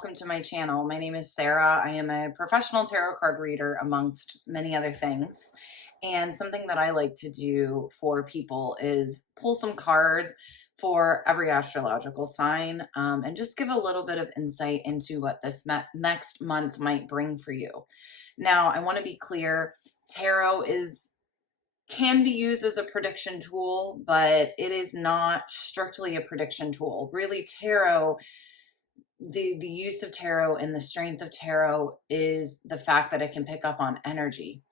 welcome to my channel. My name is Sarah. I am a professional tarot card reader amongst many other things. And something that I like to do for people is pull some cards for every astrological sign and just give a little bit of insight into what this next month might bring for you. Now, I want to be clear, tarot can be used as a prediction tool, but it is not strictly a prediction tool. Really, tarot, the use of tarot and the strength of tarot is the fact that it can pick up on energy.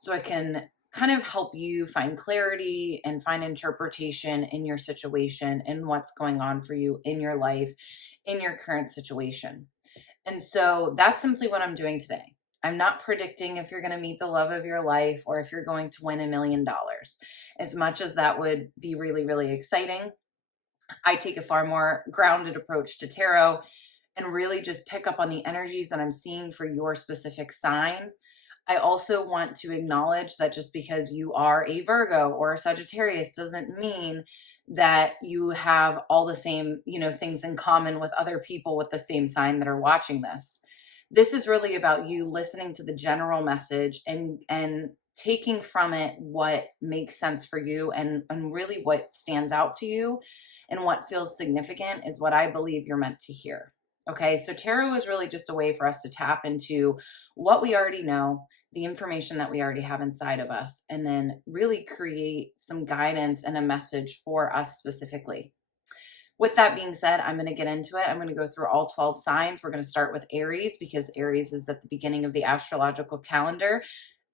So it can kind of help you find clarity and find interpretation in your situation and what's going on for you in your life, in your current situation. And so that's simply what I'm doing today. I'm not predicting if you're going to meet the love of your life or if you're going to win $1 million. As much as that would be really, really exciting, I take a far more grounded approach to tarot and really just pick up on the energies that I'm seeing for your specific sign. I also want to acknowledge that just because you are a Virgo or a Sagittarius doesn't mean that you have all the same, things in common with other people with the same sign that are watching this. This is really about you listening to the general message and taking from it what makes sense for you and really what stands out to you and what feels significant is what I believe you're meant to hear. Okay, so tarot is really just a way for us to tap into what we already know, the information that we already have inside of us, and then really create some guidance and a message for us specifically. With that being said, I'm going to get into it. I'm going to go through all 12 signs. We're going to start with Aries because Aries is at the beginning of the astrological calendar.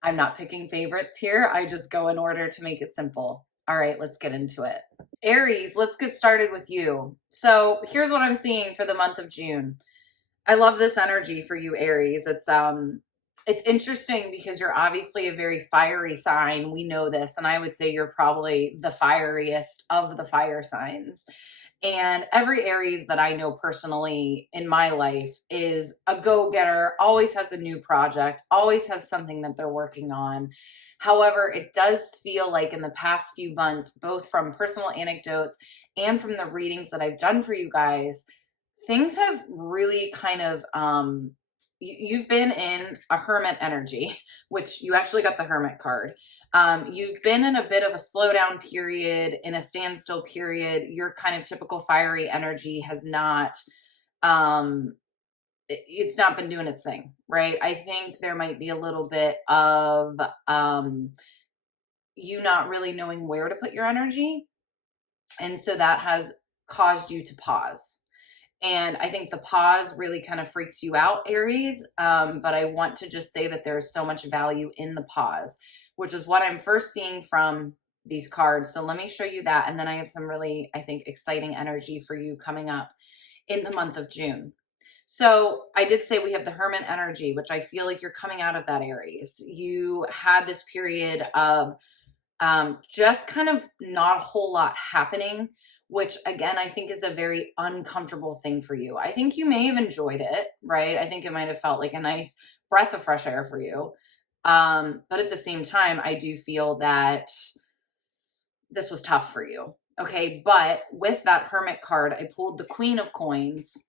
I'm not picking favorites here. I just go in order to make it simple. All right, let's get into it. Aries, let's get started with you. So here's what I'm seeing for the month of June. I love this energy for you, Aries. It's interesting because you're obviously a very fiery sign. We know this, and I would say you're probably the fieriest of the fire signs. And every Aries that I know personally in my life is a go-getter, always has a new project, always has something that they're working on. However, it does feel like in the past few months, both from personal anecdotes and from the readings that I've done for you guys, things have really kind of, you've been in a hermit energy, which you actually got the hermit card. You've been in a bit of a slowdown period, in a standstill period. Your kind of typical fiery energy has not, it's not been doing its thing, right? I think there might be a little bit of you not really knowing where to put your energy. And so that has caused you to pause. And I think the pause really kind of freaks you out, Aries. But I want to just say that there's so much value in the pause, which is what I'm first seeing from these cards. So let me show you that. And then I have some really, I think, exciting energy for you coming up in the month of June. So I did say we have the hermit energy, which I feel like you're coming out of that, Aries. You had this period of just kind of not a whole lot happening, which again, I think is a very uncomfortable thing for you. I think you may have enjoyed it, right? I think it might have felt like a nice breath of fresh air for you. But at the same time, I do feel that this was tough for you. Okay. But with that hermit card, I pulled the Queen of Coins,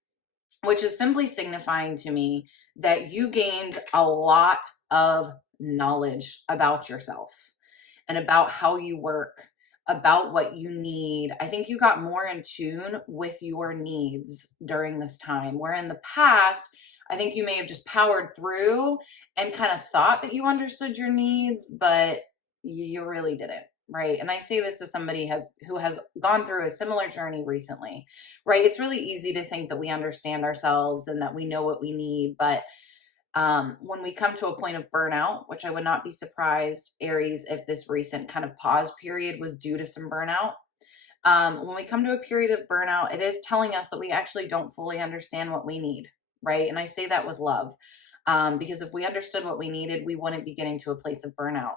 which is simply signifying to me that you gained a lot of knowledge about yourself and about how you work, about what you need. I think you got more in tune with your needs during this time, where in the past, I think you may have just powered through and kind of thought that you understood your needs, but you really didn't, right? And I say this to somebody who has gone through a similar journey recently, right? It's really easy to think that we understand ourselves and that we know what we need, but when we come to a point of burnout, which I would not be surprised, Aries, if this recent kind of pause period was due to some burnout. When we come to a period of burnout, it is telling us that we actually don't fully understand what we need, right? And I say that with love, because if we understood what we needed, we wouldn't be getting to a place of burnout.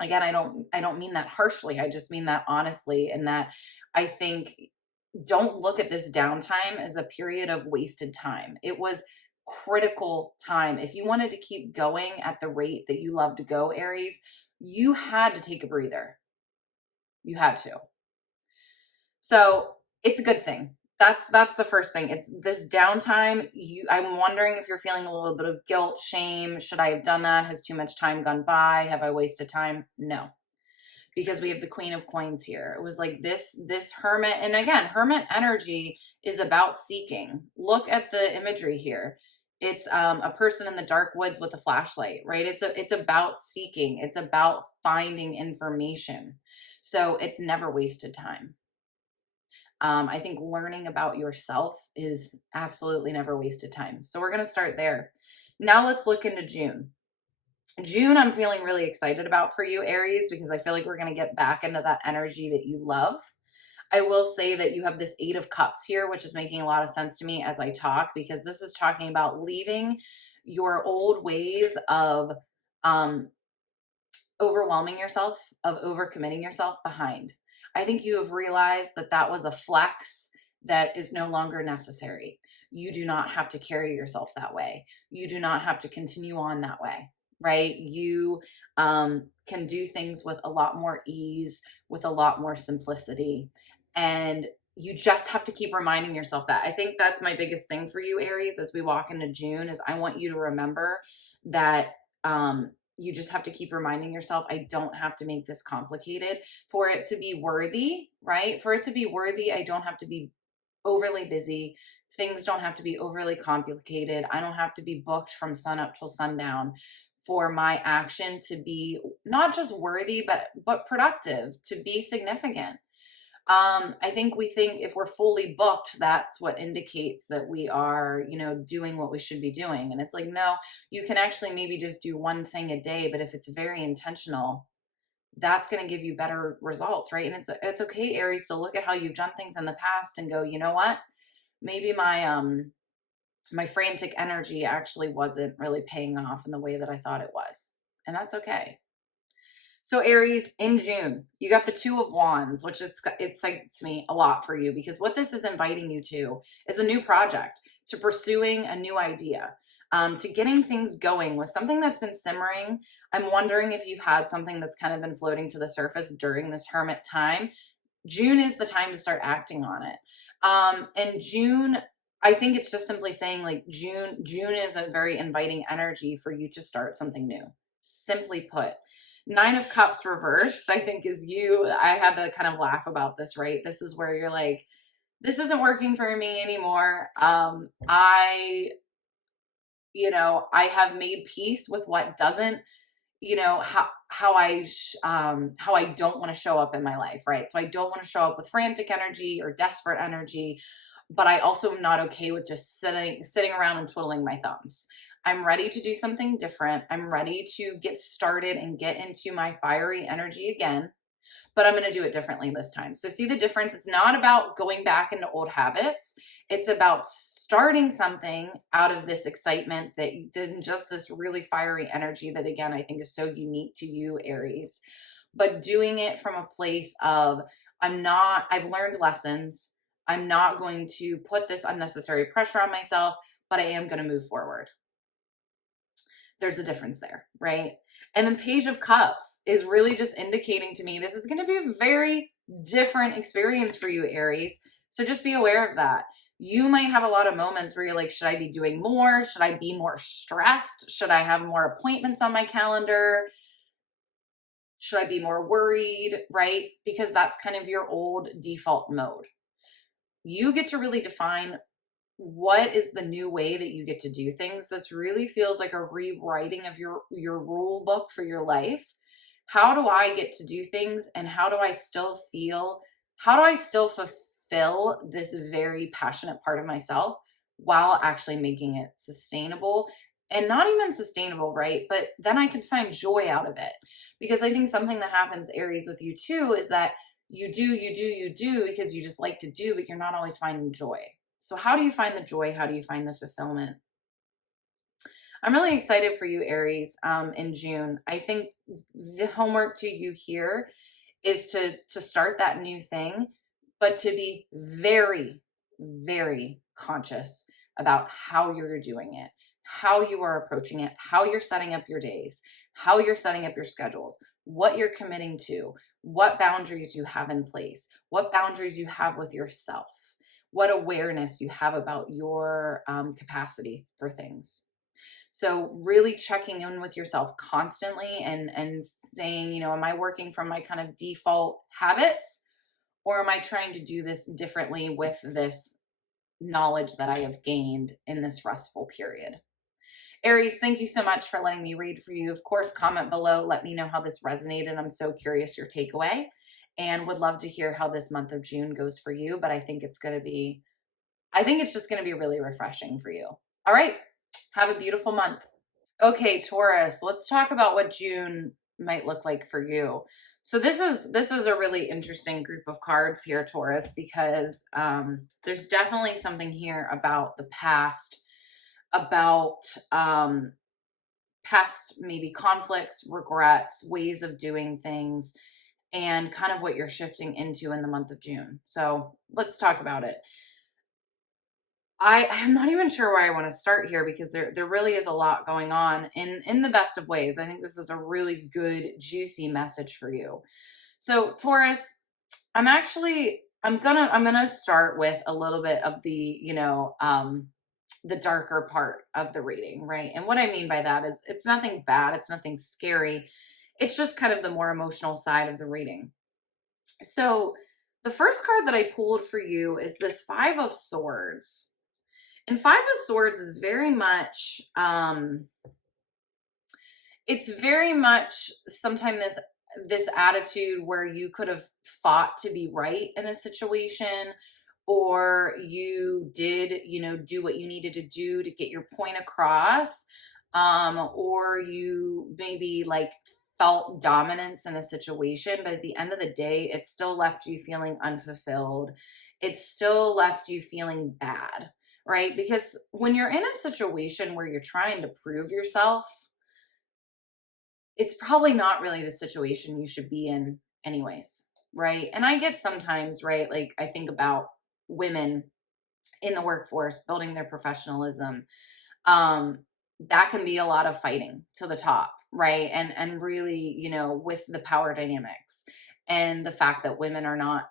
Again, I don't mean that harshly. I just mean that honestly, and that I think don't look at this downtime as a period of wasted time. It was critical time. If you wanted to keep going at the rate that you love to go, Aries, you had to take a breather. You had to. So it's a good thing. That's the first thing. It's this downtime. I'm wondering if you're feeling a little bit of guilt, shame. Should I have done that? Has too much time gone by? Have I wasted time? No, because we have the Queen of Coins here. It was like this Hermit, and again, Hermit energy is about seeking. Look at the imagery here. It's a person in the dark woods with a flashlight, right? It's about seeking. It's about finding information. So it's never wasted time. I think learning about yourself is absolutely never wasted time. So we're going to start there. Now let's look into June. June, I'm feeling really excited about for you, Aries, because I feel like we're going to get back into that energy that you love. I will say that you have this 8 of Cups here, which is making a lot of sense to me as I talk, because this is talking about leaving your old ways of overwhelming yourself, of overcommitting yourself behind. I think you have realized that that was a flex that is no longer necessary. You do not have to carry yourself that way. You do not have to continue on that way, right? You can do things with a lot more ease, with a lot more simplicity. And you just have to keep reminding yourself that. I think that's my biggest thing for you, Aries, as we walk into June, is I want you to remember that you just have to keep reminding yourself, I don't have to make this complicated for it to be worthy, right? For it to be worthy, I don't have to be overly busy. Things don't have to be overly complicated. I don't have to be booked from sun up till sundown for my action to be not just worthy, but productive, to be significant. I think we think if we're fully booked, that's what indicates that we are, doing what we should be doing. And it's like, no, you can actually maybe just do one thing a day, but if it's very intentional, that's going to give you better results, right? And it's okay, Aries, to look at how you've done things in the past and go, you know what? Maybe my frantic energy actually wasn't really paying off in the way that I thought it was. And that's okay. So Aries, in June, you got the 2 of Wands, which excites me a lot for you, because what this is inviting you to is a new project, to pursuing a new idea, to getting things going with something that's been simmering. I'm wondering if you've had something that's kind of been floating to the surface during this hermit time. June is the time to start acting on it. And June, I think it's just simply saying, like, June is a very inviting energy for you to start something new. Simply put. 9 of Cups reversed, I think, is you. I had to kind of laugh about this, right? This is where you're like, this isn't working for me anymore. I have made peace with what doesn't, how I don't want to show up in my life, right? So I don't want to show up with frantic energy or desperate energy, but I also am not okay with just sitting around and twiddling my thumbs. I'm ready to do something different. I'm ready to get started and get into my fiery energy again, but I'm going to do it differently this time. So see the difference? It's not about going back into old habits. It's about starting something out of this excitement, that then just this really fiery energy that, again, I think is so unique to you, Aries, but doing it from a place of, I've learned lessons. I'm not going to put this unnecessary pressure on myself, but I am going to move forward. There's a difference there, right? And then Page of Cups is really just indicating to me this is going to be a very different experience for you, Aries. So just be aware of that. You might have a lot of moments where you're like, should I be doing more? Should I be more stressed? Should I have more appointments on my calendar? Should I be more worried, right? Because that's kind of your old default mode. You get to really define what is the new way that you get to do things. This really feels like a rewriting of your rule book for your life. How do I get to do things, and how do I still fulfill this very passionate part of myself while actually making it sustainable? And not even sustainable, right? But then I can find joy out of it. Because I think something that happens, Aries, with you too, is that you do because you just like to do, but you're not always finding joy. So how do you find the joy? How do you find the fulfillment? I'm really excited for you, Aries, in June. I think the homework to you here is to start that new thing, but to be very, very conscious about how you're doing it, how you are approaching it, how you're setting up your days, how you're setting up your schedules, what you're committing to, what boundaries you have in place, what boundaries you have with yourself. what awareness you have about your capacity for things. So really checking in with yourself constantly and saying, you know, am I working from my kind of default habits, or am I trying to do this differently with this knowledge that I have gained in this restful period? Aries, thank you so much for letting me read for you. Of course, comment below. Let me know how this resonated. I'm so curious your takeaway and would love to hear how this month of June goes for you. But I think it's just going to be really refreshing for you. All right. Have a beautiful month. Okay, Taurus, let's talk about what June might look like for you. So this is a really interesting group of cards here, Taurus, because there's definitely something here about the past, about past maybe conflicts, regrets, ways of doing things, and kind of what you're shifting into in the month of June. So let's talk about it. I'm not even sure where I want to start here because there really is a lot going on in the best of ways. I think this is a really good, juicy message for you. So Taurus, I'm gonna start with a little bit of the darker part of the reading, right? And what I mean by that is it's nothing bad, it's nothing scary. It's just kind of the more emotional side of the reading. So the first card that I pulled for you is this Five of Swords. And Five of Swords is very much, it's very much sometimes this attitude where you could have fought to be right in a situation, or you did, you know, do what you needed to do to get your point across, or you maybe like felt dominance in a situation, but at the end of the day, it still left you feeling unfulfilled. It still left you feeling bad, right? Because when you're in a situation where you're trying to prove yourself, it's probably not really the situation you should be in anyways, right? And I get sometimes, right, like I think about women in the workforce building their professionalism. um that can be a lot of fighting to the top, right? And really, you know, with the power dynamics and the fact that women are not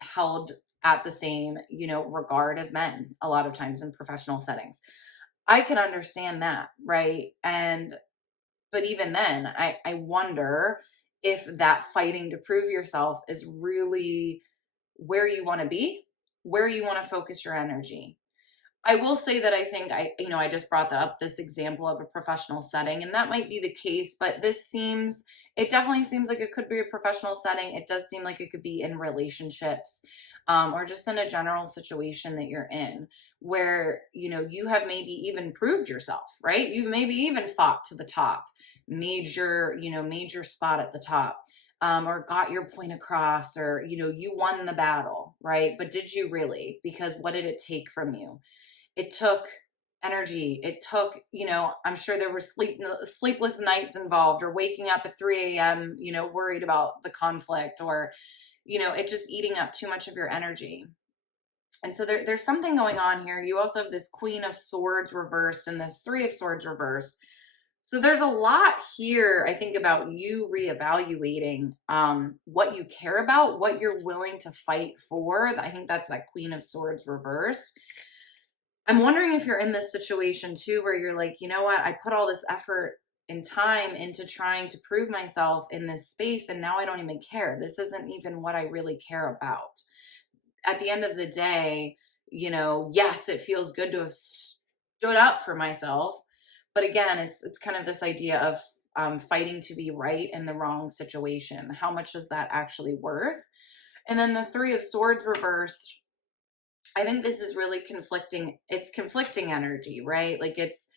held at the same, you know, regard as men a lot of times in professional settings. I can understand that, right? And but even then, I wonder if that fighting to prove yourself is really where you want to be, where you want to focus your energy. I will say that I think I just brought that up, this example of a professional setting, and that might be the case, but it definitely seems like it could be a professional setting. It does seem like it could be in relationships, or just in a general situation that you're in where, you know, you have maybe even proved yourself, right? You've maybe even fought to the top, made your spot at the top. Or got your point across, or, you know, you won the battle, right? But did you really? Because what did it take from you? It took energy. It took, you know, I'm sure there were sleepless nights involved, or waking up at 3 a.m., you know, worried about the conflict, or, you know, it just eating up too much of your energy. And so there's something going on here. You also have this Queen of Swords reversed and this Three of Swords reversed. So there's a lot here, I think, about you reevaluating what you care about, what you're willing to fight for. I think that's that Queen of Swords reversed. I'm wondering if you're in this situation too, where you're like, you know what, I put all this effort and time into trying to prove myself in this space, and now I don't even care. This isn't even what I really care about. At the end of the day, you know, yes, it feels good to have stood up for myself. But again, it's kind of this idea of fighting to be right in the wrong situation. How much is that actually worth? And then the Three of Swords reversed, I think this is really conflicting. It's conflicting energy, right? Like it's,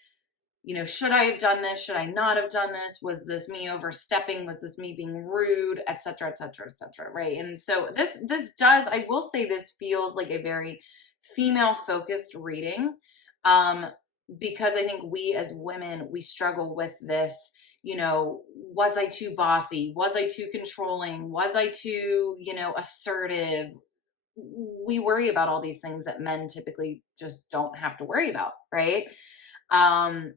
you know, should I have done this? Should I not have done this? Was this me overstepping? Was this me being rude, et cetera, et cetera, et cetera, right? And so I will say this feels like a very female focused reading, because I think we as women, we struggle with this, you know, was I too bossy? Was I too controlling? Was I too, you know, assertive? We worry about all these things that men typically just don't have to worry about, right? Um,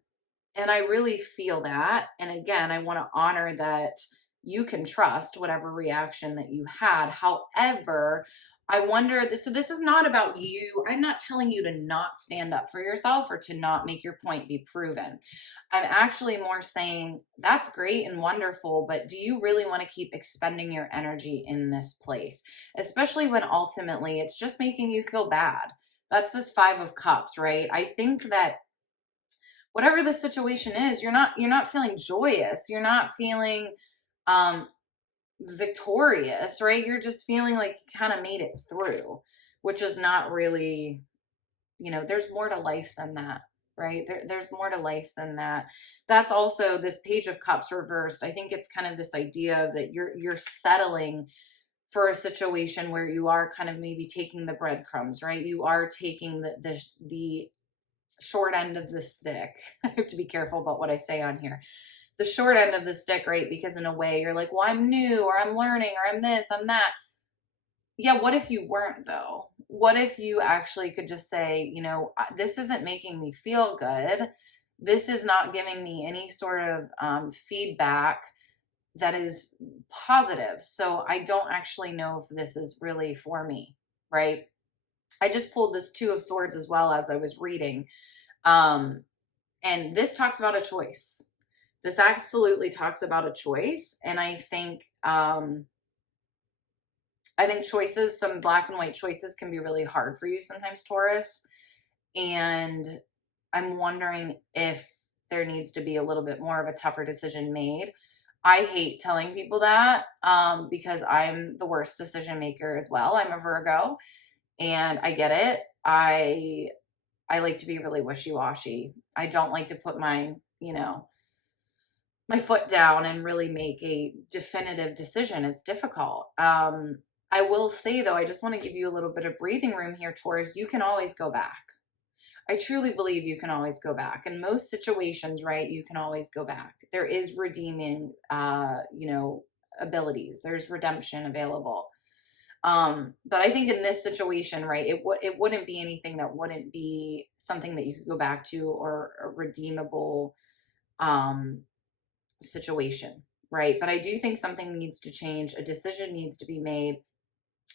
and I really feel that. And again, I want to honor that you can trust whatever reaction that you had. However, I wonder, so this is not about you. I'm not telling you to not stand up for yourself or to not make your point be proven. I'm actually more saying that's great and wonderful, but do you really want to keep expending your energy in this place? Especially when ultimately it's just making you feel bad. That's this 5 of Cups, right? I think that whatever the situation is, you're not feeling joyous. You're not feeling um victorious, right? You're just feeling like you kind of made it through, which is not really, there's more to life than that, right? There's more to life than that. That's also this Page of Cups reversed. I think it's kind of this idea that you're settling for a situation where you are kind of maybe taking the breadcrumbs, right? You are taking the short end of the stick. I have to be careful about what I say on here. The short end of the stick, right? Because in a way you're like, well, I'm new, or I'm learning, or I'm this, I'm that. Yeah, what if you weren't though? What if you actually could just say, this isn't making me feel good. This is not giving me any sort of feedback that is positive. So I don't actually know if this is really for me, right? I just pulled this 2 of Swords as well as I was reading. Um, and this talks about a choice. This absolutely talks about a choice. And I think choices, some black and white choices can be really hard for you sometimes, Taurus. And I'm wondering if there needs to be a little bit more of a tougher decision made. I hate telling people that because I'm the worst decision maker as well. I'm a Virgo and I get it. I like to be really wishy-washy. I don't like to put my foot down and really make a definitive decision. It's difficult. I will say though, I just want to give you a little bit of breathing room here, Taurus. You can always go back. I truly believe you can always go back. In most situations, right, you can always go back. There is redeeming, abilities. There's redemption available. But I think in this situation, right, it wouldn't be anything that wouldn't be something that you could go back to or a redeemable situation, right? But I do think something needs to change. A decision needs to be made.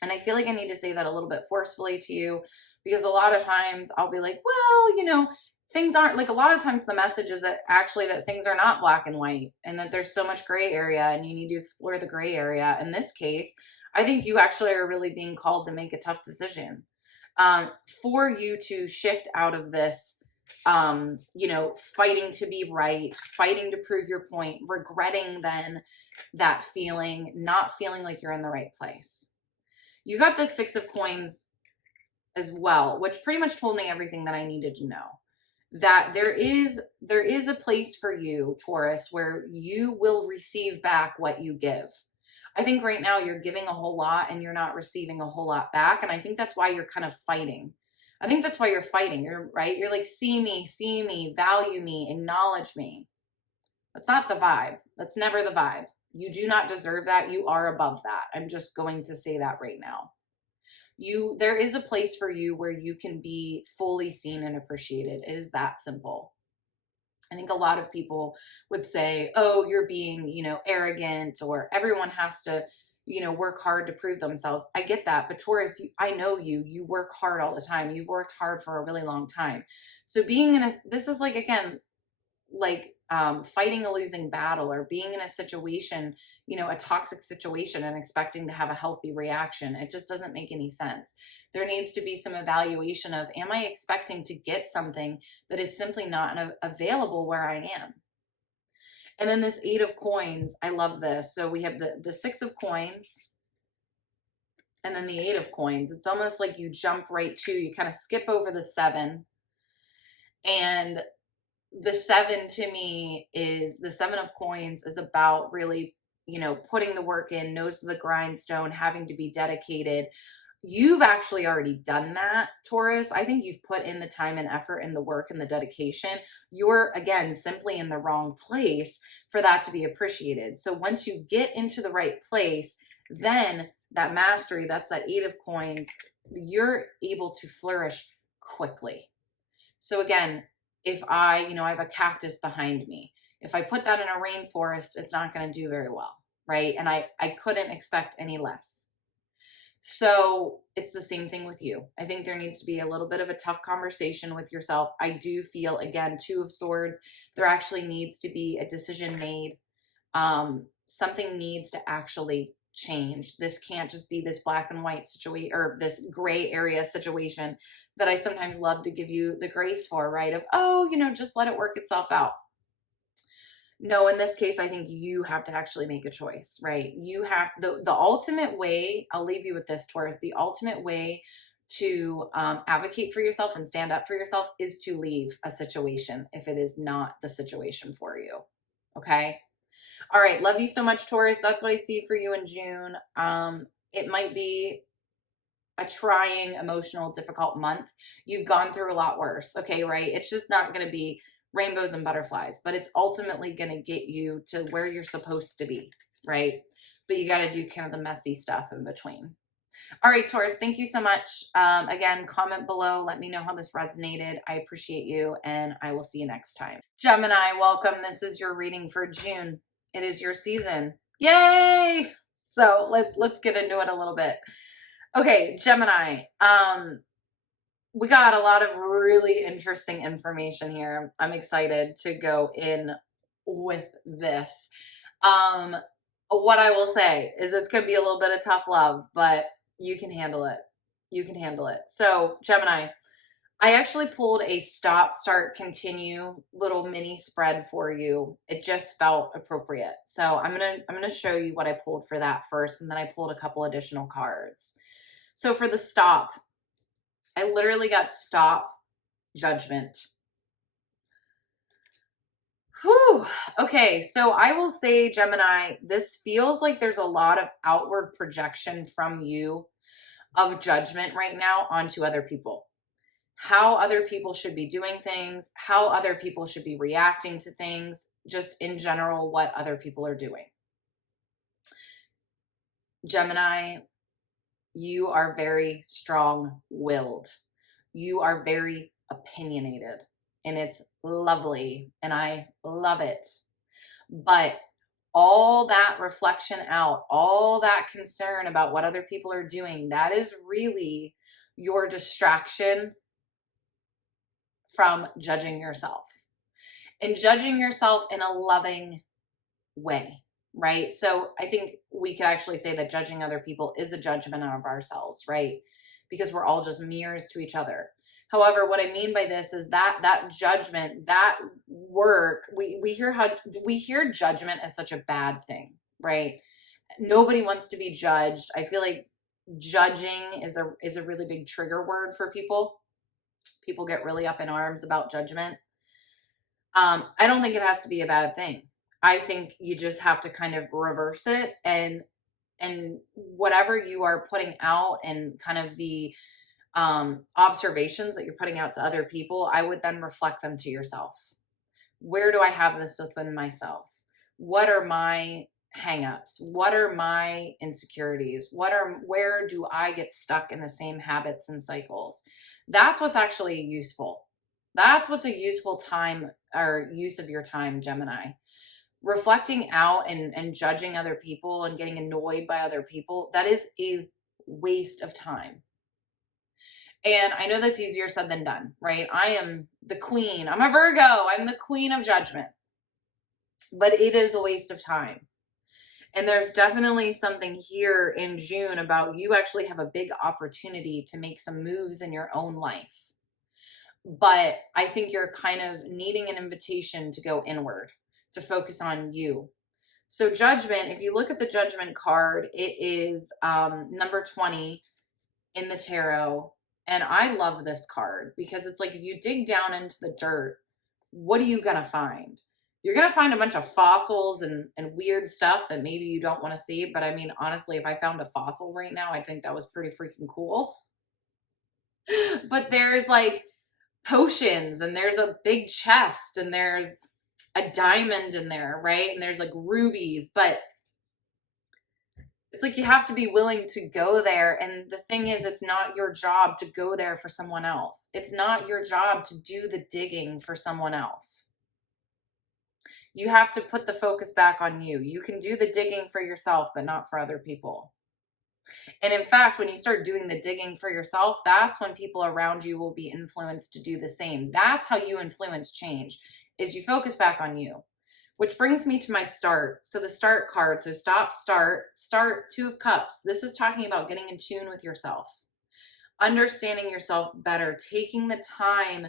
And I feel like I need to say that a little bit forcefully to you because a lot of times I'll be like, well, things aren't like, a lot of times the message is that actually that things are not black and white and that there's so much gray area and you need to explore the gray area. In this case, I think you actually are really being called to make a tough decision for you to shift out of this, fighting to be right, fighting to prove your point, regretting then that feeling, not feeling like you're in the right place. You got the 6 of Coins as well, which pretty much told me everything that I needed to know. That there is a place for you, Taurus, where you will receive back what you give. I think right now you're giving a whole lot and you're not receiving a whole lot back. And I think that's why you're kind of fighting. I think that's why you're fighting. You're right. You're like, see me, value me, acknowledge me. That's not the vibe. That's never the vibe. You do not deserve that. You are above that. I'm just going to say that right now. There is a place for you where you can be fully seen and appreciated. It is that simple. I think a lot of people would say, oh, you're being, arrogant, or everyone has to, work hard to prove themselves. I get that. But Taurus, I know you work hard all the time. You've worked hard for a really long time. So this is like, again, like fighting a losing battle or being in a situation, a toxic situation and expecting to have a healthy reaction. It just doesn't make any sense. There needs to be some evaluation of, am I expecting to get something that is simply not available where I am? And then this 8 of Coins, I love this. So we have the 6 of Coins and then the 8 of Coins. It's almost like you jump right to, you kind of skip over the 7. And the 7 to me is the 7 of Coins is about really, putting the work in, nose to the grindstone, having to be dedicated. You've actually already done that, Taurus. I think you've put in the time and effort and the work and the dedication. You're, again, simply in the wrong place for that to be appreciated. So once you get into the right place, then that mastery, that's that 8 of Coins, you're able to flourish quickly. So again, if I have a cactus behind me, if I put that in a rainforest, it's not going to do very well, right? And I couldn't expect any less. So it's the same thing with you. I think there needs to be a little bit of a tough conversation with yourself. I do feel, again, Two of Swords, there actually needs to be a decision made. Something needs to actually change. This can't just be this black and white situation or this gray area situation that I sometimes love to give you the grace for, right? Of, oh, you know, just let it work itself out. No, in this case, I think you have to actually make a choice, right? You have the ultimate way, I'll leave you with this, Taurus, the ultimate way to advocate for yourself and stand up for yourself is to leave a situation if it is not the situation for you. Okay. All right. Love you so much, Taurus. That's what I see for you in June. It might be a trying, emotional, difficult month. You've gone through a lot worse. Okay. Right. It's just not going to be rainbows and butterflies, but it's ultimately going to get you to where you're supposed to be. Right. But you got to do kind of the messy stuff in between. All right, Taurus, thank you so much. Again, comment below. Let me know how this resonated. I appreciate you, and I will see you next time. Gemini, welcome. This is your reading for June. It is your season. Yay! So let's get into it a little bit. Okay, Gemini. We got a lot of really interesting information here. I'm excited to go in with this. What I will say is it's going to be a little bit of tough love, but you can handle it. You can handle it. So, Gemini, I actually pulled a stop, start, continue little mini spread for you. It just felt appropriate. So, I'm going to show you what I pulled for that first, and then I pulled a couple additional cards. So, for the stop, I literally got stop, judgment. Whew. Okay, so I will say, Gemini, this feels like there's a lot of outward projection from you of judgment right now onto other people. How other people should be doing things, how other people should be reacting to things, just in general, what other people are doing. Gemini, you are very strong-willed. You are very opinionated, and it's lovely, and I love it. But all that reflection out, all that concern about what other people are doing, that is really your distraction from judging yourself, and judging yourself in a loving way, right? So I think we could actually say that judging other people is a judgment of ourselves, right? Because we're all just mirrors to each other. However, what I mean by this is that judgment, that work, we hear judgment as such a bad thing, right? Nobody wants to be judged. I feel like judging is a really big trigger word for people. People get really up in arms about judgment. I don't think it has to be a bad thing. I think you just have to kind of reverse it, and whatever you are putting out and kind of the observations that you're putting out to other people, I would then reflect them to yourself. Where do I have this within myself? What are my hangups? What are my insecurities? Where do I get stuck in the same habits and cycles? That's what's actually useful. That's what's a useful time or use of your time, Gemini. Reflecting out and judging other people and getting annoyed by other people, that is a waste of time. And I know that's easier said than done, right? I am the queen. I'm a Virgo. I'm the queen of judgment. But it is a waste of time. And there's definitely something here in June about you actually have a big opportunity to make some moves in your own life. But I think you're kind of needing an invitation to go inward, to focus on you. So judgment, if you look at the judgment card, it is number 20 in the tarot. And I love this card because it's like if you dig down into the dirt, what are you going to find? You're going to find a bunch of fossils and weird stuff that maybe you don't want to see. But I mean, honestly, if I found a fossil right now, I think that was pretty freaking cool. But there's like potions, and there's a big chest, and there's a diamond in there, right? And there's like rubies, but it's like you have to be willing to go there. And the thing is, it's not your job to go there for someone else. It's not your job to do the digging for someone else. You have to put the focus back on you. You can do the digging for yourself, but not for other people. And in fact, when you start doing the digging for yourself, that's when people around you will be influenced to do the same. That's how you influence change, is you focus back on you. Which brings me to my start. So the start card. So start, 2 of cups. This is talking about getting in tune with yourself, understanding yourself better, taking the time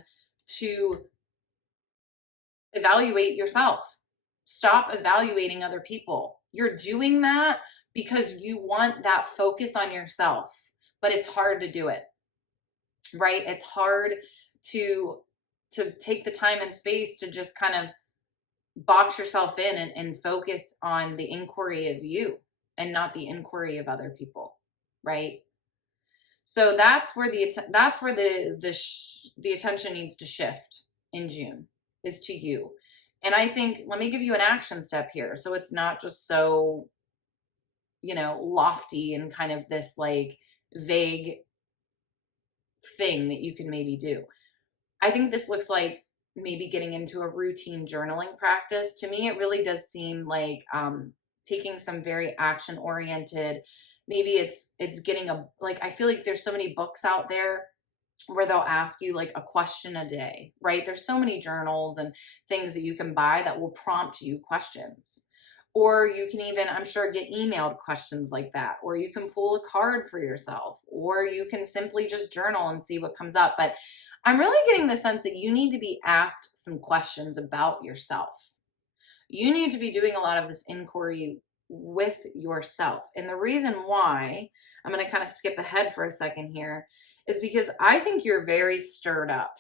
to evaluate yourself. Stop evaluating other people. You're doing that because you want that focus on yourself, but it's hard to do it, right? It's hard to take the time and space to just kind of box yourself in and focus on the inquiry of you and not the inquiry of other people, right? So that's where the attention needs to shift in June, is to you. And I think, let me give you an action step here, so it's not just so, lofty and kind of this like vague thing that you can maybe do. I think this looks like maybe getting into a routine journaling practice. To me, it really does seem like taking some very action oriented. Maybe it's getting I feel like there's so many books out there where they'll ask you like a question a day, right? There's so many journals and things that you can buy that will prompt you questions. Or you can even, I'm sure, get emailed questions like that. Or you can pull a card for yourself. Or you can simply just journal and see what comes up. But I'm really getting the sense that you need to be asked some questions about yourself. You need to be doing a lot of this inquiry with yourself. And the reason why, I'm going to kind of skip ahead for a second here, is because I think you're very stirred up.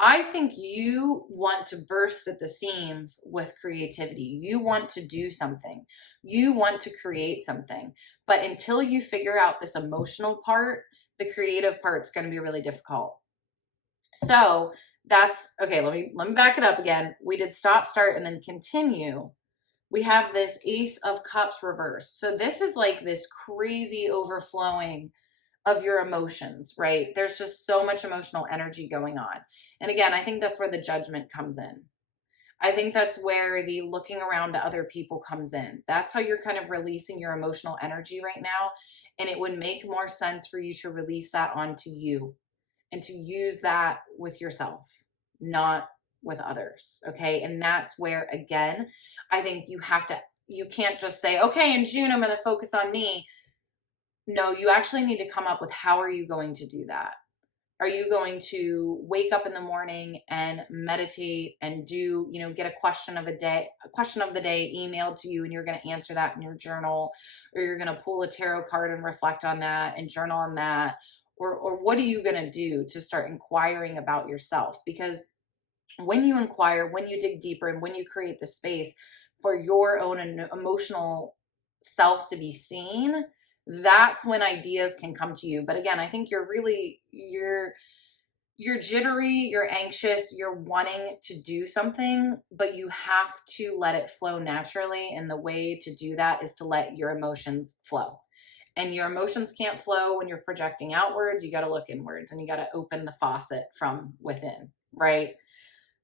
I think you want to burst at the seams with creativity. You want to do something. You want to create something. But until you figure out this emotional part, the creative part's going to be really difficult. So that's okay. Let me back it up again. We did stop, start, and then continue. We have this Ace of Cups reversed. So this is like this crazy overflowing of your emotions, right? There's just so much emotional energy going on. And again, I think that's where the judgment comes in. I think that's where the looking around to other people comes in. That's how you're kind of releasing your emotional energy right now. And it would make more sense for you to release that onto you and to use that with yourself, not with others. Okay. And that's where, again, I think you can't just say, okay, in June, I'm going to focus on me. No, you actually need to come up with, how are you going to do that? Are you going to wake up in the morning and meditate and get a question of the day emailed to you, and you're going to answer that in your journal, or you're going to pull a tarot card and reflect on that and journal on that? Or what are you going to do to start inquiring about yourself? Because when you inquire, when you dig deeper, and when you create the space for your own emotional self to be seen, that's when ideas can come to you. But again, I think you're jittery, you're anxious, you're wanting to do something, but you have to let it flow naturally. And the way to do that is to let your emotions flow. And your emotions can't flow when you're projecting outwards. You got to look inwards, and you got to open the faucet from within, right?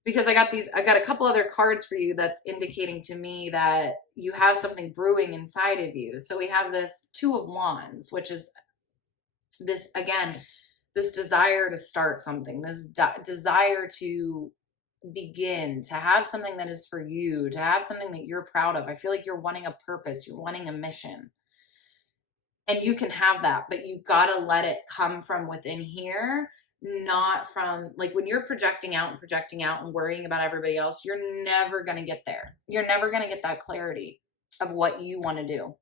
Because I got a couple other cards for you that's indicating to me that you have something brewing inside of you. So we have this Two of Wands, which is this, again, this desire to start something, this desire to begin, to have something that is for you, to have something that you're proud of. I feel like you're wanting a purpose, you're wanting a mission. And you can have that, but you got to let it come from within here. Not from, like, when you're projecting out and worrying about everybody else, you're never going to get there. You're never going to get that clarity of what you want to do.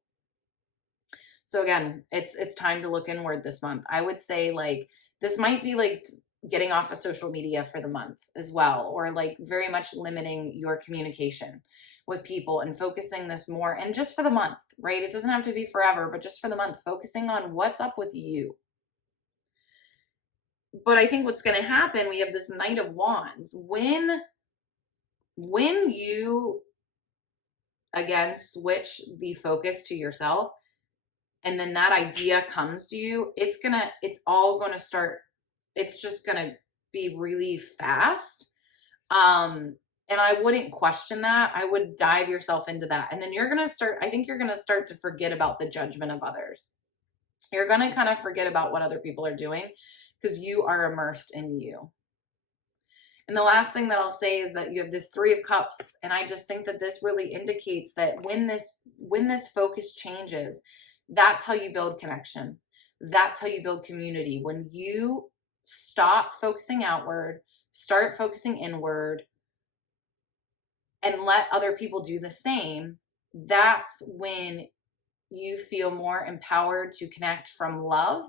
So again, it's time to look inward this month. I would say, like, this might be like getting off of social media for the month as well, or like very much limiting your communication with people and focusing this more, and just for the month, right? It doesn't have to be forever, but just for the month, focusing on what's up with you. But I think what's going to happen, we have this Knight of Wands. When you, again, switch the focus to yourself, and then that idea comes to you, it's just going to be really fast. And I wouldn't question that. I would dive yourself into that. And then I think you're going to start to forget about the judgment of others. You're going to kind of forget about what other people are doing because you are immersed in you. And the last thing that I'll say is that you have this Three of Cups, and I just think that this really indicates that when this focus changes, that's how you build connection. That's how you build community. When you stop focusing outward, start focusing inward, and let other people do the same, that's when you feel more empowered to connect from love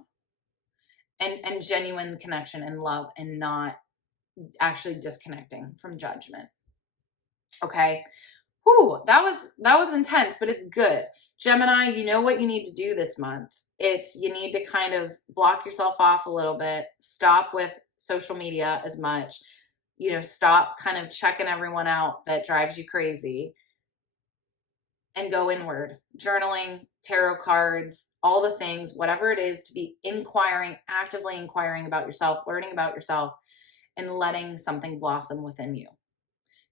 and genuine connection and love, and not actually disconnecting from judgment. Okay. Whew, that was intense, but it's good. Gemini, you know what you need to do this month. You need to kind of block yourself off a little bit, stop with social media as much, stop kind of checking everyone out that drives you crazy, and go inward. Journaling, tarot cards, all the things, whatever it is, to be actively inquiring about yourself, learning about yourself, and letting something blossom within you.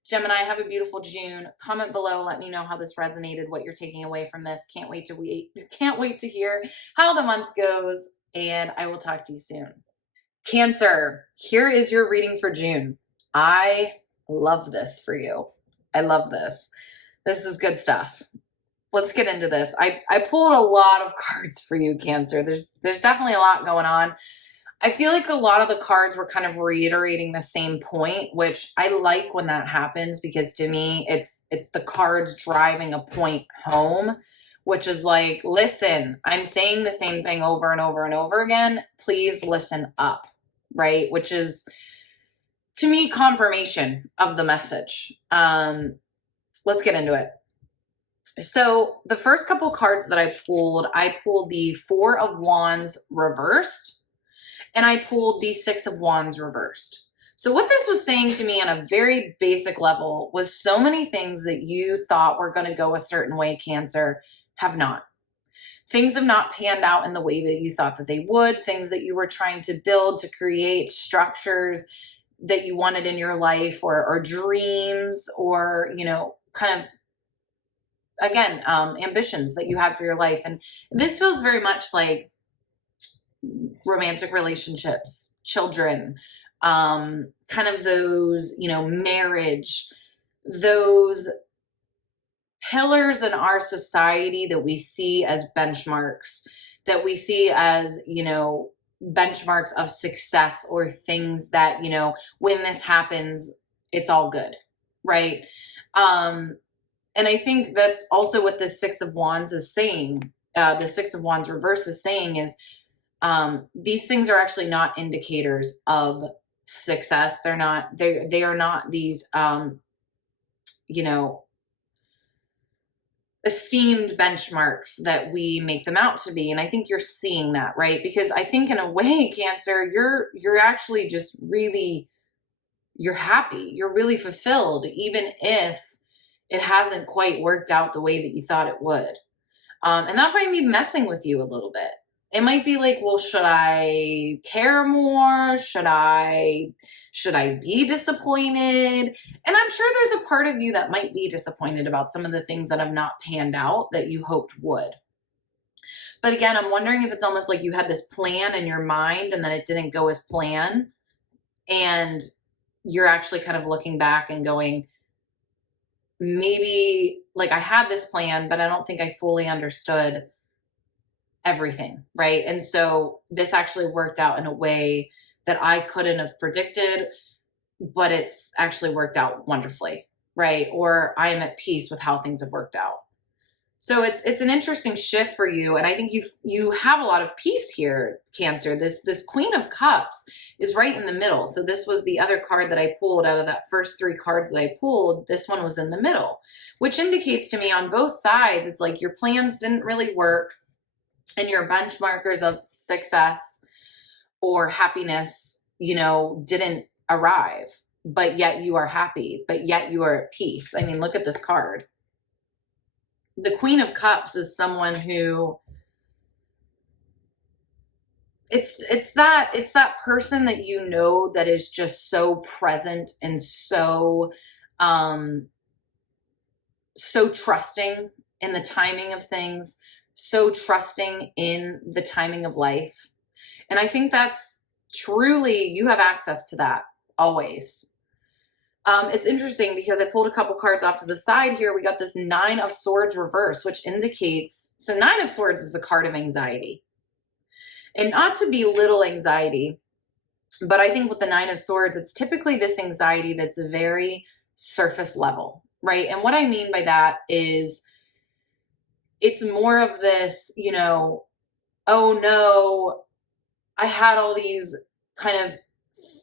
Gemini, have a beautiful June. Comment below. Let me know how this resonated, what you're taking away from this. Can't wait to hear how the month goes, and I will talk to you soon. Cancer, here is your reading for June. I love this for you. I love this. This is good stuff. Let's get into this. I pulled a lot of cards for you, Cancer. There's definitely a lot going on. I feel like a lot of the cards were kind of reiterating the same point, which I like when that happens, because to me, it's the cards driving a point home, which is like, listen, I'm saying the same thing over and over and over again. Please listen up, right? Which is, to me, confirmation of the message. Let's get into it. So the first couple cards that I pulled the Four of Wands reversed, and I pulled the Six of Wands reversed. So what this was saying to me on a very basic level was so many things that you thought were going to go a certain way, Cancer, have not. Things have not panned out in the way that you thought that they would. Things that you were trying to build, to create structures that you wanted in your life, or dreams, or, kind of, again, ambitions that you had for your life. And this feels very much like romantic relationships, children, kind of those, marriage, those pillars in our society that we see as benchmarks, that we see as, benchmarks of success, or things that, when this happens, it's all good, right? And I think that's also what the Six of Wands is saying. The Six of Wands reverse is saying is, these things are actually not indicators of success. They are not these, esteemed benchmarks that we make them out to be. And I think you're seeing that, right? Because I think in a way, Cancer, you're actually just really, you're happy. You're really fulfilled, even if it hasn't quite worked out the way that you thought it would. And that might be messing with you a little bit. It might be like, well, should I care more? Should I be disappointed? And I'm sure there's a part of you that might be disappointed about some of the things that have not panned out that you hoped would. But again, I'm wondering if it's almost like you had this plan in your mind and then it didn't go as planned. And you're actually kind of looking back and going, maybe like I had this plan, but I don't think I fully understood everything, right? And so this actually worked out in a way that I couldn't have predicted, but it's actually worked out wonderfully, right? Or I am at peace with how things have worked out. So it's an interesting shift for you, and I think you have a lot of peace here, Cancer. This Queen of Cups is right in the middle. So this was the other card that I pulled out of that first three cards that I pulled. This one was in the middle, which indicates to me on both sides, it's like your plans didn't really work, and your benchmarkers of success or happiness, didn't arrive, but yet you are happy, but yet you are at peace. I mean, look at this card. The Queen of Cups is someone who it's that person that that is just so present and so so trusting in the timing of things, so trusting in the timing of life. And I think that's truly, you have access to that always. It's interesting because I pulled a couple cards off to the side here. We got this 9 of Swords reverse, which indicates, so 9 of Swords is a card of anxiety. And not to belittle anxiety, but I think with the 9 of Swords, it's typically this anxiety that's very surface level, right? And what I mean by that is it's more of this, you know, oh no, I had all these kind of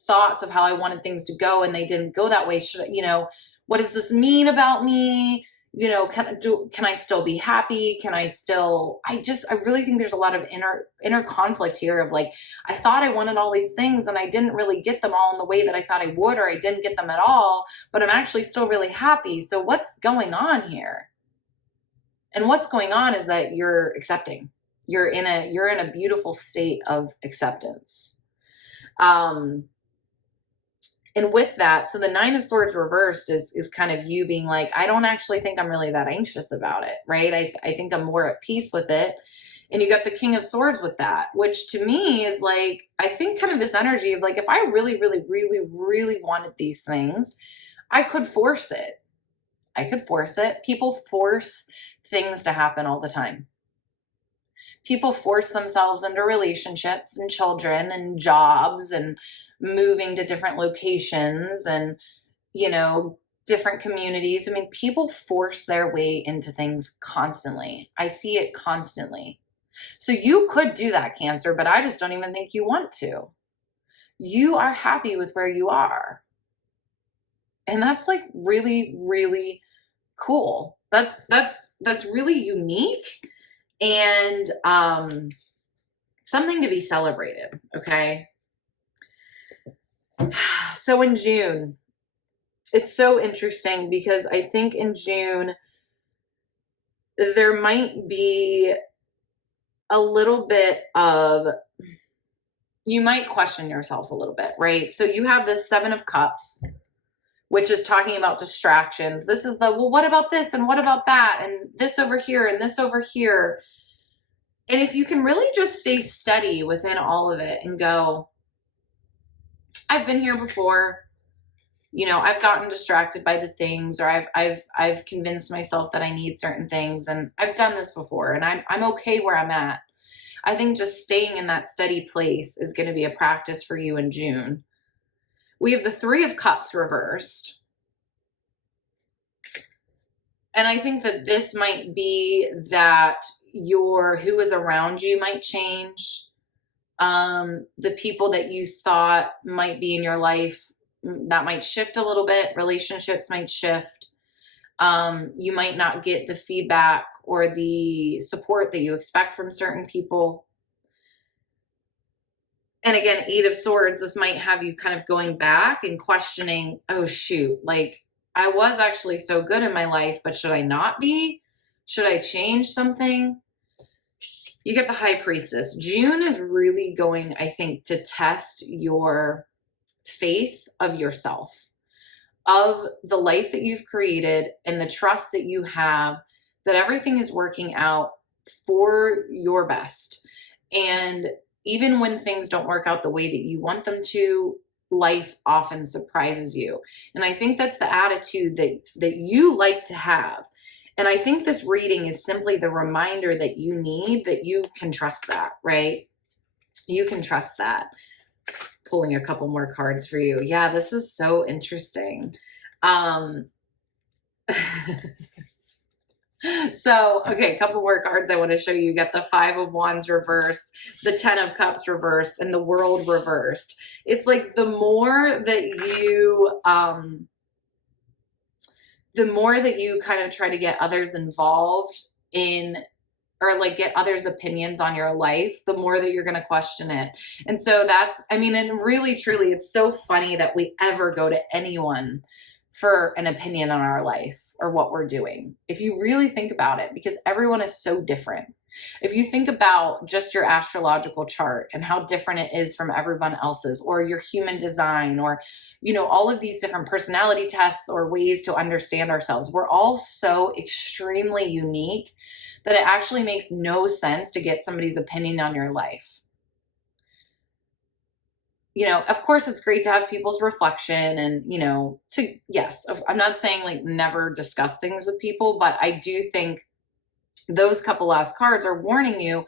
thoughts of how I wanted things to go and they didn't go that way. Should I, you know, what does this mean about me? You know, can I still be happy? Can I still, I really think there's a lot of inner conflict here of like, I thought I wanted all these things and I didn't really get them all in the way that I thought I would, or I didn't get them at all, but I'm actually still really happy. So what's going on here? And what's going on is that you're accepting. You're in a beautiful state of acceptance. And with that, so the 9 of Swords reversed is kind of you being like, I don't actually think I'm really that anxious about it, right? I think I'm more at peace with it. And you got the King of Swords with that, which to me is like, I think kind of this energy of like, if I really, really, really, really wanted these things, I could force it. I could force it. People force things to happen all the time. People force themselves into relationships and children and jobs and moving to different locations and, you know, different communities. I mean, people force their way into things constantly. I see it constantly. So you could do that, Cancer, but I just don't even think you want to. You are happy with where you are. And that's like really, really cool. That's really unique and something to be celebrated, okay? So in June, it's so interesting because I think in June, there might be a little bit of, you might question yourself a little bit, right? So you have this 7 of Cups, which is talking about distractions. This is the, well, what about this? And what about that? And this over here and this over here. And if you can really just stay steady within all of it and go, I've been here before, you know, I've gotten distracted by the things, or I've convinced myself that I need certain things, and I've done this before, and I'm okay where I'm at. I think just staying in that steady place is going to be a practice for you in June. We have the 3 of Cups reversed. And I think that this might be that who is around you might change. The people that you thought might be in your life, that might shift a little bit. Relationships might shift. You might not get the feedback or the support that you expect from certain people. And again, 8 of Swords, this might have you kind of going back and questioning, oh shoot, like I was actually so good in my life, but should I not be? Should I change something? You get the High Priestess. June is really going, I think, to test your faith of yourself, of the life that you've created, and the trust that you have that everything is working out for your best. And even when things don't work out the way that you want them to, life often surprises you. And I think that's the attitude that you like to have. And I think this reading is simply the reminder that you need, that you can trust that, right? You can trust that. Pulling a couple more cards for you. Yeah, this is so interesting. So, okay, a couple more cards I want to show you. You got the 5 of Wands reversed, the 10 of Cups reversed, and the World reversed. It's like the more that you kind of try to get others involved in, or like get others' opinions on your life, the more that you're going to question it. And so that's, I mean, and really, truly, it's so funny that we ever go to anyone for an opinion on our life or what we're doing. If you really think about it, because everyone is so different. If you think about just your astrological chart and how different it is from everyone else's, or your human design, or, you know, all of these different personality tests or ways to understand ourselves, we're all so extremely unique that it actually makes no sense to get somebody's opinion on your life. You know, of course, it's great to have people's reflection and, you know, yes, I'm not saying like never discuss things with people, but I do think those couple last cards are warning you,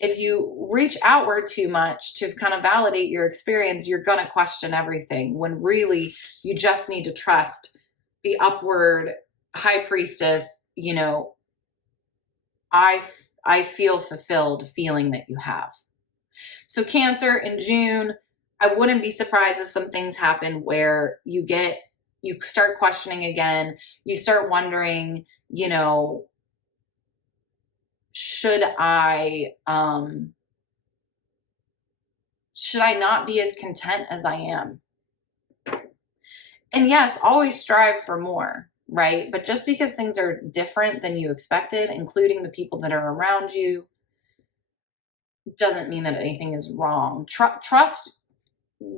if you reach outward too much to kind of validate your experience, you're going to question everything, when really you just need to trust the upward high priestess, you know, I feel fulfilled feeling that you have. So Cancer, in June, I wouldn't be surprised if some things happen where you start questioning again. You start wondering, you know, should I not be as content as I am? And yes, always strive for more, right? But just because things are different than you expected, including the people that are around you, doesn't mean that anything is wrong. Trust.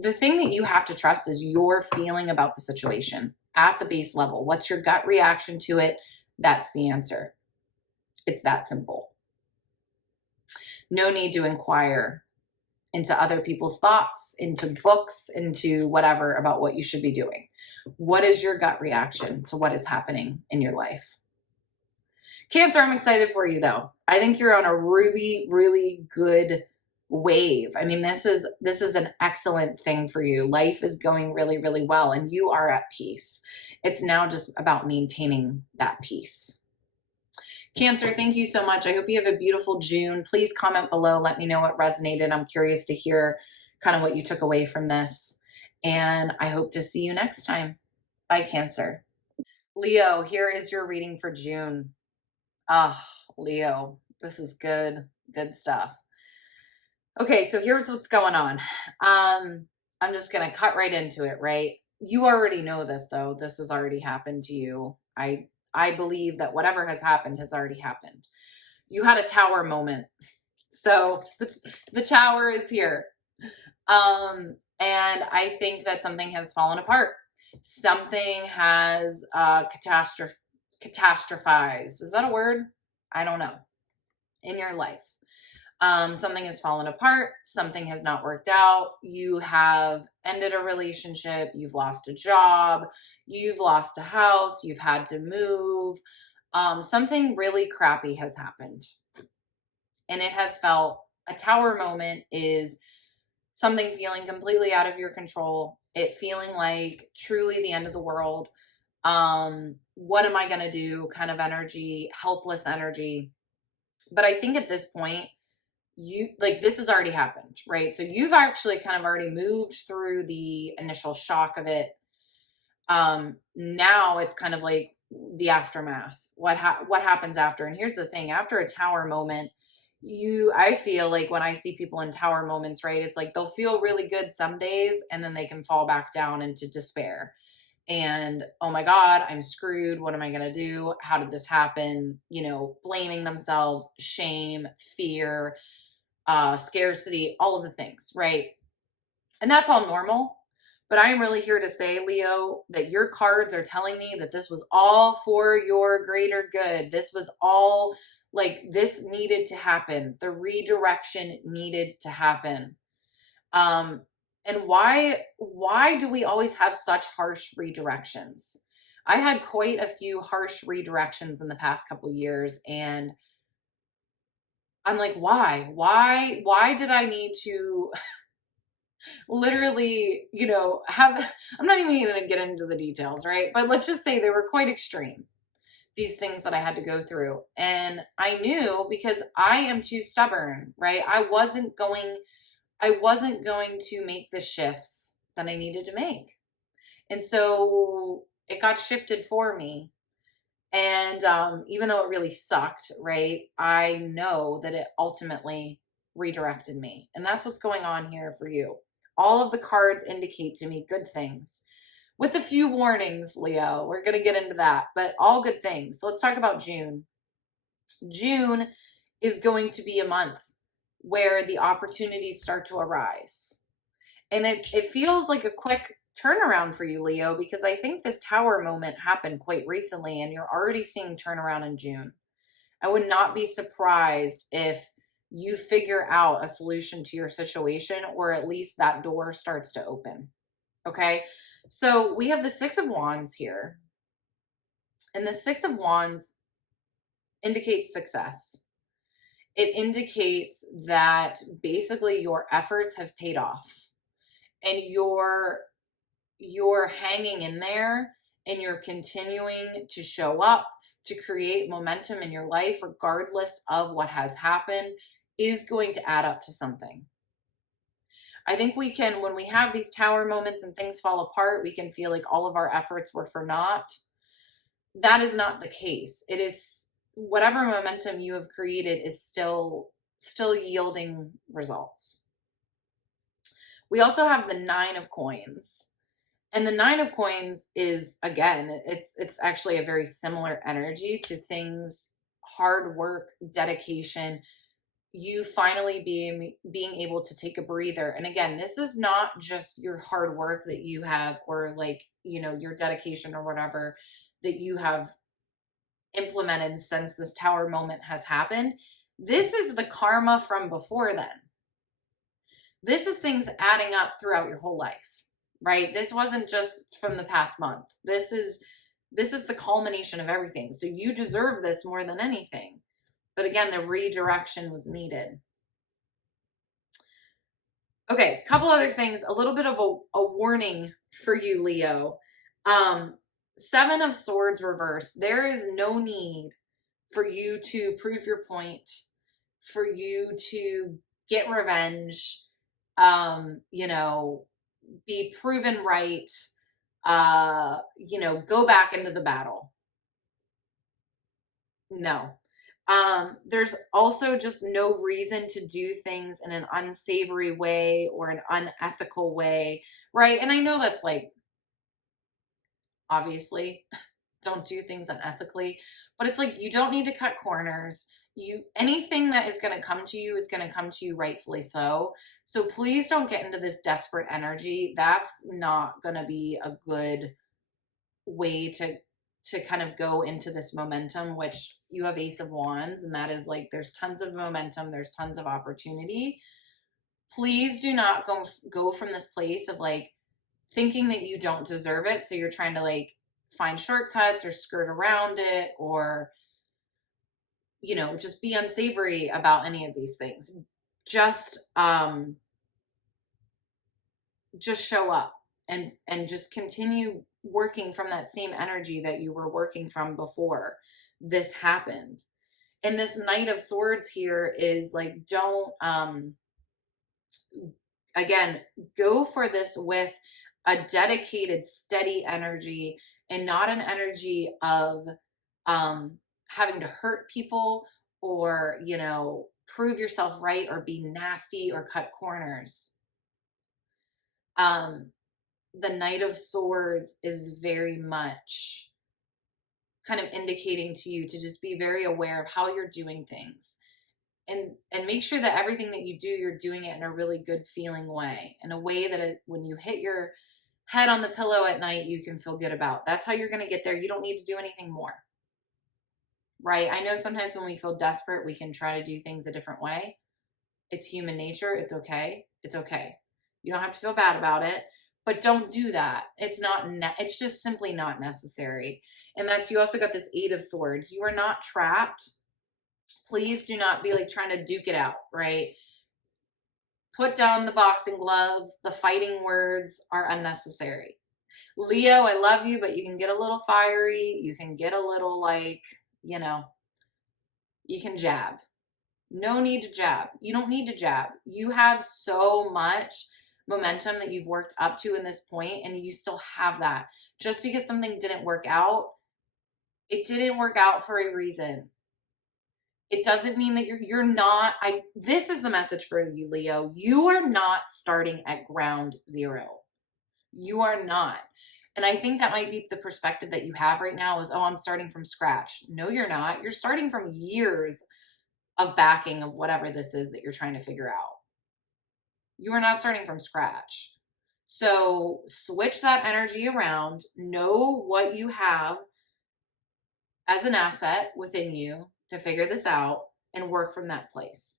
The thing that you have to trust is your feeling about the situation at the base level. What's your gut reaction to it? That's the answer. It's that simple. No need to inquire into other people's thoughts, into books, into whatever about what you should be doing. What is your gut reaction to what is happening in your life? Cancer, I'm excited for you though. I think you're on a really, really good wave. I mean, this is an excellent thing for you. Life is going really, really well and you are at peace. It's now just about maintaining that peace. Cancer, thank you so much. I hope you have a beautiful June. Please comment below. Let me know what resonated. I'm curious to hear kind of what you took away from this. And I hope to see you next time. Bye, Cancer. Leo, here is your reading for June. Leo, this is good stuff. Okay, so here's what's going on. I'm just going to cut right into it, right? You already know this, though. This has already happened to you. I believe that whatever has happened has already happened. You had a tower moment. So the tower is here. And I think that something has fallen apart. Something has catastrophized. Is that a word? I don't know. In your life. Something has fallen apart. Something has not worked out. You have ended a relationship. You've lost a job. You've lost a house. You've had to move. Something really crappy has happened. And it has felt, a tower moment is something feeling completely out of your control. It feeling like truly the end of the world. What am I going to do? Kind of energy, helpless energy. But I think at this point, this has already happened, right? So you've actually kind of already moved through the initial shock of it. Now it's kind of like the aftermath. What happens after? And here's the thing, after a tower moment, I feel like when I see people in tower moments, right, it's like they'll feel really good some days and then they can fall back down into despair. And, oh my God, I'm screwed. What am I going to do? How did this happen? You know, blaming themselves, shame, fear, scarcity, all of the things, right? And that's all normal. But I am really here to say, Leo, that your cards are telling me that this was all for your greater good. This was all this needed to happen. The redirection needed to happen. And why do we always have such harsh redirections? I had quite a few harsh redirections in the past couple years, and I'm like, why did I need to literally, I'm not even going to get into the details, right? But let's just say they were quite extreme, these things that I had to go through. And I knew, because I am too stubborn, right? I wasn't going to make the shifts that I needed to make. And so it got shifted for me. And even though it really sucked, right, I know that it ultimately redirected me. And that's what's going on here for you. All of the cards indicate to me good things, with a few warnings, Leo. We're going to get into that, but all good things. So let's talk about June. June is going to be a month where the opportunities start to arise. And it feels like a quick turnaround for you, Leo, because I think this tower moment happened quite recently and you're already seeing turnaround in June. I would not be surprised if you figure out a solution to your situation, or at least that door starts to open. Okay. So we have the Six of Wands here, and the Six of Wands indicates success. It indicates that basically your efforts have paid off, and you're hanging in there, and you're continuing to show up to create momentum in your life regardless of what has happened is going to add up to something. I think we can, when we have these tower moments and things fall apart, we can feel like all of our efforts were for naught. That is not the case. It is, whatever momentum you have created is still yielding results. We also have the Nine of Coins. And the Nine of Coins is, again, it's actually a very similar energy to things, hard work, dedication, you finally being able to take a breather. And again, this is not just your hard work that you have, or like, you know, your dedication or whatever that you have implemented since this tower moment has happened. This is the karma from before then. This is things adding up throughout your whole life, right? This wasn't just from the past month. This is the culmination of everything. So you deserve this more than anything. But again, the redirection was needed. Okay, a couple other things, a little bit of a warning for you, Leo. Seven of Swords reversed. There is no need for you to prove your point, for you to get revenge, you know, be proven right, you know, go back into the battle. No. There's also just no reason to do things in an unsavory way or an unethical way, right? And I know that's like, obviously, don't do things unethically, but it's like, you don't need to cut corners. Anything that is going to come to you is going to come to you rightfully so. So please don't get into this desperate energy. That's not going to be a good way to kind of go into this momentum, which you have Ace of Wands, and that is like, there's tons of momentum, there's tons of opportunity. Please do not go from this place of like thinking that you don't deserve it, so you're trying to like find shortcuts or skirt around it, or, you know, just be unsavory about any of these things. Just show up and just continue working from that same energy that you were working from before this happened. And this Knight of Swords here is like, don't, again, go for this with a dedicated, steady energy, and not an energy of having to hurt people, or, you know, prove yourself right, or be nasty or cut corners. The Knight of Swords is very much kind of indicating to you to just be very aware of how you're doing things, and make sure that everything that you do, you're doing it in a really good feeling way, in a way that when you hit your head on the pillow at night, you can feel good about. That's how you're going to get there. You don't need to do anything more, right? I know sometimes when we feel desperate, we can try to do things a different way. It's human nature. It's okay. It's okay. You don't have to feel bad about it. But don't do that. It's it's just simply not necessary. And that's, you also got this Eight of Swords. You are not trapped. Please do not be like trying to duke it out, right? Put down the boxing gloves. The fighting words are unnecessary. Leo, I love you, but you can get a little fiery. You can get a little like, you know, you can jab. No need to jab. You don't need to jab. You have so much momentum that you've worked up to in this point, and you still have that. Just because something didn't work out, it didn't work out for a reason. It doesn't mean that you're not, this is the message for you, Leo. You are not starting at ground zero. You are not. And I think that might be the perspective that you have right now is, oh, I'm starting from scratch. No, you're not. You're starting from years of backing of whatever this is that you're trying to figure out. You are not starting from scratch. So switch that energy around. Know what you have as an asset within you. to figure this out and work from that place.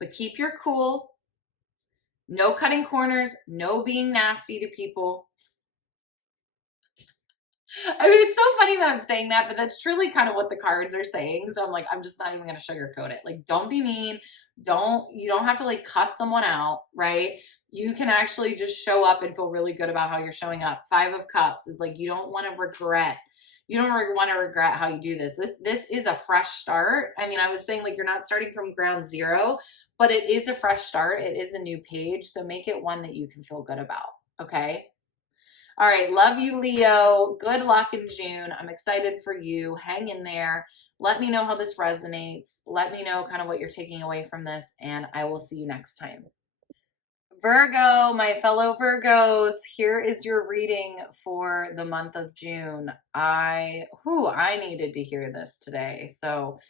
But keep your cool. No cutting corners, no being nasty to people. I mean, it's so funny that I'm saying that, but that's truly kind of what the cards are saying. So I'm like, I'm just not even going to sugarcoat it. Like, don't be mean. You don't have to like cuss someone out, right? You can actually just show up and feel really good about how you're showing up. 5 of Cups is like, you don't want to regret. You don't want to regret how you do this. This is a fresh start. I mean, I was saying like, you're not starting from ground zero, but it is a fresh start. It is a new page. So make it one that you can feel good about. Okay. All right. Love you, Leo. Good luck in June. I'm excited for you. Hang in there. Let me know how this resonates. Let me know kind of what you're taking away from this, and I will see you next time. Virgo, my fellow Virgos, here is your reading for the month of June. I needed to hear this today. So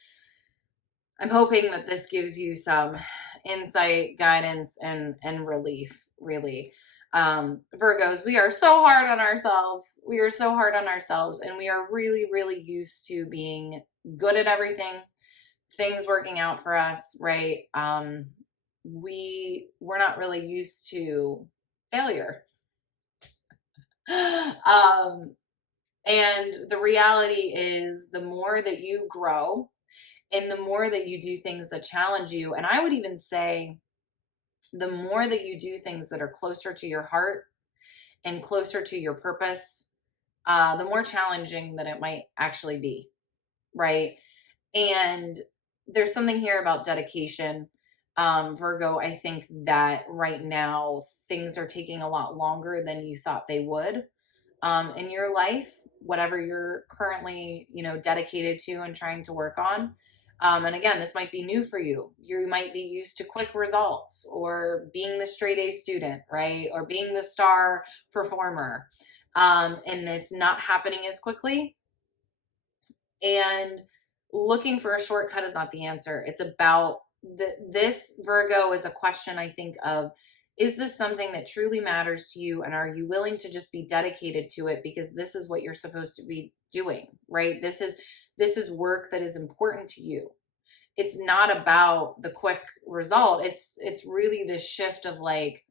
I'm hoping that this gives you some insight, guidance, and relief, really. Virgos, we are so hard on ourselves. We are so hard on ourselves, and we are really, really used to being good at everything, things working out for us, right? We're not really used to failure. And the reality is, the more that you grow and the more that you do things that challenge you, and I would even say the more that you do things that are closer to your heart and closer to your purpose, the more challenging that it might actually be, right? And there's something here about dedication. Virgo, I think that right now things are taking a lot longer than you thought they would in your life, whatever you're currently, dedicated to and trying to work on. And again, this might be new for you. You might be used to quick results, or being the straight A student, right? Or being the star performer. And it's not happening as quickly. And looking for a shortcut is not the answer. It's about this, Virgo, is a question, I think, of, is this something that truly matters to you? And are you willing to just be dedicated to it because this is what you're supposed to be doing, right? This is work that is important to you. It's not about the quick result. It's really this shift of like,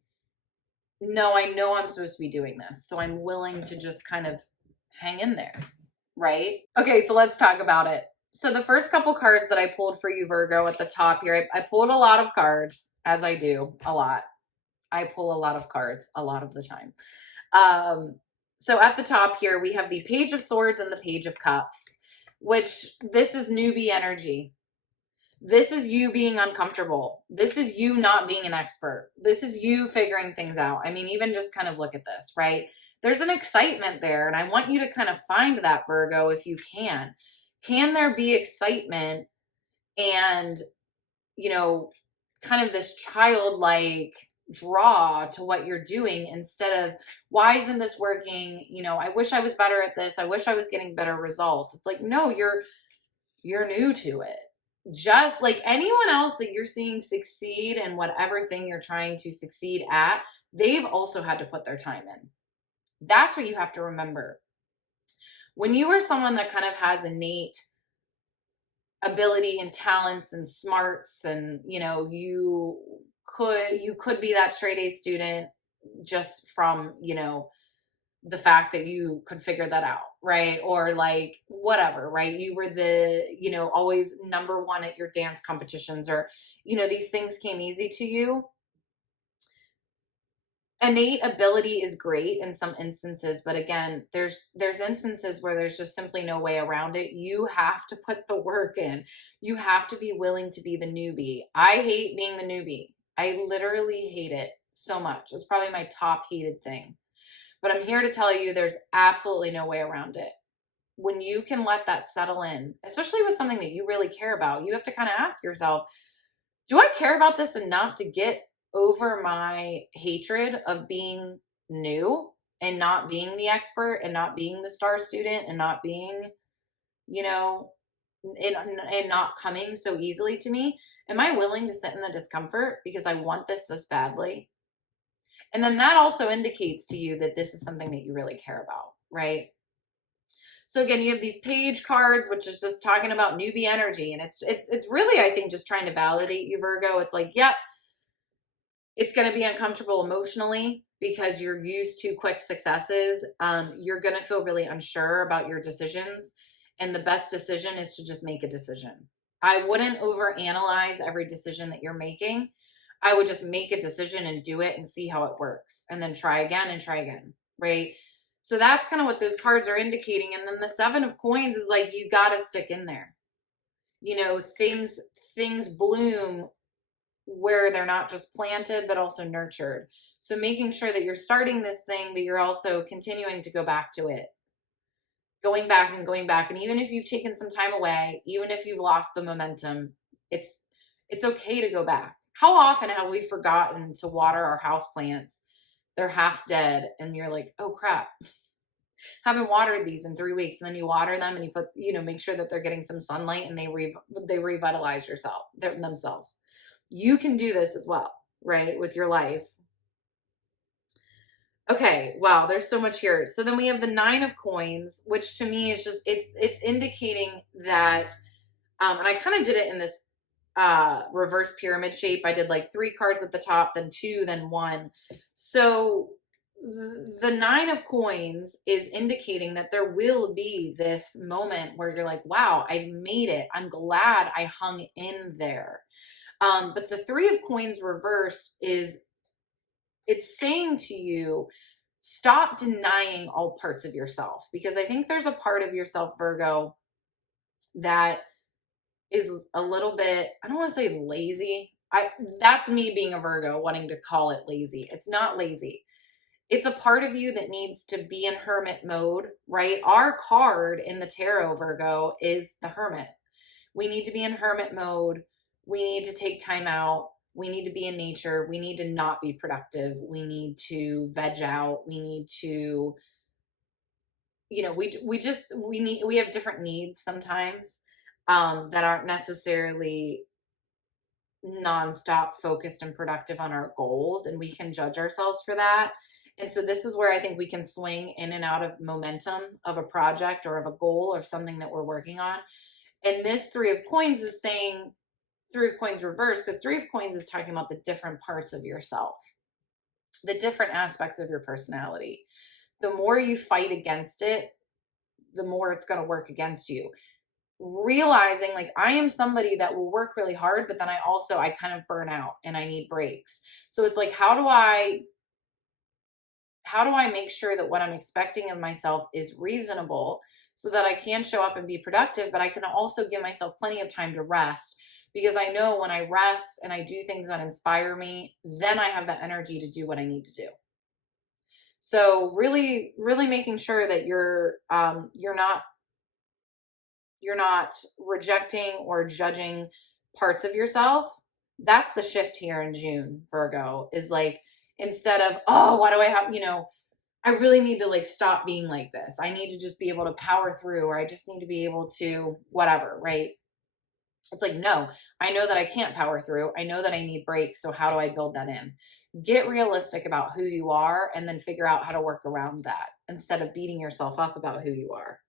no, I know I'm supposed to be doing this, so I'm willing to just kind of hang in there, right? Okay, so let's talk about it. So the first couple cards that I pulled for you, Virgo, at the top here, I pulled a lot of cards, as I do a lot. I pull a lot of cards a lot of the time. So at the top here, we have the Page of Swords and the Page of Cups, which this is newbie energy. This is you being uncomfortable. This is you not being an expert. This is you figuring things out. I mean, even just kind of look at this, right? There's an excitement there, and I want you to kind of find that, Virgo, if you can. Can there be excitement and, kind of this childlike draw to what you're doing, instead of, why isn't this working? I wish I was better at this. I wish I was getting better results. It's like, no, you're new to it. Just like anyone else that you're seeing succeed in whatever thing you're trying to succeed at, they've also had to put their time in. That's what you have to remember. When you are someone that kind of has innate ability and talents and smarts, and you could be that straight A student just from the fact that you could figure that out, right? Or like whatever, right? You were the always number one at your dance competitions, or these things came easy to you. Innate ability is great in some instances, but again, there's instances where there's just simply no way around it. You have to put the work in. You have to be willing to be the newbie. I hate being the newbie. I literally hate it so much. It's probably my top hated thing. But I'm here to tell you there's absolutely no way around it. When you can let that settle in, especially with something that you really care about, you have to kind of ask yourself, do I care about this enough to get over my hatred of being new and not being the expert and not being the star student and not being, and not coming so easily to me? Am I willing to sit in the discomfort because I want this badly? And then that also indicates to you that this is something that you really care about, right? So again, you have these page cards, which is just talking about newbie energy. And it's really, I think, just trying to validate you, Virgo. It's like, yep, it's going to be uncomfortable emotionally because you're used to quick successes. You're going to feel really unsure about your decisions. And the best decision is to just make a decision. I wouldn't overanalyze every decision that you're making. I would just make a decision and do it and see how it works. And then try again and try again, right? So that's kind of what those cards are indicating. And then the 7 of coins is like, you got to stick in there. You know, things bloom where they're not just planted, but also nurtured. So making sure that you're starting this thing, but you're also continuing to go back to it. Going back and going back. And even if you've taken some time away, even if you've lost the momentum, it's okay to go back. How often have we forgotten to water our houseplants? They're half dead and you're like, oh crap, haven't watered these in 3 weeks. And then you water them and you put, you know, make sure that they're getting some sunlight and they revitalize themselves. You can do this as well, right? With your life. Okay, wow, there's so much here. So then we have the 9 of coins, which to me is just, it's indicating that, and I kind of did it in this reverse pyramid shape. I did like 3 cards at the top, then 2, then 1. So the 9 of coins is indicating that there will be this moment where you're like, wow, I've made it. I'm glad I hung in there. But the 3 of coins reversed is, it's saying to you, stop denying all parts of yourself, because I think there's a part of yourself, Virgo, that is a little bit, I don't want to say lazy. That's me being a Virgo wanting to call it lazy. It's not lazy. It's a part of you that needs to be in hermit mode, right? Our card in the tarot, Virgo, is the hermit. We need to be in hermit mode. We need to take time out. We need to be in nature. We need to not be productive. We need to veg out. We need to, you know, we have different needs sometimes that aren't necessarily nonstop focused and productive on our goals. And we can judge ourselves for that. And so this is where I think we can swing in and out of momentum of a project or of a goal or something that we're working on. And this 3 of coins is saying, 3 of coins reverse, because 3 of coins is talking about the different parts of yourself, the different aspects of your personality. The more you fight against it, the more it's going to work against you. Realizing like, I am somebody that will work really hard, but then I kind of burn out and I need breaks. So it's like, how do I make sure that what I'm expecting of myself is reasonable so that I can show up and be productive, but I can also give myself plenty of time to rest, because I know when I rest and I do things that inspire me, then I have the energy to do what I need to do. So really, really making sure that you're not rejecting or judging parts of yourself. That's the shift here in June, Virgo, is like, instead of, oh, why do I have, you know, I really need to like stop being like this. I need to just be able to power through, or I just need to be able to whatever, right? It's like, no, I know that I can't power through. I know that I need breaks. So how do I build that in? Get realistic about who you are and then figure out how to work around that instead of beating yourself up about who you are.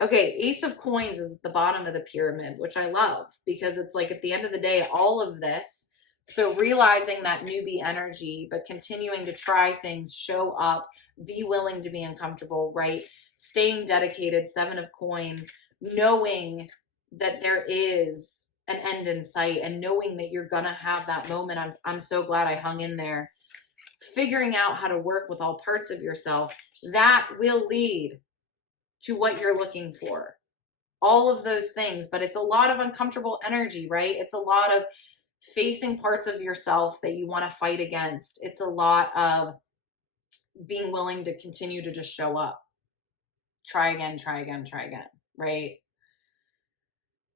Okay, Ace of Coins is at the bottom of the pyramid, which I love, because it's like at the end of the day, all of this. So realizing that newbie energy, but continuing to try things, show up, be willing to be uncomfortable, right? Staying dedicated, 7 of Coins, knowing that there is an end in sight and knowing that you're going to have that moment. I'm so glad I hung in there. Figuring out how to work with all parts of yourself, that will lead to what you're looking for. All of those things, but it's a lot of uncomfortable energy, right? It's a lot of facing parts of yourself that you want to fight against. It's a lot of being willing to continue to just show up. Try again, try again, try again, right?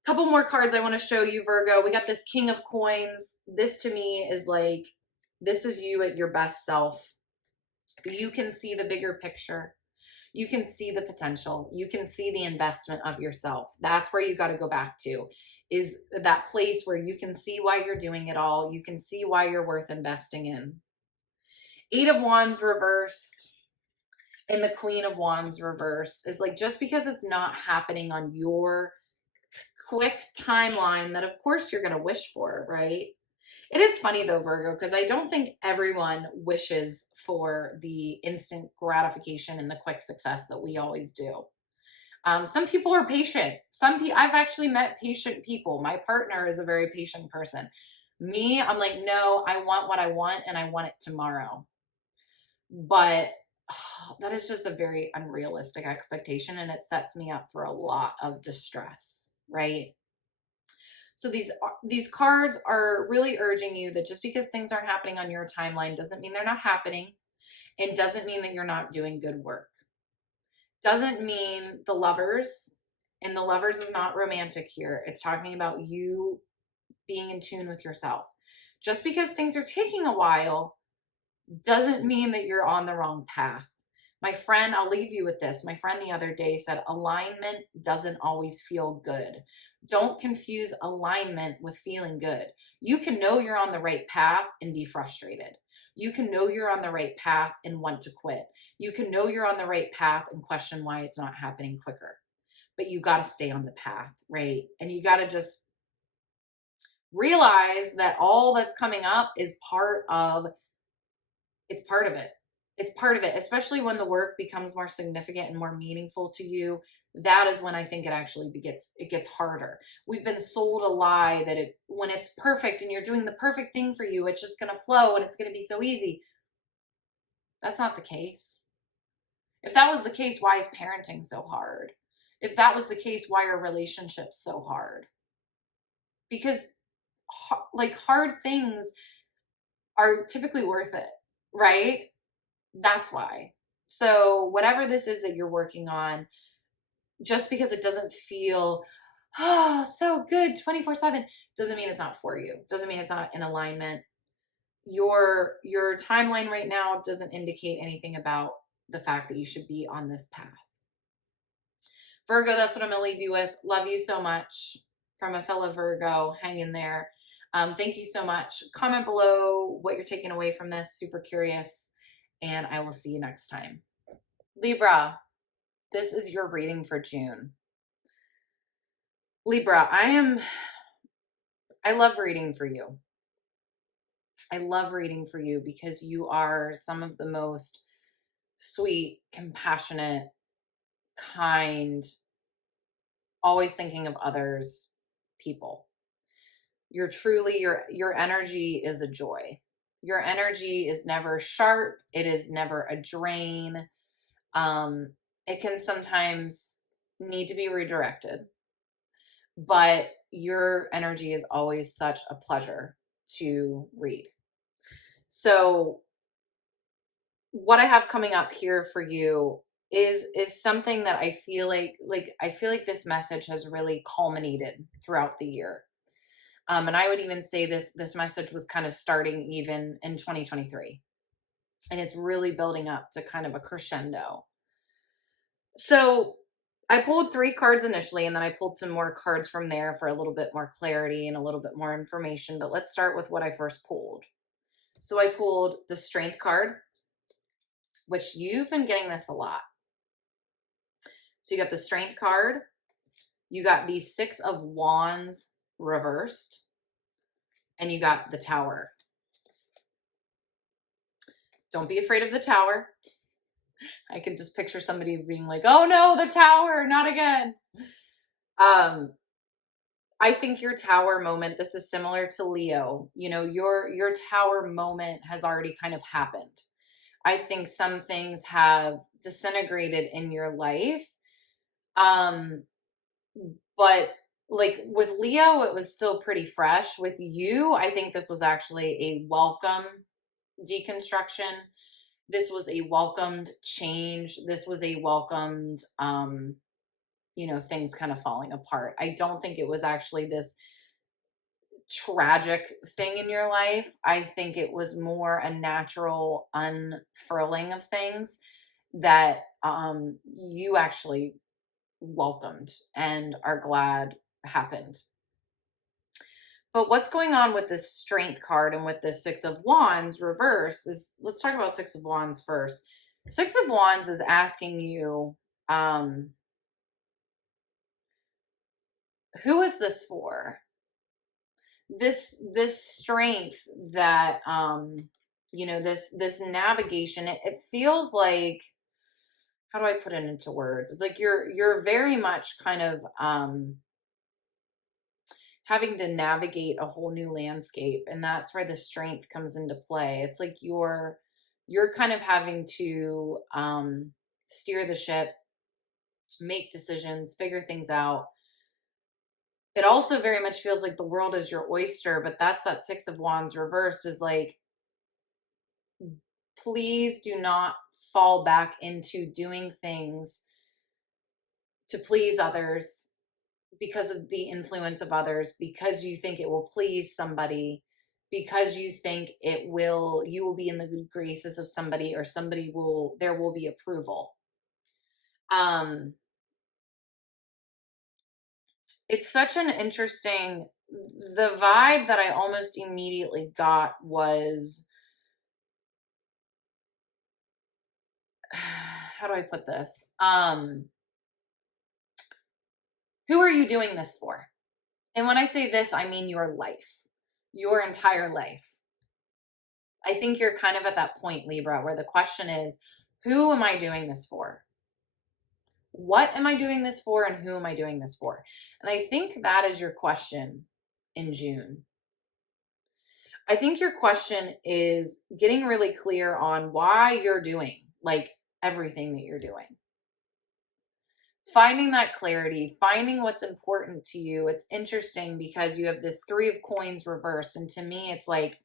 Couple more cards I want to show you, Virgo. We got this King of Coins. This to me is like, this is you at your best self. You can see the bigger picture. You can see the potential. You can see the investment of yourself. That's where you got to go back to, is that place where you can see why you're doing it all. You can see why you're worth investing in. 8 of Wands reversed. And the Queen of Wands reversed is like, just because it's not happening on your quick timeline that of course you're going to wish for, right? It is funny though, Virgo, because I don't think everyone wishes for the instant gratification and the quick success that we always do. Some people are patient. I've actually met patient people. My partner is a very patient person. Me, I'm like, no, I want what I want and I want it tomorrow. But that is just a very unrealistic expectation, and it sets me up for a lot of distress, right? So these cards are really urging you that just because things aren't happening on your timeline doesn't mean they're not happening. It doesn't mean that you're not doing good work. Doesn't mean the Lovers, and the Lovers is not romantic here. It's talking about you being in tune with yourself. Just because things are taking a while doesn't mean that you're on the wrong path. My friend, I'll leave you with this. My friend the other day said, alignment doesn't always feel good. Don't confuse alignment with feeling good. You can know you're on the right path and be frustrated. You can know you're on the right path and want to quit. You can know you're on the right path and question why it's not happening quicker. But you got to stay on the path, right? And you got to just realize that all that's coming up is part of it. It's part of it, especially when the work becomes more significant and more meaningful to you. That is when I think it gets harder. We've been sold a lie that when it's perfect and you're doing the perfect thing for you, it's just going to flow and it's going to be so easy. That's not the case. If that was the case, why is parenting so hard? If that was the case, why are relationships so hard? Because like hard things are typically worth it, right? That's why. So whatever this is that you're working on, just because it doesn't feel so good 24/7 doesn't mean it's not for you. Doesn't mean it's not in alignment. Your timeline right now doesn't indicate anything about the fact that you should be on this path. Virgo, that's what I'm going to leave you with. Love you so much. From a fellow Virgo. Hang in there. Thank you so much. Comment below what you're taking away from this. Super curious. And I will see you next time. Libra, this is your reading for June. Libra, I love reading for you. I love reading for you because you are some of the most sweet, compassionate, kind, always thinking of others people. You're truly, your energy is a joy. Your energy is never sharp. It is never a drain. It can sometimes need to be redirected, but your energy is always such a pleasure to read. So what I have coming up here for you is something that I feel like this message has really culminated throughout the year. And I would even say this message was kind of starting even in 2023. And it's really building up to kind of a crescendo. So I pulled 3 cards initially, and then I pulled some more cards from there for a little bit more clarity and a little bit more information. But let's start with what I first pulled. So I pulled the Strength card, which you've been getting this a lot. So you got the Strength card. You got the 6 of Wands reversed. And you got the Tower. Don't be afraid of the Tower. I can just picture somebody being like, oh no, the Tower, not again. I think your Tower moment, this is similar to Leo. You know, your Tower moment has already kind of happened. I think some things have disintegrated in your life. But like with Leo, it was still pretty fresh. With you, I think this was actually a welcome deconstruction. This was a welcomed change. This was a welcomed, things kind of falling apart. I don't think it was actually this tragic thing in your life. I think it was more a natural unfurling of things that you actually welcomed and are glad happened. But what's going on with this Strength card and with the 6 of Wands reverse is, let's talk about 6 of Wands first. Six of Wands is asking you, who is this for? This strength that, you know, this navigation, it feels like, how do I put it into words? It's like you're very much kind of having to navigate a whole new landscape, and that's where the strength comes into play. It's like you're kind of having to steer the ship, make decisions, figure things out. It also very much feels like the world is your oyster, but that's that Six of Wands reversed, is like, please do not fall back into doing things to please others because of the influence of others, because you think it will please somebody, because you think you will be in the good graces of somebody, or there will be approval. It's such an interesting, the vibe that I almost immediately got was, how do I put this? Who are you doing this for? And when I say this, I mean your life, your entire life. I think you're kind of at that point, Libra, where the question is, who am I doing this for? What am I doing this for, and who am I doing this for? And I think that is your question in June. I think your question is getting really clear on why you're doing like everything that you're doing. Finding that clarity, finding what's important to you. It's interesting because you have this Three of Coins reversed. And to me, it's like,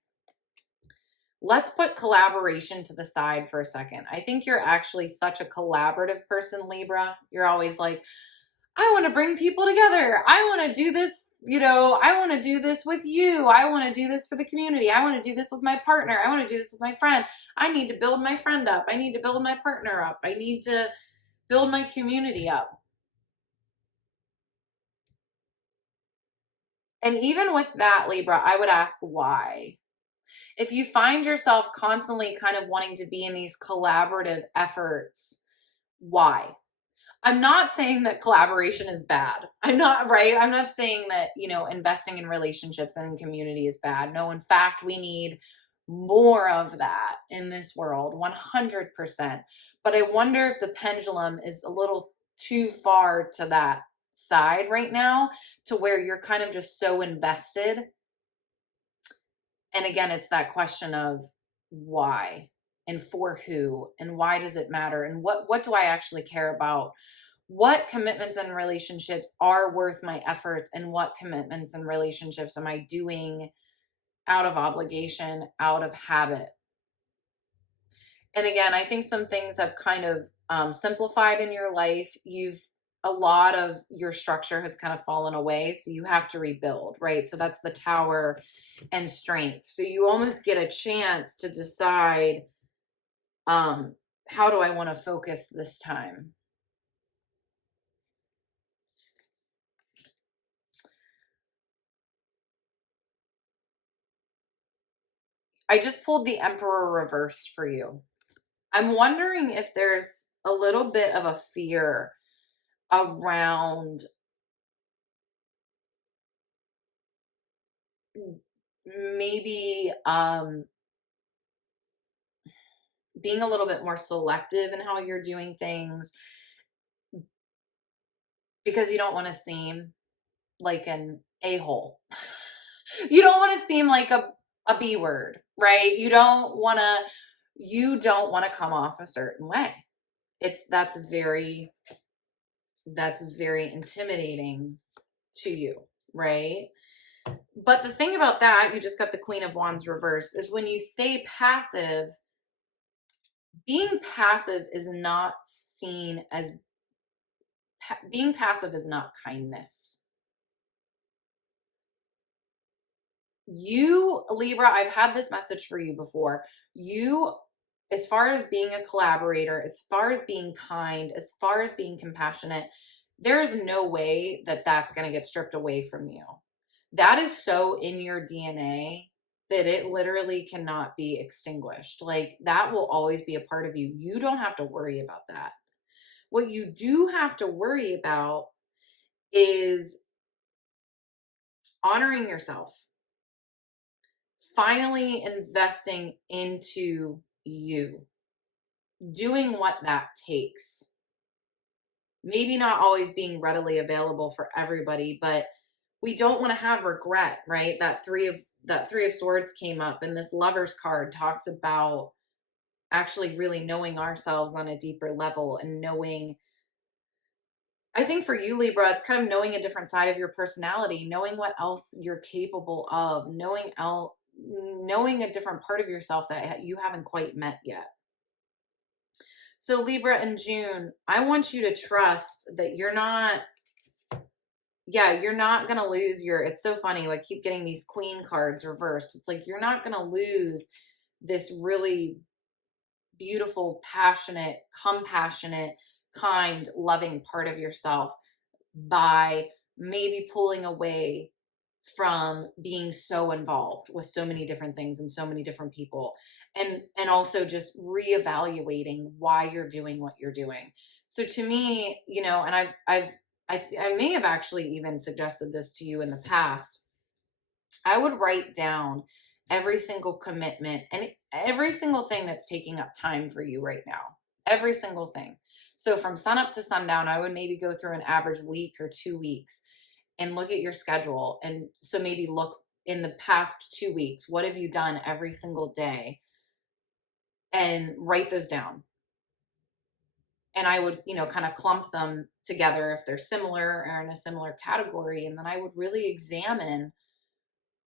let's put collaboration to the side for a second. I think you're actually such a collaborative person, Libra. You're always like, I want to bring people together. I want to do this, you know, I want to do this with you. I want to do this for the community. I want to do this with my partner. I want to do this with my friend. I need to build my friend up. I need to build my partner up. I need to build my community up. And even with that, Libra, I would ask why. If you find yourself constantly kind of wanting to be in these collaborative efforts, why? I'm not saying that collaboration is bad. I'm not, right? I'm not saying that, you know, investing in relationships and in community is bad. No, in fact, we need more of that in this world, 100%. But I wonder if the pendulum is a little too far to that side right now, to where you're kind of just so invested. And again, it's that question of why and for who and why does it matter, and what do I actually care about? What commitments and relationships are worth my efforts, and what commitments and relationships am I doing out of obligation, out of habit? And again, I think some things have kind of simplified in your life. A lot of your structure has kind of fallen away, so you have to rebuild, right? So that's the Tower and Strength. So you almost get a chance to decide, how do I want to focus this time? I just pulled the Emperor reverse for you. I'm wondering if there's a little bit of a fear around maybe being a little bit more selective in how you're doing things, because you don't want to seem like an a-hole. You don't want to seem like a B word, right? You don't want to come off a certain way. That's very intimidating to you, right? But the thing about that, you just got the Queen of Wands reverse, is when you stay passive, being passive is not seen as, being passive is not kindness. You, Libra, I've had this message for you before. You, as far as being a collaborator, as far as being kind, as far as being compassionate, there is no way that that's going to get stripped away from you. That is so in your DNA that it literally cannot be extinguished. Like, that will always be a part of you. You don't have to worry about that. What you do have to worry about is honoring yourself, finally investing into you, doing what that takes. Maybe not always being readily available for everybody, but we don't want to have regret, right? That three of swords came up, and this Lover's card talks about actually really knowing ourselves on a deeper level, and knowing, I think for you, Libra, it's kind of knowing a different side of your personality, knowing what else you're capable of, knowing a different part of yourself that you haven't quite met yet. So Libra, in June, I want you to trust that you're not going to lose it's so funny. I keep getting these queen cards reversed. It's like, you're not going to lose this really beautiful, passionate, compassionate, kind, loving part of yourself by maybe pulling away from being so involved with so many different things and so many different people, and also just reevaluating why you're doing what you're doing. So to me, and I may have actually even suggested this to you in the past, I would write down every single commitment and every single thing that's taking up time for you right now. Every single thing. So from sun up to sundown, I would maybe go through an average week or 2 weeks and look at your schedule. And so maybe look in the past 2 weeks, what have you done every single day? And write those down. And I would, kind of clump them together if they're similar or in a similar category. And then I would really examine,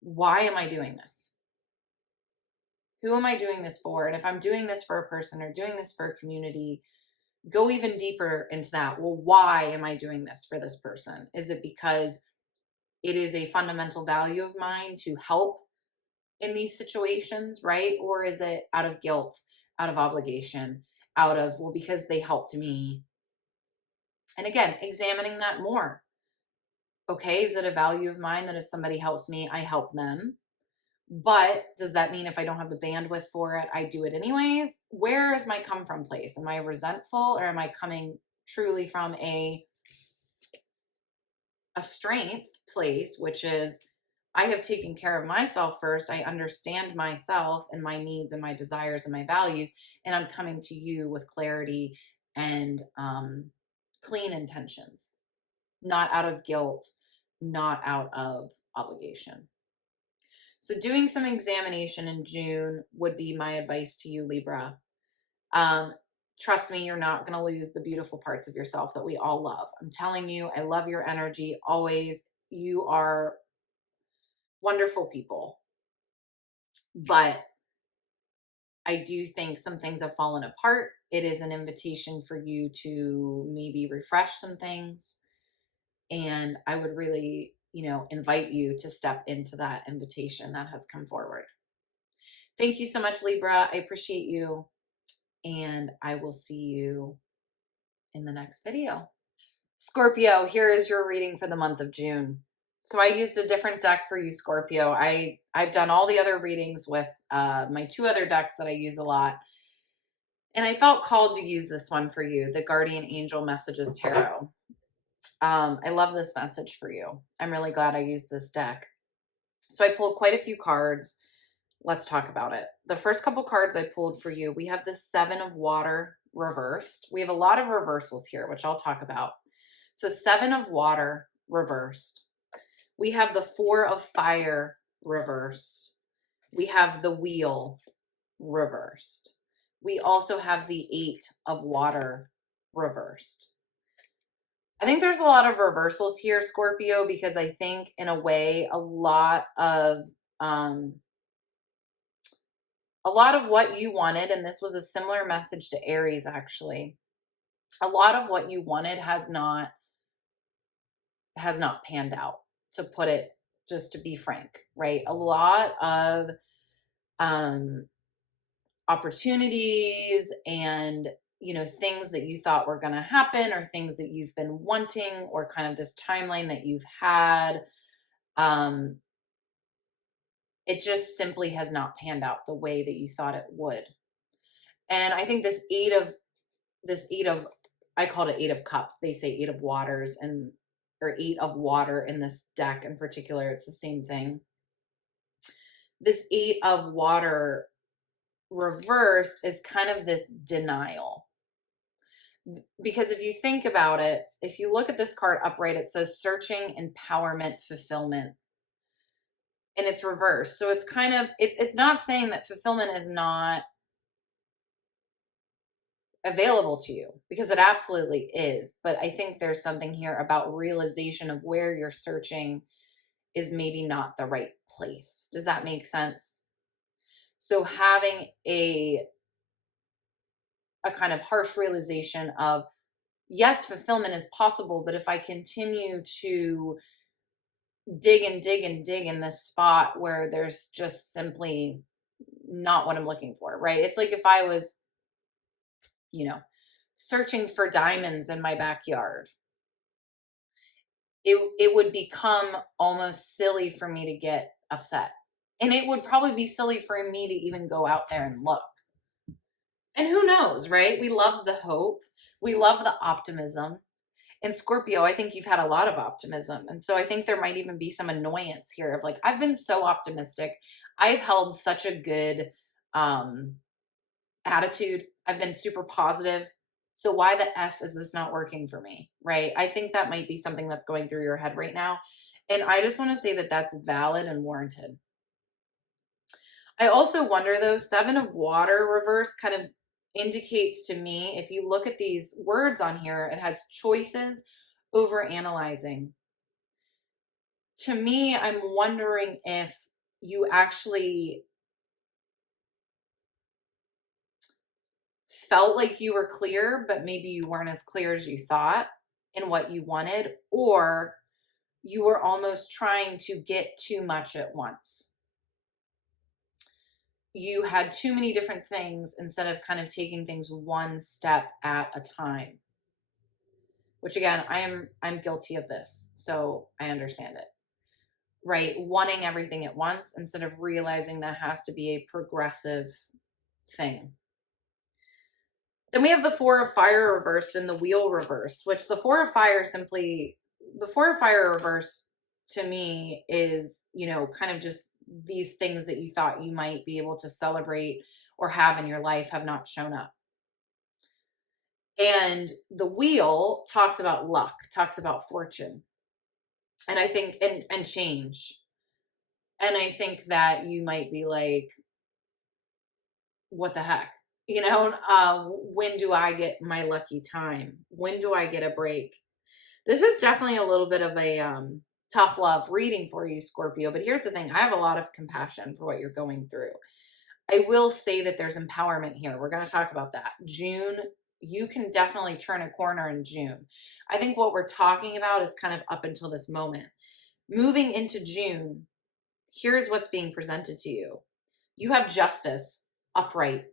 why am I doing this? Who am I doing this for? And if I'm doing this for a person or doing this for a community, go even deeper into that. Well, why am I doing this for this person? Is it because it is a fundamental value of mine to help in these situations, right? Or is it out of guilt, out of obligation, out of, well, because they helped me? And again, examining that more. Okay, is it a value of mine that if somebody helps me, I help them? But does that mean if I don't have the bandwidth for it, I do it anyways? Where is my come from place? Am I resentful, or am I coming truly from a strength place, which is, I have taken care of myself first. I understand myself and my needs and my desires and my values, and I'm coming to you with clarity and clean intentions, not out of guilt, not out of obligation. So doing some examination in June would be my advice to you, Libra. Trust me, you're not going to lose the beautiful parts of yourself that we all love. I'm telling you, I love your energy always. You are wonderful people. But I do think some things have fallen apart. It is an invitation for you to maybe refresh some things. And I would really, invite you to step into that invitation that has come forward. Thank you so much, Libra. I appreciate you. And I will see you in the next video. Scorpio, here is your reading for the month of June. So I used a different deck for you, Scorpio. I've done all the other readings with my 2 other decks that I use a lot. And I felt called to use this one for you, the Guardian Angel Messages Tarot. I love this message for you. I'm really glad I used this deck. So I pulled quite a few cards. Let's talk about it. The first couple cards I pulled for you, we have the 7 of Water reversed. We have a lot of reversals here, which I'll talk about. So 7 of Water reversed. We have the 4 of Fire reversed. We have the Wheel reversed. We also have the 8 of Water reversed. I think there's a lot of reversals here, Scorpio, because I think in a way a lot of what you wanted, and this was a similar message to Aries actually, a lot of what you wanted has not panned out, to put it, just to be frank, right? A lot of opportunities and things that you thought were going to happen, or things that you've been wanting, or kind of this timeline that you've had, It just simply has not panned out the way that you thought it would. And I think this eight of, I called it 8 of cups. They say 8 of waters, and or 8 of water in this deck in particular. It's the same thing. This 8 of water reversed is kind of this denial. Because if you think about it, if you look at this card upright, it says searching, empowerment, fulfillment. And it's reversed. So it's kind of, it's not saying that fulfillment is not available to you, because it absolutely is. But I think there's something here about realization of where you're searching is maybe not the right place. Does that make sense? So having a kind of harsh realization of, yes, fulfillment is possible, but if I continue to dig and dig and dig in this spot where there's just simply not what I'm looking for, right? It's like if I was, searching for diamonds in my backyard, it would become almost silly for me to get upset. And it would probably be silly for me to even go out there and look. And who knows, right? We love the hope. We love the optimism. In Scorpio, I think you've had a lot of optimism. And so I think there might even be some annoyance here of like, I've been so optimistic. I've held such a good attitude. I've been super positive. So why the F is this not working for me, right? I think that might be something that's going through your head right now. And I just want to say that that's valid and warranted. I also wonder though, 7 of water reverse kind of indicates to me, if you look at these words on here, it has choices over analyzing. To me, I'm wondering if you actually felt like you were clear, but maybe you weren't as clear as you thought in what you wanted, or you were almost trying to get too much at once. You had too many different things instead of kind of taking things one step at a time. Which again, I'm guilty of this, so I understand it. Right? Wanting everything at once instead of realizing that it has to be a progressive thing. Then we have the 4 of fire reversed and the wheel reversed, which the 4 of fire reversed to me is, kind of just these things that you thought you might be able to celebrate or have in your life have not shown up. And the wheel talks about luck, talks about fortune. And I think, and change. And I think that you might be like, what the heck? When do I get my lucky time? When do I get a break? This is definitely a little bit of a tough love reading for you, Scorpio. But here's the thing. I have a lot of compassion for what you're going through. I will say that there's empowerment here. We're going to talk about that. June, you can definitely turn a corner in June. I think what we're talking about is kind of up until this moment. Moving into June, here's what's being presented to you. You have justice upright.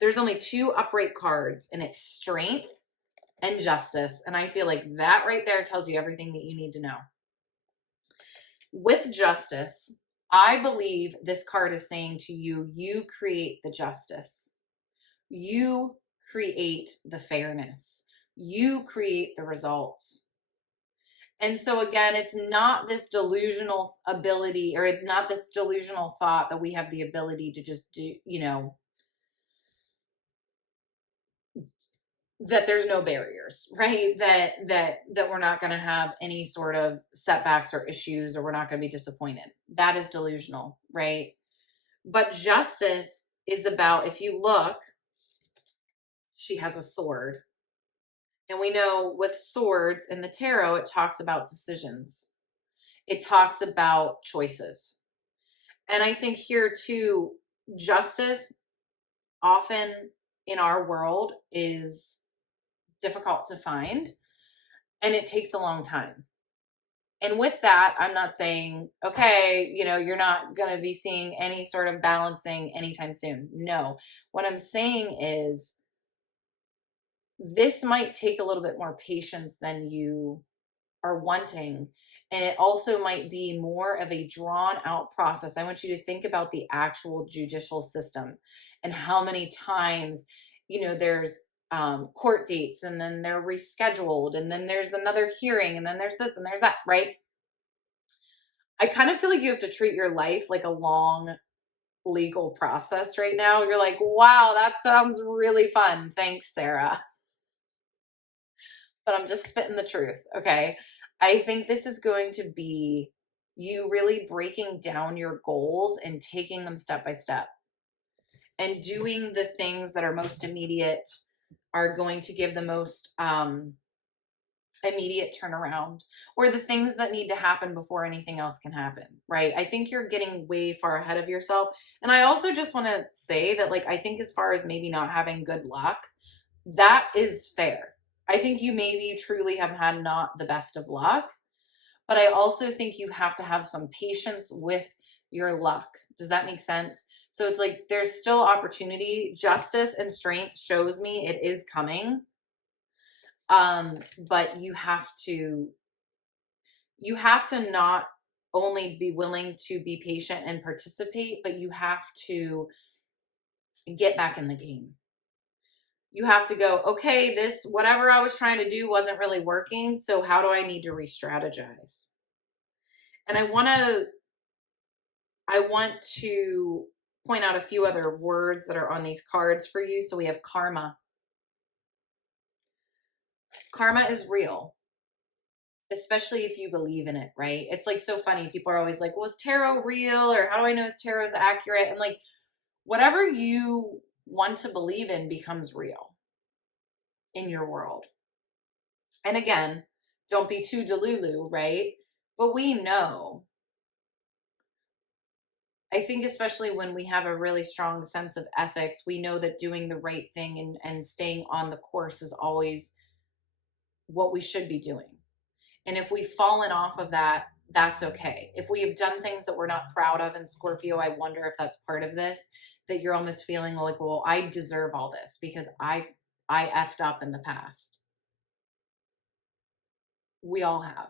There's only 2 upright cards, and it's strength and justice. And I feel like that right there tells you everything that you need to know. With justice, I believe this card is saying to you, you create the justice. You create the fairness. You create the results. And so again, it's not this delusional ability, or not this delusional thought that we have the ability to just do, that there's no barriers, right? That we're not going to have any sort of setbacks or issues, or we're not going to be disappointed. That is delusional, right? But justice is about, if you look, she has a sword. And we know with swords in the tarot, it talks about decisions. It talks about choices. And I think here too, justice often in our world is difficult to find, and it takes a long time. And with that, I'm not saying, okay, you're not going to be seeing any sort of balancing anytime soon. No, what I'm saying is this might take a little bit more patience than you are wanting. And it also might be more of a drawn out process. I want you to think about the actual judicial system and how many times, there's court dates, and then they're rescheduled, and then there's another hearing, and then there's this and there's that, right? I kind of feel like you have to treat your life like a long legal process right now. You're like, wow, that sounds really fun. Thanks, Sarah. But I'm just spitting the truth, okay? I think this is going to be you really breaking down your goals and taking them step by step and doing the things that are most immediate, are going to give the most immediate turnaround, or the things that need to happen before anything else can happen, right? I think you're getting way far ahead of yourself. And I also just want to say that, like, I think as far as maybe not having good luck, that is fair. I think you maybe truly have had not the best of luck, but I also think you have to have some patience with your luck. Does that make sense? So it's like there's still opportunity. Justice and strength shows me it is coming. But you have to not only be willing to be patient and participate, but you have to get back in the game. You have to go, okay, this, whatever I was trying to do wasn't really working. So how do I need to re-strategize? And I want to point out a few other words that are on these cards for you. So we have karma. Karma is real, especially if you believe in it, right? It's like so funny. People are always like, well, is tarot real? Or how do I know if tarot is accurate? And like, whatever you want to believe in becomes real in your world. And again, don't be too delulu, right? But we know. I think especially when we have a really strong sense of ethics, we know that doing the right thing and staying on the course is always what we should be doing. And if we've fallen off of that, that's okay. If we have done things that we're not proud of in Scorpio, I wonder if that's part of this, that you're almost feeling like, well, I deserve all this because I effed up in the past. We all have.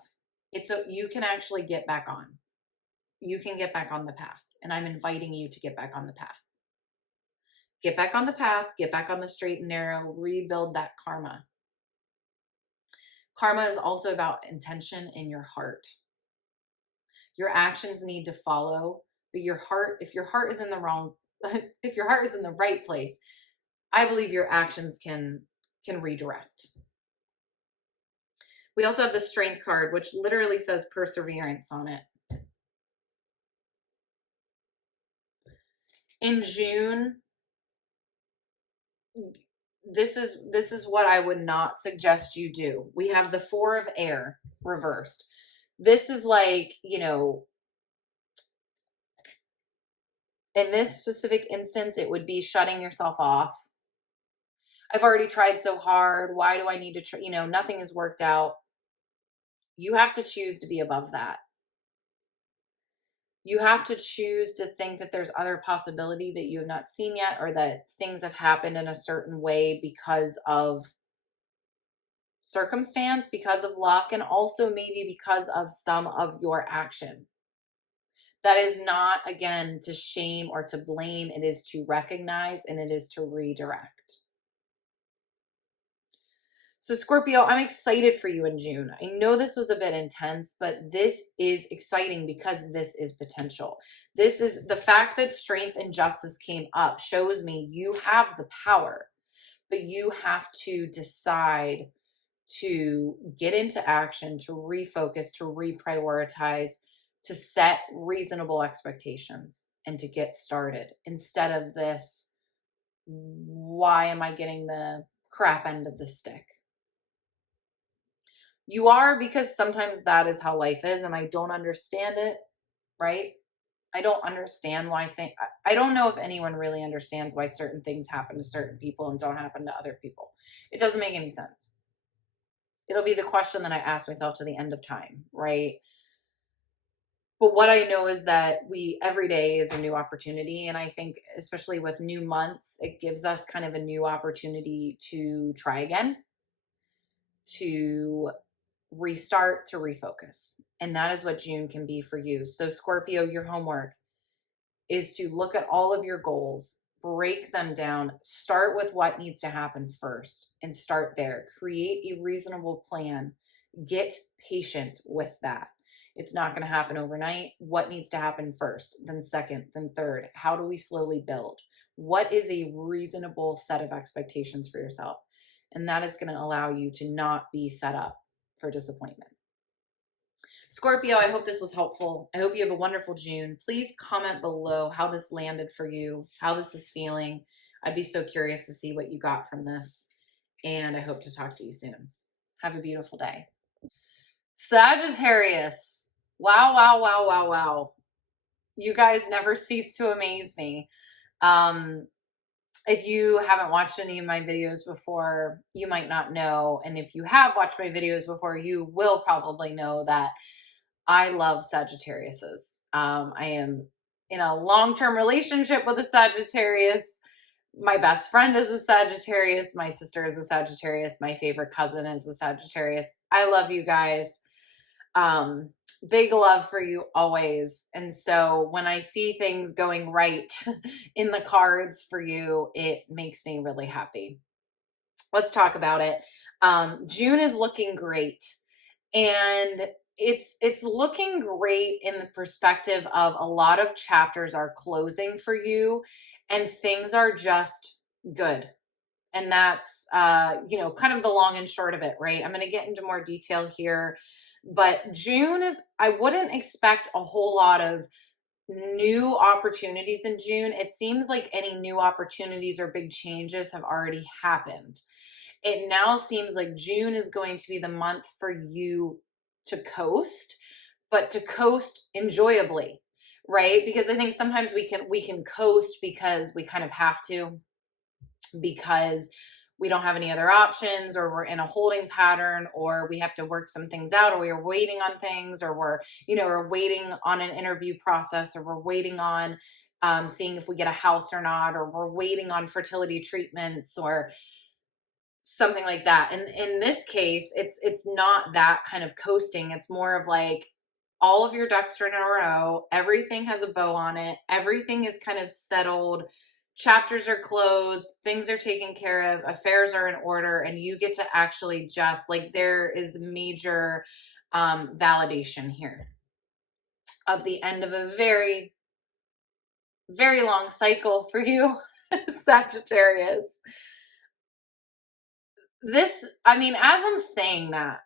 It's so you can actually get back on. You can get back on the path. And I'm inviting you to get back on the path. Get back on the path, get back on the straight and narrow, rebuild that karma. Karma is also about intention in your heart. Your actions need to follow, but your heart, if your heart is in the wrong, if your heart is in the right place, I believe your actions can redirect. We also have the Strength card, which literally says perseverance on it. In June, this is what I would not suggest you do. We have the Four of Air reversed. This is like, in this specific instance, it would be shutting yourself off. I've already tried so hard. Why do I need to try? Nothing has worked out. You have to choose to be above that. You have to choose to think that there's other possibility that you have not seen yet, or that things have happened in a certain way because of circumstance, because of luck, and also maybe because of some of your action. That is not, again, to shame or to blame. It is to recognize, and it is to redirect. So Scorpio, I'm excited for you in June. I know this was a bit intense, but this is exciting because this is potential. This is the fact that strength and justice came up shows me you have the power, but you have to decide to get into action, to refocus, to reprioritize, to set reasonable expectations, and to get started instead of this, why am I getting the crap end of the stick? You are, because sometimes that is how life is, and I don't understand it, right? I don't understand why I don't know if anyone really understands why certain things happen to certain people and don't happen to other people. It doesn't make any sense. It'll be the question that I ask myself to the end of time, right? But what I know is that every day is a new opportunity. And I think especially with new months, it gives us kind of a new opportunity to try again, to restart, to refocus. And that is what June can be for you. So Scorpio, your homework is to look at all of your goals, break them down, start with what needs to happen first and start there. Create a reasonable plan. Get patient with that. It's not going to happen overnight. What needs to happen first, then second, then third? How do we slowly build? What is a reasonable set of expectations for yourself? And that is going to allow you to not be set up for disappointment. Scorpio, I hope this was helpful. I hope you have a wonderful June. Please comment below how this landed for you, how this is feeling. I'd be so curious to see what you got from this. And I hope to talk to you soon. Have a beautiful day. Sagittarius. Wow, wow, wow, wow, wow. You guys never cease to amaze me. If you haven't watched any of my videos before, you might not know. And if you have watched my videos before, you will probably know that I love Sagittariuses. I am in a long-term relationship with a Sagittarius. My best friend is a Sagittarius. My sister is a Sagittarius. My favorite cousin is a Sagittarius. I love you guys. Big love for you always. And so when I see things going right in the cards for you, it makes me really happy. Let's talk about it. June is looking great. And it's looking great in the perspective of a lot of chapters are closing for you and things are just good. And that's, kind of the long and short of it, right? I'm going to get into more detail here, but June is, I wouldn't expect a whole lot of new opportunities in June. It seems like any new opportunities or big changes have already happened. It now seems like June is going to be the month for you to coast, but to coast enjoyably, right? Because I think sometimes we can coast because we kind of have to, because we don't have any other options, or we're in a holding pattern, or we have to work some things out, or we are waiting on things, or we're waiting on an interview process, or we're waiting on seeing if we get a house or not, or we're waiting on fertility treatments or something like that. And in this case, it's not that kind of coasting. It's more of like all of your ducks are in a row. Everything has a bow on it. Everything is kind of settled. Chapters are closed. Things are taken care of. Affairs are in order. And you get to actually just like, there is major validation here of the end of a very, very long cycle for you, Sagittarius. As I'm saying that,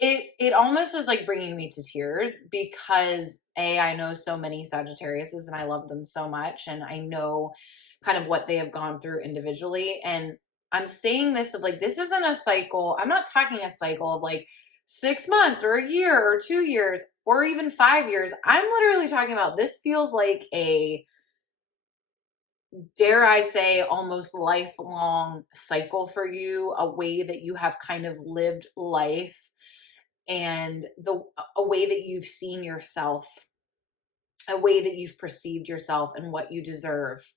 it almost is like bringing me to tears because I know so many Sagittariuses and I love them so much, and I know kind of what they have gone through individually. And I'm saying this of like, this isn't a cycle. I'm not talking a cycle of like 6 months or a year or 2 years or even 5 years. I'm literally talking about, this feels like a, dare I say, almost lifelong cycle for you, a way that you have kind of lived life and a way that you've seen yourself, a way that you've perceived yourself and what you deserve.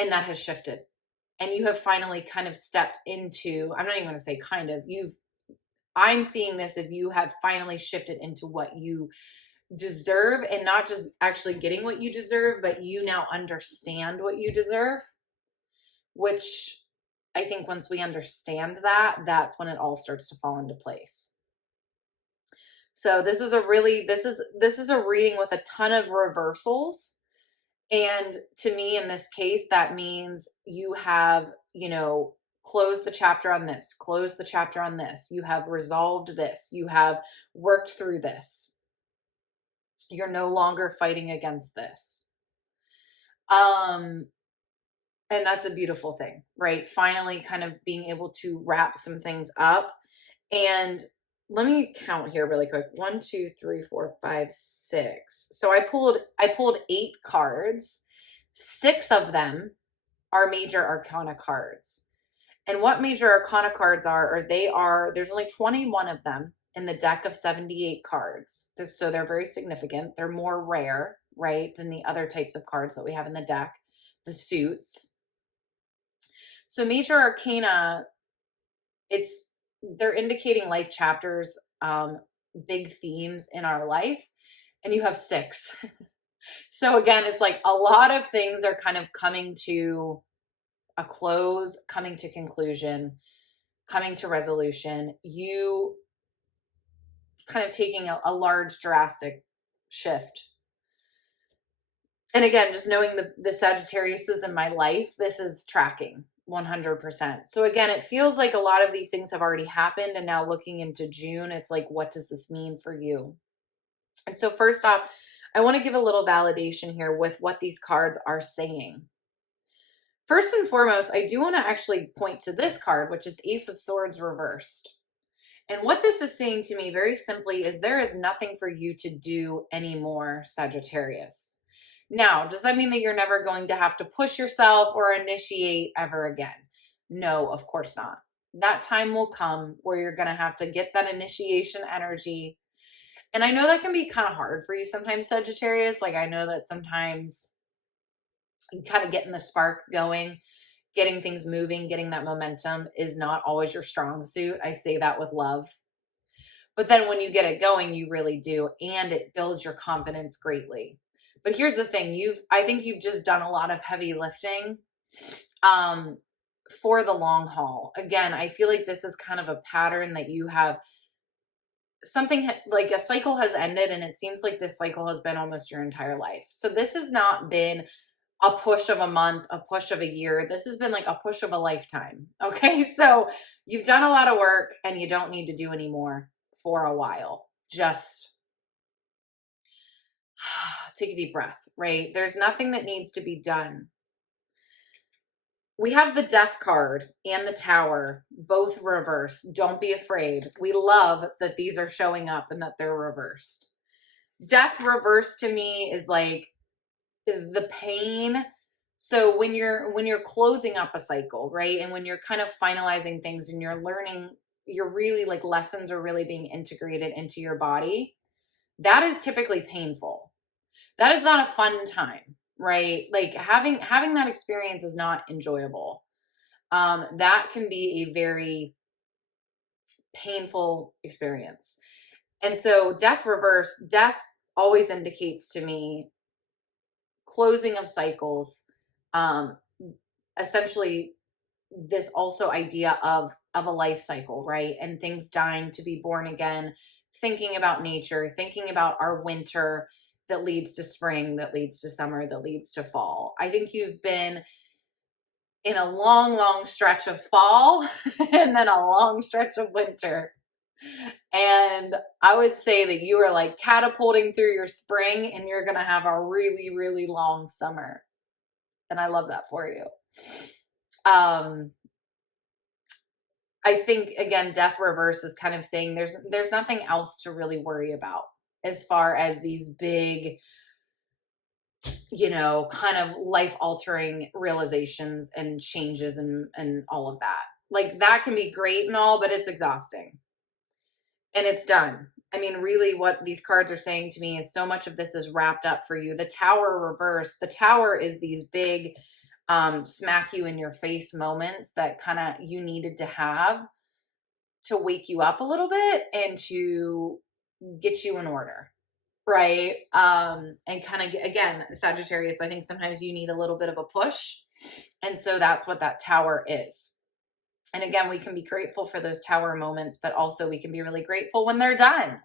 And that has shifted. And you have finally kind of stepped into, I'm not even going to say kind of, I'm seeing this, if you have finally shifted into what you deserve, and not just actually getting what you deserve, but you now understand what you deserve, which I think once we understand that, that's when it all starts to fall into place. So this is a reading with a ton of reversals. And to me, in this case, that means you have, closed the chapter on this, closed the chapter on this. You have resolved this. You have worked through this. You're no longer fighting against this. And that's a beautiful thing, right? Finally kind of being able to wrap some things up. And let me count here really quick. 1, 2, 3, 4, 5, 6. So I pulled 8 cards. 6 of them are major arcana cards. And what major arcana cards are there's only 21 of them in the deck of 78 cards. So they're very significant. They're more rare, right, than the other types of cards that we have in the deck, the suits. So major arcana, it's they're indicating life chapters, big themes in our life, and you have 6. So again, it's like a lot of things are kind of coming to a close, coming to conclusion, coming to resolution. You kind of taking a large drastic shift. And again, just knowing the Sagittarius is in my life, this is tracking 100%. So again, it feels like a lot of these things have already happened. And now looking into June, it's like, what does this mean for you? And so first off, I want to give a little validation here with what these cards are saying. First and foremost, I do want to actually point to this card, which is Ace of Swords reversed. And what this is saying to me very simply is there is nothing for you to do anymore, Sagittarius. Now, does that mean that you're never going to have to push yourself or initiate ever again? No, of course not. That time will come where you're going to have to get that initiation energy. And I know that can be kind of hard for you sometimes, Sagittarius. Like, I know that sometimes kind of getting the spark going, getting things moving, getting that momentum is not always your strong suit. I say that with love. But then when you get it going, you really do. And it builds your confidence greatly. But here's the thing, I think you've just done a lot of heavy lifting for the long haul. Again, I feel like this is kind of a pattern that you have, something like a cycle has ended, and it seems like this cycle has been almost your entire life. So this has not been a push of a month, a push of a year. This has been like a push of a lifetime. Okay. So you've done a lot of work and you don't need to do any more for a while. Just take a deep breath, right? There's nothing that needs to be done. We have the Death card and the Tower, both reversed. Don't be afraid. We love that these are showing up and that they're reversed. Death reversed to me is like the pain. So when you're closing up a cycle, right? And when you're kind of finalizing things and you're learning, you're really like lessons are really being integrated into your body. That is typically painful. That is not a fun time, right? Like having that experience is not enjoyable. That can be a very painful experience. And so death reverse, death always indicates to me closing of cycles, essentially this also idea of a life cycle, right? And things dying to be born again, thinking about nature, thinking about our winter that leads to spring, that leads to summer, that leads to fall. I think you've been in a long, long stretch of fall and then a long stretch of winter. And I would say that you are like catapulting through your spring and you're going to have a really, really long summer. And I love that for you. I think again, death reverse is kind of saying there's nothing else to really worry about as far as these big, kind of life altering realizations and changes and all of that. Like that can be great and all, but it's exhausting. And it's done. I mean, really what these cards are saying to me is so much of this is wrapped up for you. The Tower reverse, the Tower is these big smack you in your face moments that kind of you needed to have to wake you up a little bit and to get you in order. Right. And kind of, again, Sagittarius, I think sometimes you need a little bit of a push. And so that's what that Tower is. And again, we can be grateful for those Tower moments, but also we can be really grateful when they're done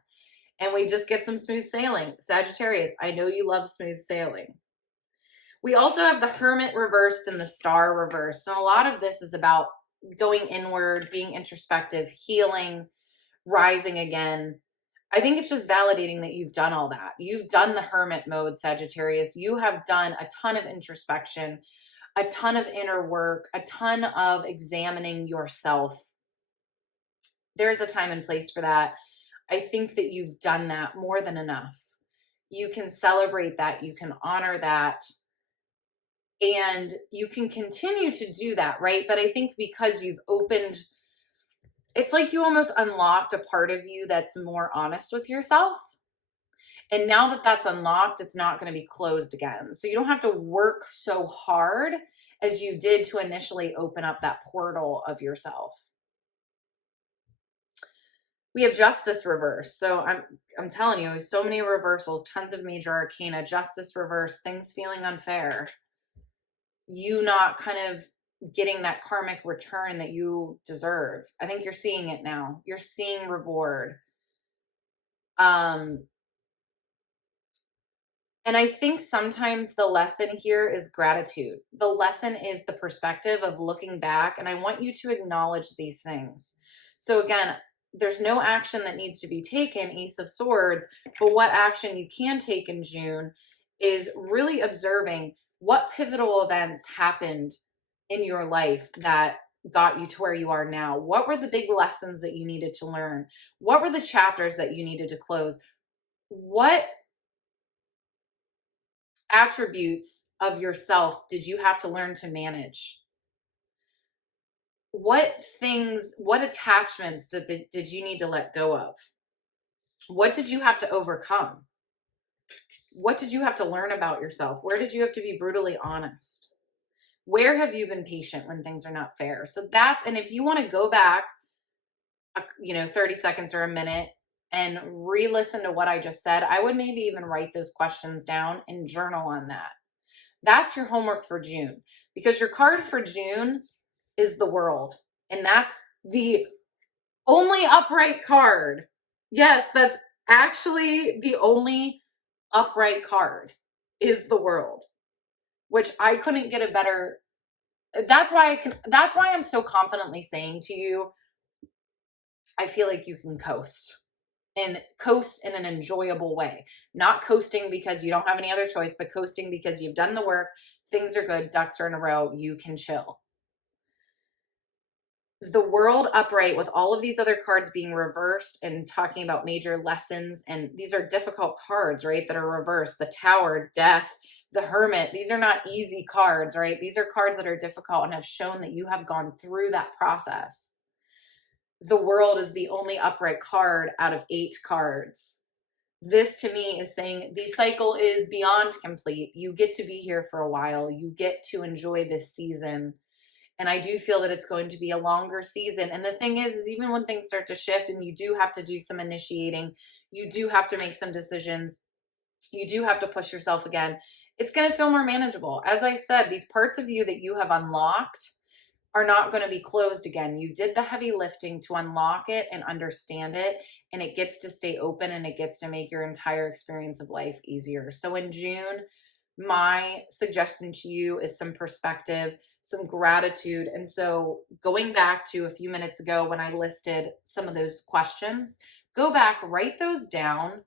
and we just get some smooth sailing. Sagittarius, I know you love smooth sailing. We also have the Hermit reversed and the Star reversed. And a lot of this is about going inward, being introspective, healing, rising again. I think it's just validating that you've done all that. You've done the Hermit mode, Sagittarius. You have done a ton of introspection, a ton of inner work, a ton of examining yourself. There's a time and place for that. I think that you've done that more than enough. You can celebrate that. You can honor that. And you can continue to do that, right? But I think because you've opened, it's like you almost unlocked a part of you that's more honest with yourself. And now that that's unlocked, it's not going to be closed again. So you don't have to work so hard as you did to initially open up that portal of yourself. We have Justice reverse. So I'm telling you, so many reversals, tons of major arcana, Justice reverse, things feeling unfair. You not kind of getting that karmic return that you deserve. I think you're seeing it now. You're seeing reward. And I think sometimes the lesson here is gratitude. The lesson is the perspective of looking back, and I want you to acknowledge these things. So again, there's no action that needs to be taken, Ace of Swords, but what action you can take in June is really observing what pivotal events happened in your life that got you to where you are now. What were the big lessons that you needed to learn? What were the chapters that you needed to close? What attributes of yourself did you have to learn to manage? What things, what attachments did you need to let go of? What did you have to overcome? What did you have to learn about yourself? Where did you have to be brutally honest? Where have you been patient when things are not fair? So that's, and if you want to go back, 30 seconds or a minute and re-listen to what I just said, I would maybe even write those questions down and journal on that. That's your homework for June, because your card for June is the World. And that's the only upright card. Yes, that's actually the only upright card is the World, which I couldn't get a better. That's why I'm so confidently saying to you, I feel like you can coast. And coast in an enjoyable way. Not coasting because you don't have any other choice, but coasting because you've done the work, things are good, ducks are in a row, you can chill. The World upright with all of these other cards being reversed and talking about major lessons, and these are difficult cards, right, that are reversed. The Tower, Death, the Hermit, these are not easy cards, right? These are cards that are difficult and have shown that you have gone through that process. The World is the only upright card out of 8 cards. This to me is saying the cycle is beyond complete. You get to be here for a while. You get to enjoy this season. And I do feel that it's going to be a longer season. And the thing is even when things start to shift and you do have to do some initiating, you do have to make some decisions, you do have to push yourself again, it's going to feel more manageable. As I said, these parts of you that you have unlocked are not going to be closed again. You did the heavy lifting to unlock it and understand it, and it gets to stay open and it gets to make your entire experience of life easier. So in June, my suggestion to you is some perspective, some gratitude. And so going back to a few minutes ago when I listed some of those questions, go back, write those down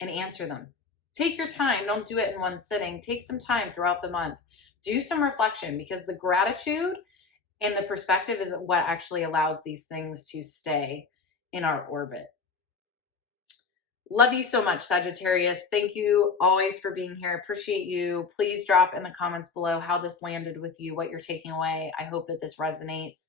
and answer them. Take your time. Don't do it in one sitting. Take some time throughout the month. Do some reflection, because the gratitude and the perspective is what actually allows these things to stay in our orbit. Love you so much, Sagittarius. Thank you always for being here. Appreciate you. Please drop in the comments below how this landed with you, what you're taking away. I hope that this resonates,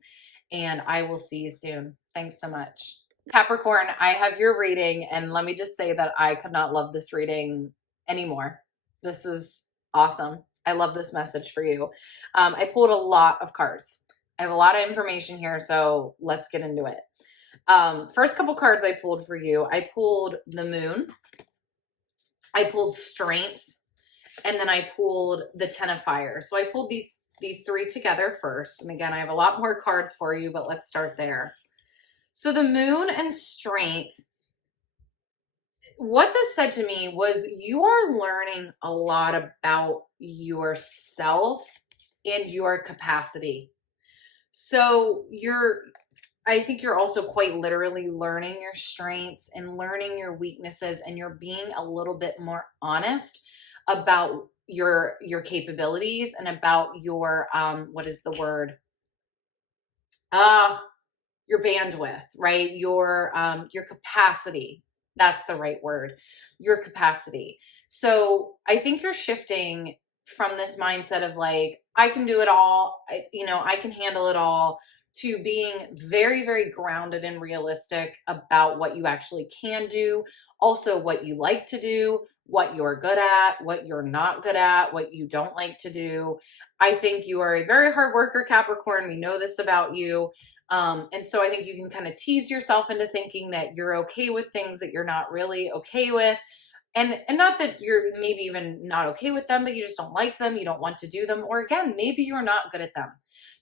and I will see you soon. Thanks so much. Capricorn, I have your reading, and let me just say that I could not love this reading anymore. This is awesome. I love this message for you. I pulled a lot of cards. I have a lot of information here, so let's get into it. First couple cards I pulled for you, I pulled the Moon, I pulled Strength, and then I pulled the Ten of Fire. So I pulled these 3 together first. And again, I have a lot more cards for you, but let's start there. So the Moon and Strength, what this said to me was you are learning a lot about yourself and your capacity. So I think you're also quite literally learning your strengths and learning your weaknesses, and you're being a little bit more honest about your capabilities and about your, what is the word? Your bandwidth, right? Your capacity. That's the right word. Your capacity. So I think you're shifting from this mindset of like, I can do it all, I can handle it all, to being very, very grounded and realistic about what you actually can do, also what you like to do, what you're good at, what you're not good at, what you don't like to do. I think you are a very hard worker, Capricorn. We know this about you. And so I think you can kind of tease yourself into thinking that you're okay with things that you're not really okay with. And not that you're maybe even not okay with them, but you just don't like them, you don't want to do them, or again, maybe you're not good at them.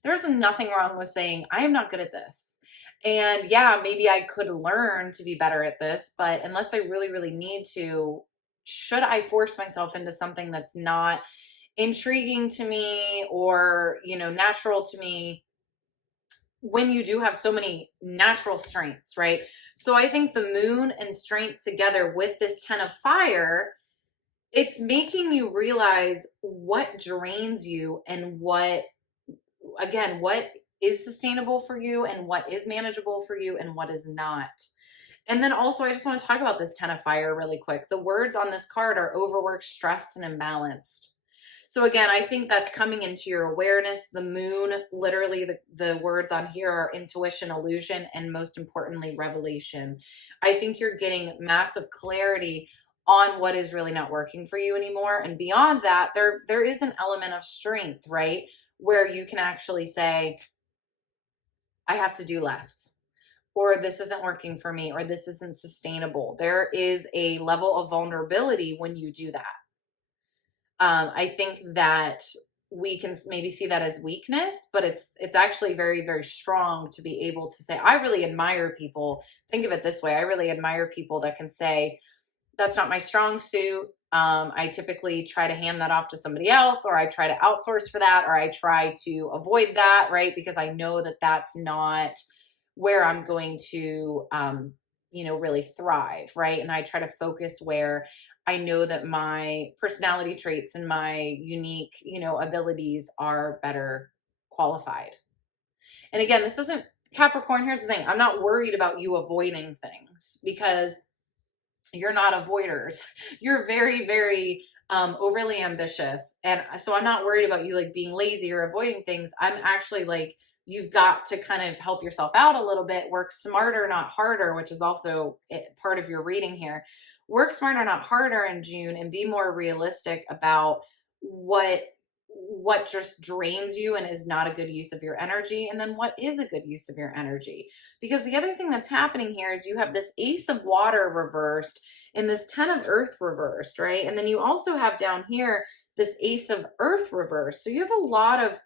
There's nothing wrong with saying, I am not good at this. And yeah, maybe I could learn to be better at this, but unless I really, really need to, should I force myself into something that's not intriguing to me or, natural to me, when you do have so many natural strengths, right? So I think the moon and strength together with this 10 of fire, it's making you realize what drains you and what is sustainable for you and what is manageable for you and what is not. And then also, I just want to talk about this 10 of fire really quick. The words on this card are overworked, stressed, and imbalanced. So again, I think that's coming into your awareness. The moon, literally the words on here are intuition, illusion, and most importantly, revelation. I think you're getting massive clarity on what is really not working for you anymore. And beyond that, there is an element of strength, right? Where you can actually say, I have to do less, or this isn't working for me, or this isn't sustainable. There is a level of vulnerability when you do that. I think that we can maybe see that as weakness, but it's actually very, very strong to be able to say, I really admire people. Think of it this way. I really admire people that can say, that's not my strong suit. I typically try to hand that off to somebody else, or I try to outsource for that, or I try to avoid that, right? Because I know that that's not where I'm going to, really thrive, right? And I try to focus where I know that my personality traits and my unique, abilities are better qualified. And again, this isn't Capricorn. Here's the thing. I'm not worried about you avoiding things because you're not avoiders. You're very, very overly ambitious. And so I'm not worried about you like being lazy or avoiding things. I'm actually like, you've got to kind of help yourself out a little bit, work smarter, not harder, which is also part of your reading here. Work smarter, not harder in June, and be more realistic about what just drains you and is not a good use of your energy, and then what is a good use of your energy. Because the other thing that's happening here is you have this Ace of Water reversed and this 10 of Earth reversed, right? And then you also have down here this Ace of Earth reversed. So you have a lot of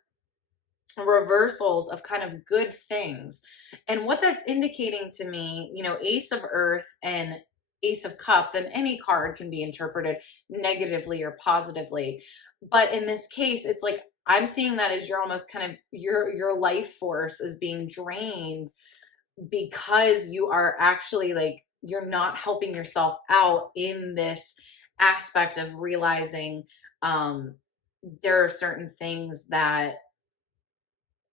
reversals of kind of good things. And what that's indicating to me, Ace of Earth and Ace of Cups, and any card can be interpreted negatively or positively. But in this case, it's like I'm seeing that as you're almost kind of your life force is being drained because you are actually like you're not helping yourself out in this aspect of realizing there are certain things that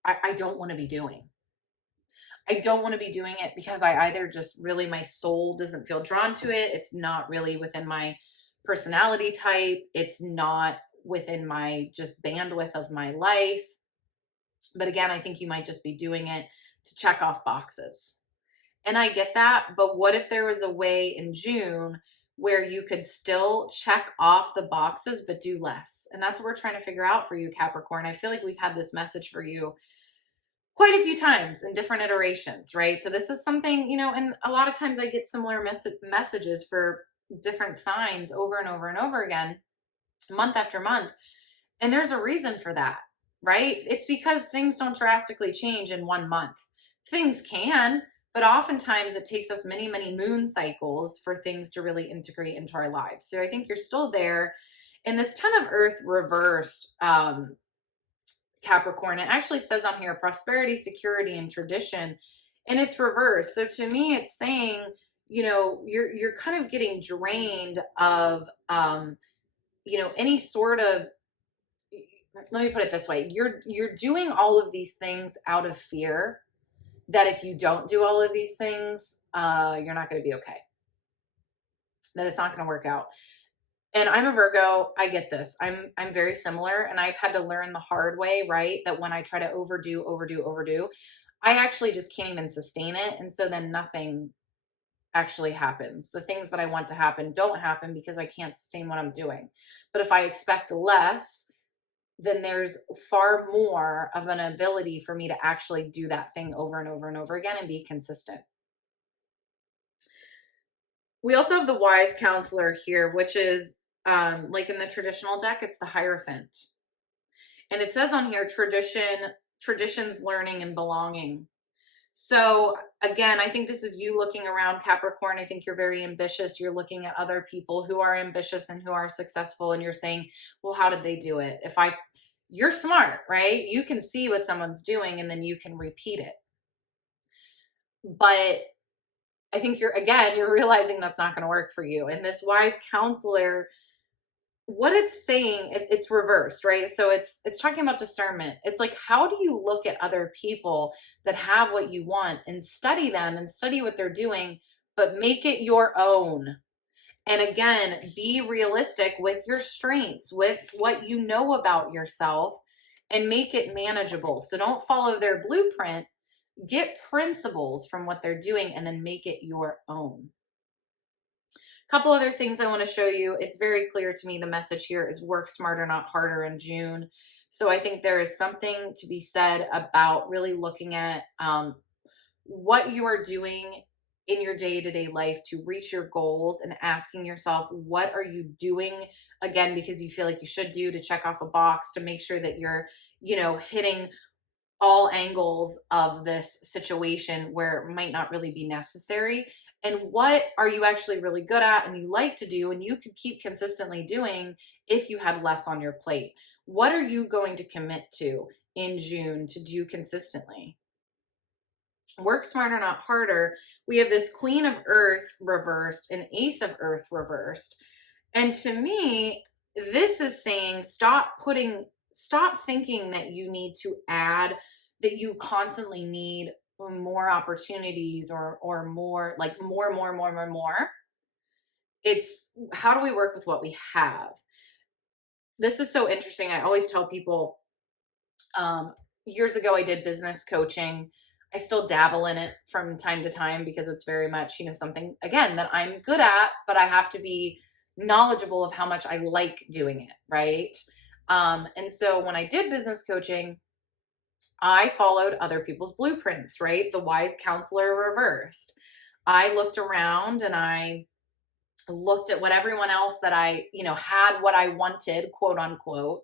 I don't want to be doing. I don't want to be doing it because I either just really, my soul doesn't feel drawn to it. It's not really within my personality type. It's not within my just bandwidth of my life. But again, I think you might just be doing it to check off boxes. And I get that. But what if there was a way in June where you could still check off the boxes, but do less? And that's what we're trying to figure out for you, Capricorn. I feel like we've had this message for you quite a few times in different iterations, right? So this is something, and a lot of times I get similar messages for different signs over and over and over again, month after month. And there's a reason for that, right? It's because things don't drastically change in 1 month. Things can, but oftentimes it takes us many, many moon cycles for things to really integrate into our lives. So I think you're still there. And this 10 of Earth reversed, Capricorn, it actually says on here prosperity, security, and tradition, and it's reversed. So to me, it's saying, you're kind of getting drained of, any sort of, let me put it this way. You're doing all of these things out of fear that if you don't do all of these things, you're not going to be okay. That it's not going to work out. And I'm a Virgo. I get this. I'm very similar, and I've had to learn the hard way, right? That when I try to overdo, I actually just can't even sustain it. And so then nothing actually happens. The things that I want to happen don't happen because I can't sustain what I'm doing. But if I expect less, then there's far more of an ability for me to actually do that thing over and over and over again and be consistent. We also have the wise counselor here, which is like in the traditional deck, it's the Hierophant. And it says on here, traditions, learning, and belonging. So again, I think this is you looking around, Capricorn. I think you're very ambitious. You're looking at other people who are ambitious and who are successful. And you're saying, well, how did they do it? You're smart, right? You can see what someone's doing and then you can repeat it. But I think you're realizing that's not going to work for you. And this wise counselor, what it's saying, it's reversed, right? So it's talking about discernment. It's like, how do you look at other people that have what you want and study them and study what they're doing, but make it your own? And again, be realistic with your strengths, with what you know about yourself, and make it manageable. So don't follow their blueprint. Get principles from what they're doing and then make it your own. Couple other things I want to show you. It's very clear to me the message here is work smarter, not harder in June. So I think there is something to be said about really looking at what you are doing in your day-to-day life to reach your goals and asking yourself, what are you doing, again, because you feel like you should do, to check off a box, to make sure that you're, hitting all angles of this situation where it might not really be necessary. And what are you actually really good at and you like to do and you could keep consistently doing if you had less on your plate? What are you going to commit to in June to do consistently? Work smarter, not harder. We have this Queen of Earth reversed and Ace of Earth reversed. And to me, this is saying stop thinking that you need to add, that you constantly need more opportunities or more, like more. It's how do we work with what we have? This is so interesting. I always tell people, years ago, I did business coaching. I still dabble in it from time to time because it's very much, something, again, that I'm good at, but I have to be knowledgeable of how much I like doing it, right? And so when I did business coaching, I followed other people's blueprints, right? The wise counselor reversed. I looked around and I looked at what everyone else that I, had what I wanted, quote unquote.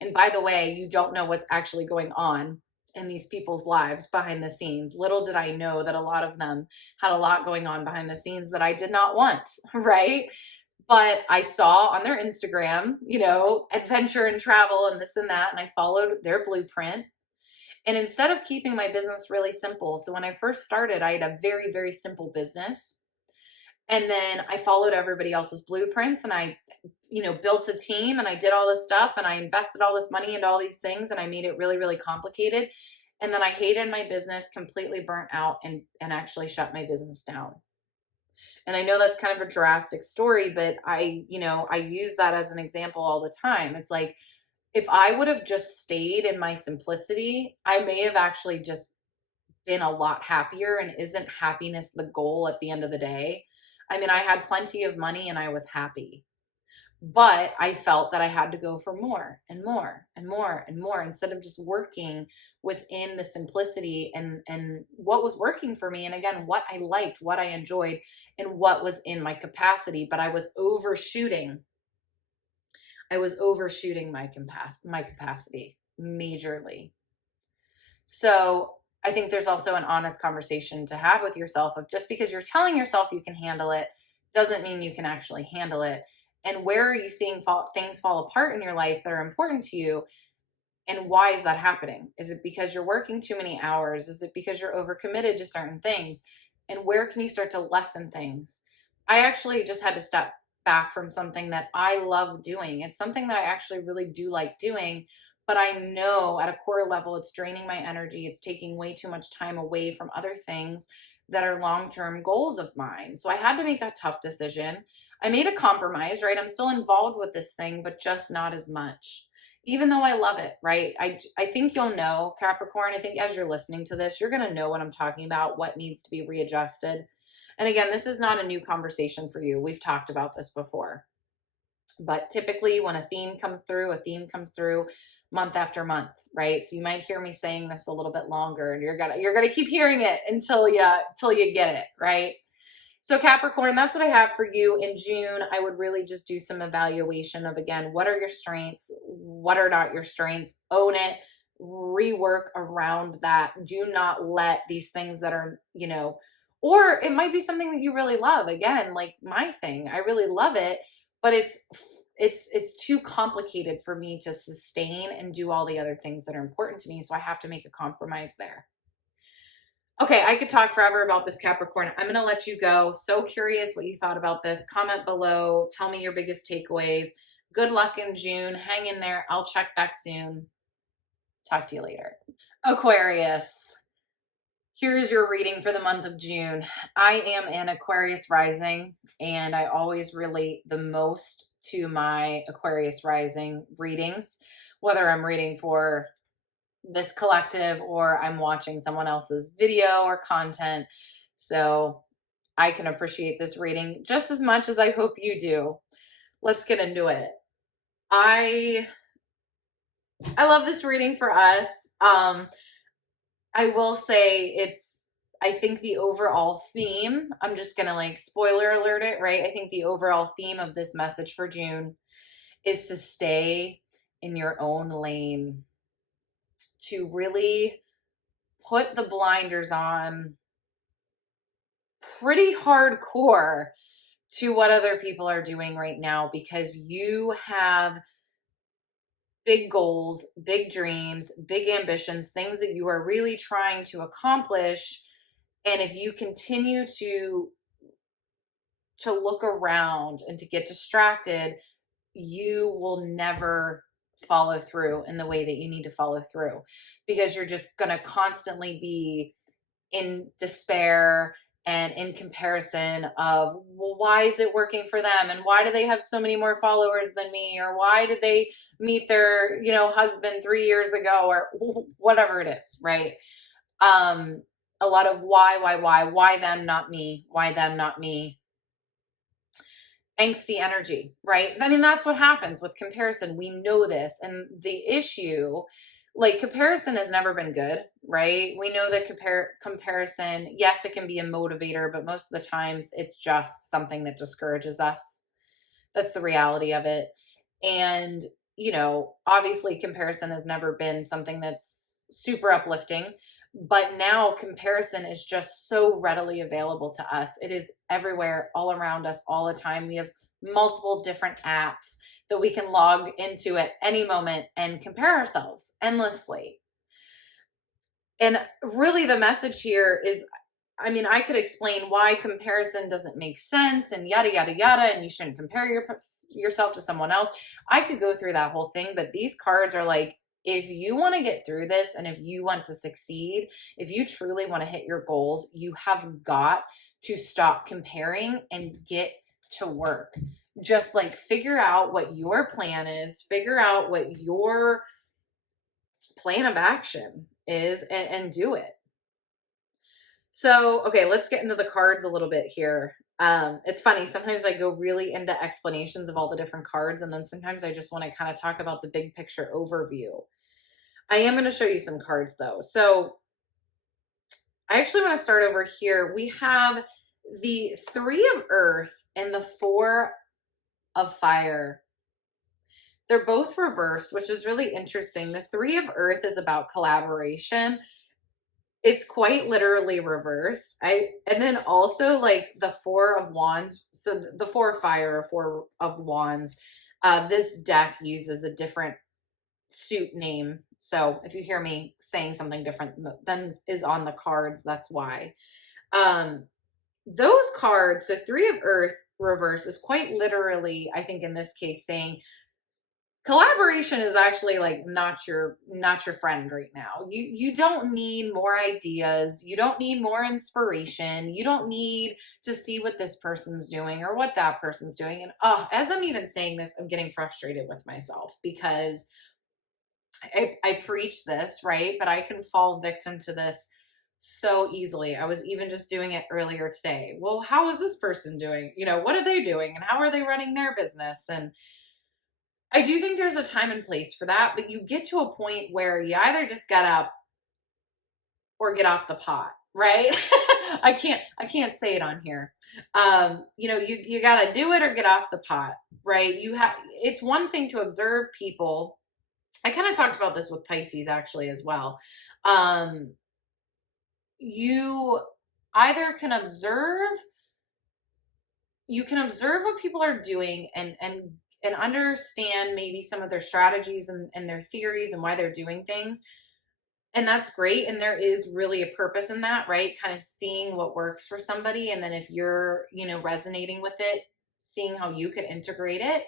And by the way, you don't know what's actually going on in these people's lives behind the scenes. Little did I know that a lot of them had a lot going on behind the scenes that I did not want, right? But I saw on their Instagram, adventure and travel and this and that, and I followed their blueprint. And instead of keeping my business really simple, so when I first started, I had a very, very simple business. And then I followed everybody else's blueprints and I, built a team and I did all this stuff and I invested all this money into all these things and I made it really, really complicated. And then I hated my business, completely burnt out and actually shut my business down. And I know that's kind of a drastic story, but I use that as an example all the time. It's like, if I would have just stayed in my simplicity, I may have actually just been a lot happier. And isn't happiness the goal at the end of the day? I mean, I had plenty of money and I was happy, but I felt that I had to go for more and more and more and more instead of just working within the simplicity and what was working for me. And again, what I liked, what I enjoyed, and what was in my capacity, but I was overshooting. My capacity majorly. So I think there's also an honest conversation to have with yourself of just because you're telling yourself you can handle it doesn't mean you can actually handle it. And where are you seeing things fall apart in your life that are important to you? And why is that happening? Is it because you're working too many hours? Is it because you're overcommitted to certain things? And where can you start to lessen things? I actually just had to step back from something that I love doing. It's something that I actually really do like doing, but I know at a core level, it's draining my energy. It's taking way too much time away from other things that are long-term goals of mine. So I had to make a tough decision. I made a compromise, right? I'm still involved with this thing, but just not as much, even though I love it, right? I think you'll know, Capricorn, I think as you're listening to this, you're going to know what I'm talking about, what needs to be readjusted. And again, this is not a new conversation for you. We've talked about this before. But typically when a theme comes through, month after month, right? So you might hear me saying this a little bit longer, and you're gonna keep hearing it until you get it, right? So Capricorn, that's what I have for you in June. I would really just do some evaluation of, again, what are your strengths? What are not your strengths? Own it, rework around that. Do not let these things that are, or it might be something that you really love. Again, like my thing, I really love it, but it's too complicated for me to sustain and do all the other things that are important to me. So I have to make a compromise there. Okay, I could talk forever about this, Capricorn. I'm going to let you go. So curious what you thought about this. Comment below. Tell me your biggest takeaways. Good luck in June. Hang in there. I'll check back soon. Talk to you later. Aquarius. Here's your reading for the month of June. I am an Aquarius rising, and I always relate the most to my Aquarius rising readings, whether I'm reading for this collective or I'm watching someone else's video or content. So I can appreciate this reading just as much as I hope you do. Let's get into it. I love this reading for us. I will say I think the overall theme, I'm just going to like spoiler alert it, right? I think the overall theme of this message for June is to stay in your own lane, to really put the blinders on pretty hardcore to what other people are doing right now, because you have big goals, big dreams, big ambitions, things that you are really trying to accomplish. And if you continue to look around and to get distracted, you will never follow through in the way that you need to follow through, because you're just going to constantly be in despair and in comparison of, well, why is it working for them? And why do they have so many more followers than me? Or why did they meet their, husband 3 years ago, or whatever it is, right? A lot of why them, not me? Why them, not me? Angsty energy, right? I mean, that's what happens with comparison. We know this. And the issue, like, comparison has never been good, right? We know that comparison, yes, it can be a motivator, but most of the times it's just something that discourages us. That's the reality of it. And, obviously comparison has never been something that's super uplifting, but now comparison is just so readily available to us. It is everywhere, all around us, all the time. We have multiple different apps that we can log into at any moment and compare ourselves endlessly. And really the message here is, I could explain why comparison doesn't make sense and yada, yada, yada, and you shouldn't compare yourself to someone else. I could go through that whole thing, but these cards are like, if you want to get through this and if you want to succeed, if you truly want to hit your goals, you have got to stop comparing and get to work. Just like figure out what your plan is, figure out what your plan of action is, and do it. So, okay, let's get into the cards a little bit here. It's funny. Sometimes I go really into explanations of all the different cards, and then sometimes I just want to kind of talk about the big picture overview. I am going to show you some cards though. So I actually want to start over here. We have the 3 of Earth and the 4 of Fire. They're both reversed, which is really interesting. The 3 of Earth is about collaboration. It's quite literally reversed. And then also like the 4 of Wands. So the 4 of Fire or 4 of Wands. This deck uses a different suit name. So if you hear me saying something different than is on the cards, that's why. Those cards, so 3 of Earth reverse is quite literally, I think in this case, saying collaboration is actually like not your friend right now. You don't need more ideas. You don't need more inspiration. You don't need to see what this person's doing or what that person's doing. And as I'm even saying this, I'm getting frustrated with myself because I preach this, right? But I can fall victim to this so easily. I was even just doing it earlier today. Well, how is this person doing? What are they doing? And how are they running their business? And I do think there's a time and place for that, but you get to a point where you either just get up or get off the pot, right? I can't say it on here. You know, you got to do it or get off the pot, right? It's one thing to observe people. I kind of talked about this with Pisces actually as well. Um, you either can observe, you can observe what people are doing and understand maybe some of their strategies and their theories and why they're doing things. And that's great. And there is really a purpose in that, right? Kind of seeing what works for somebody. And then if you're, you know, resonating with it, seeing how you could integrate it.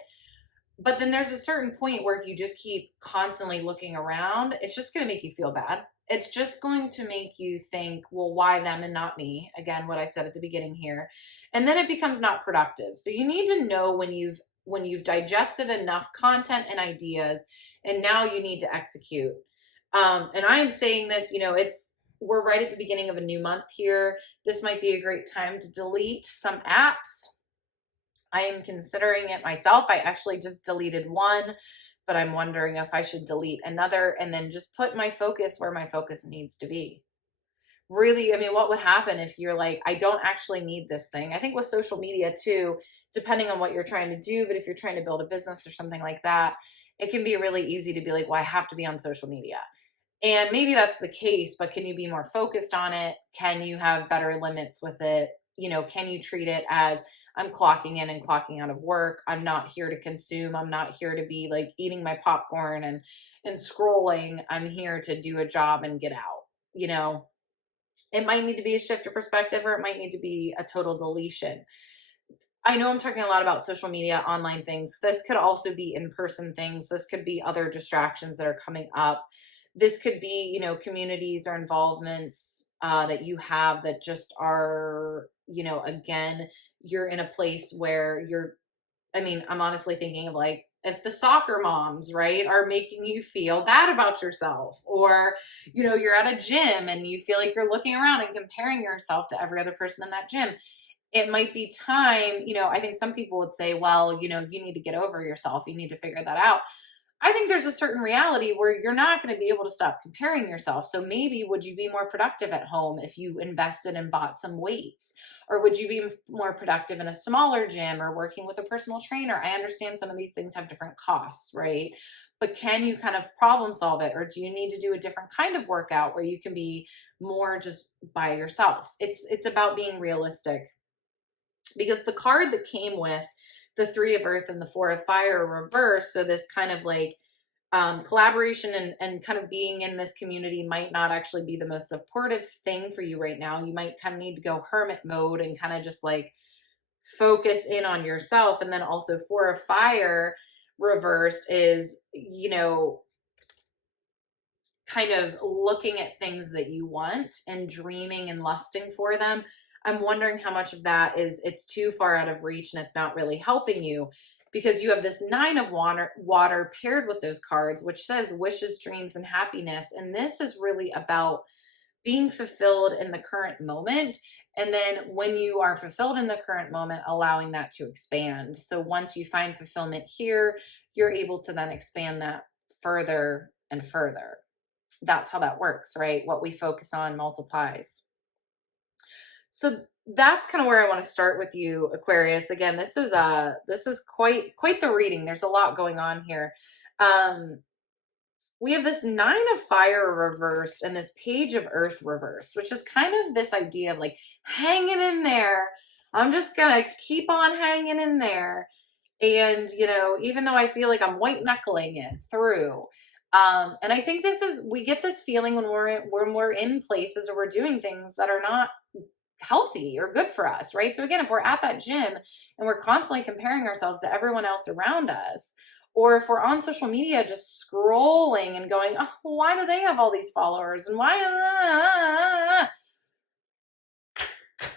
But then there's a certain point where if you just keep constantly looking around, it's just going to make you feel bad. It's just going to make you think, well, why them and not me? Again, what I said at the beginning here. And then it becomes not productive. So you need to know when you've digested enough content and ideas, and now you need to execute. And I am saying this, you know, we're right at the beginning of a new month here. This might be a great time to delete some apps. I am considering it myself. I actually just deleted one, but I'm wondering if I should delete another and then just put my focus where my focus needs to be. Really, I mean, what would happen if you're like, I don't actually need this thing? I think with social media too, depending on what you're trying to do, but if you're trying to build a business or something like that, it can be really easy to be like, well, I have to be on social media. And maybe that's the case, but can you be more focused on it? Can you have better limits with it? You know, can you treat it as I'm clocking in and clocking out of work? I'm not here to consume. I'm not here to be like eating my popcorn and scrolling. I'm here to do a job and get out. You know, it might need to be a shift of perspective, or it might need to be a total deletion. I know I'm talking a lot about social media, online things. This could also be in-person things. This could be other distractions that are coming up. This could be, you know, communities or involvements that you have that just are, you know, again, you're in a place where I mean, I'm honestly thinking of like, if the soccer moms, right, are making you feel bad about yourself, or, you know, you're at a gym and you feel like you're looking around and comparing yourself to every other person in that gym, it might be time, you know, I think some people would say, well, you know, you need to get over yourself. You need to figure that out. I think there's a certain reality where you're not going to be able to stop comparing yourself. So maybe would you be more productive at home if you invested and bought some weights? Or would you be more productive in a smaller gym or working with a personal trainer? I understand some of these things have different costs, right? But can you kind of problem solve it? Or do you need to do a different kind of workout where you can be more just by yourself? It's about being realistic, because the card that came with the Three of Earth and the Four of Fire reverse, so this kind of like collaboration and kind of being in this community might not actually be the most supportive thing for you right now. You might kind of need to go hermit mode and kind of just like focus in on yourself. And then also Four of Fire reversed is, you know, kind of looking at things that you want and dreaming and lusting for them. I'm wondering how much of that is it's too far out of reach and it's not really helping you, because you have this Nine of water paired with those cards, which says wishes, dreams, and happiness. And this is really about being fulfilled in the current moment. And then when you are fulfilled in the current moment, allowing that to expand. So once you find fulfillment here, you're able to then expand that further and further. That's how that works, right? What we focus on multiplies. So that's kind of where I want to start with you, Aquarius. Again, this is quite the reading. There's a lot going on here. We have this Nine of Fire reversed and this Page of Earth reversed, which is kind of this idea of like hanging in there. I'm just gonna keep on hanging in there. And, you know, even though I feel like I'm white knuckling it through. And I think we get this feeling when we're in places or we're doing things that are not healthy or good for us, right? So again, if we're at that gym and we're constantly comparing ourselves to everyone else around us, or if we're on social media just scrolling and going, oh, why do they have all these followers? And why?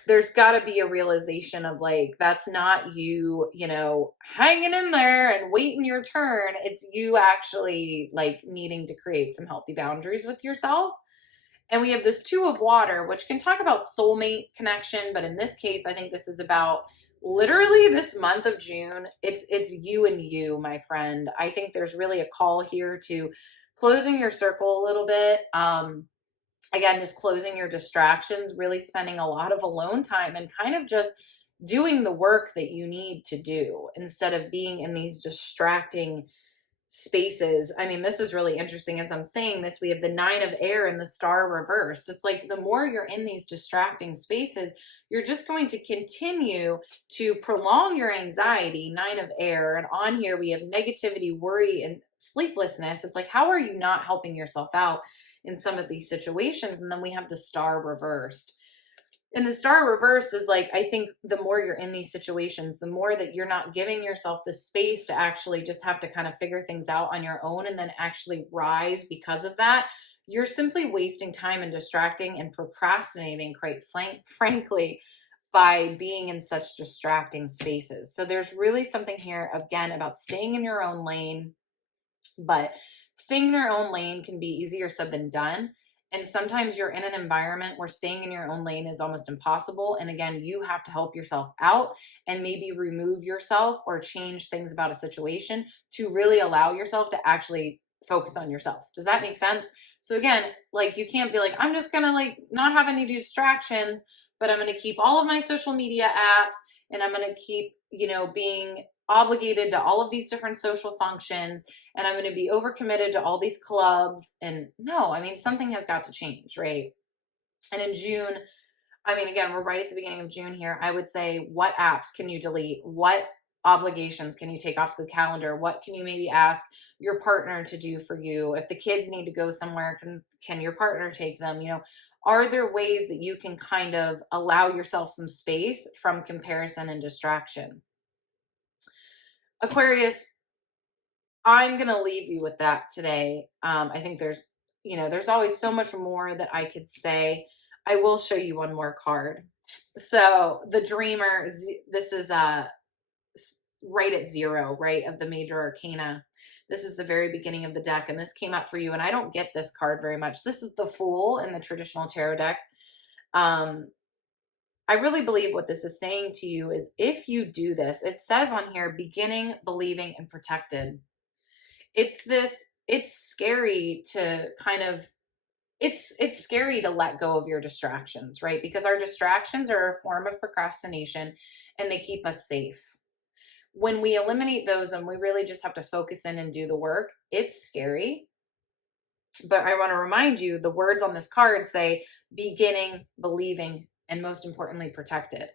There's got to be a realization of like, that's not you, you know, hanging in there and waiting your turn. It's you actually like needing to create some healthy boundaries with yourself. And we have this Two of Water, which can talk about soulmate connection. But in this case, I think this is about literally this month of June, it's you and you, my friend. I think there's really a call here to closing your circle a little bit. Again, just closing your distractions, really spending a lot of alone time and kind of just doing the work that you need to do instead of being in these distracting spaces. I mean, this is really interesting. As I'm saying this, we have the Nine of Air and the Star reversed. It's like the more you're in these distracting spaces, you're just going to continue to prolong your anxiety. Nine of Air. And on here, we have negativity, worry, and sleeplessness. It's like, how are you not helping yourself out in some of these situations? And then we have the Star reversed. And the Star reversed is like, I think the more you're in these situations, the more that you're not giving yourself the space to actually just have to kind of figure things out on your own and then actually rise because of that. You're simply wasting time and distracting and procrastinating, quite frankly, by being in such distracting spaces. So there's really something here, again, about staying in your own lane, but staying in your own lane can be easier said than done. And sometimes you're in an environment where staying in your own lane is almost impossible. And again, you have to help yourself out and maybe remove yourself or change things about a situation to really allow yourself to actually focus on yourself. Does that make sense? So again, like you can't be like, I'm just going to like not have any distractions, but I'm going to keep all of my social media apps and I'm going to keep, being obligated to all of these different social functions and I'm going to be overcommitted to all these clubs. And no, I mean, something has got to change, right? And in June, I mean, again, we're right at the beginning of June here. I would say, what apps can you delete? What obligations can you take off the calendar? What can you maybe ask your partner to do for you? If the kids need to go somewhere, can your partner take them? Are there ways that you can kind of allow yourself some space from comparison and distraction? Aquarius, I'm going to leave you with that today. I think there's always so much more that I could say. I will show you one more card. So the Dreamer, this is right at 0, right, of the major arcana. This is the very beginning of the deck, and this came up for you, and I don't get this card very much. This is the Fool in the traditional tarot deck. I really believe what this is saying to you is if you do this, it says on here, beginning, believing, and protected. It's scary to kind of, it's scary to let go of your distractions, right? Because our distractions are a form of procrastination and they keep us safe. When we eliminate those and we really just have to focus in and do the work, it's scary. But I want to remind you, the words on this card say beginning, believing, and most importantly, protected.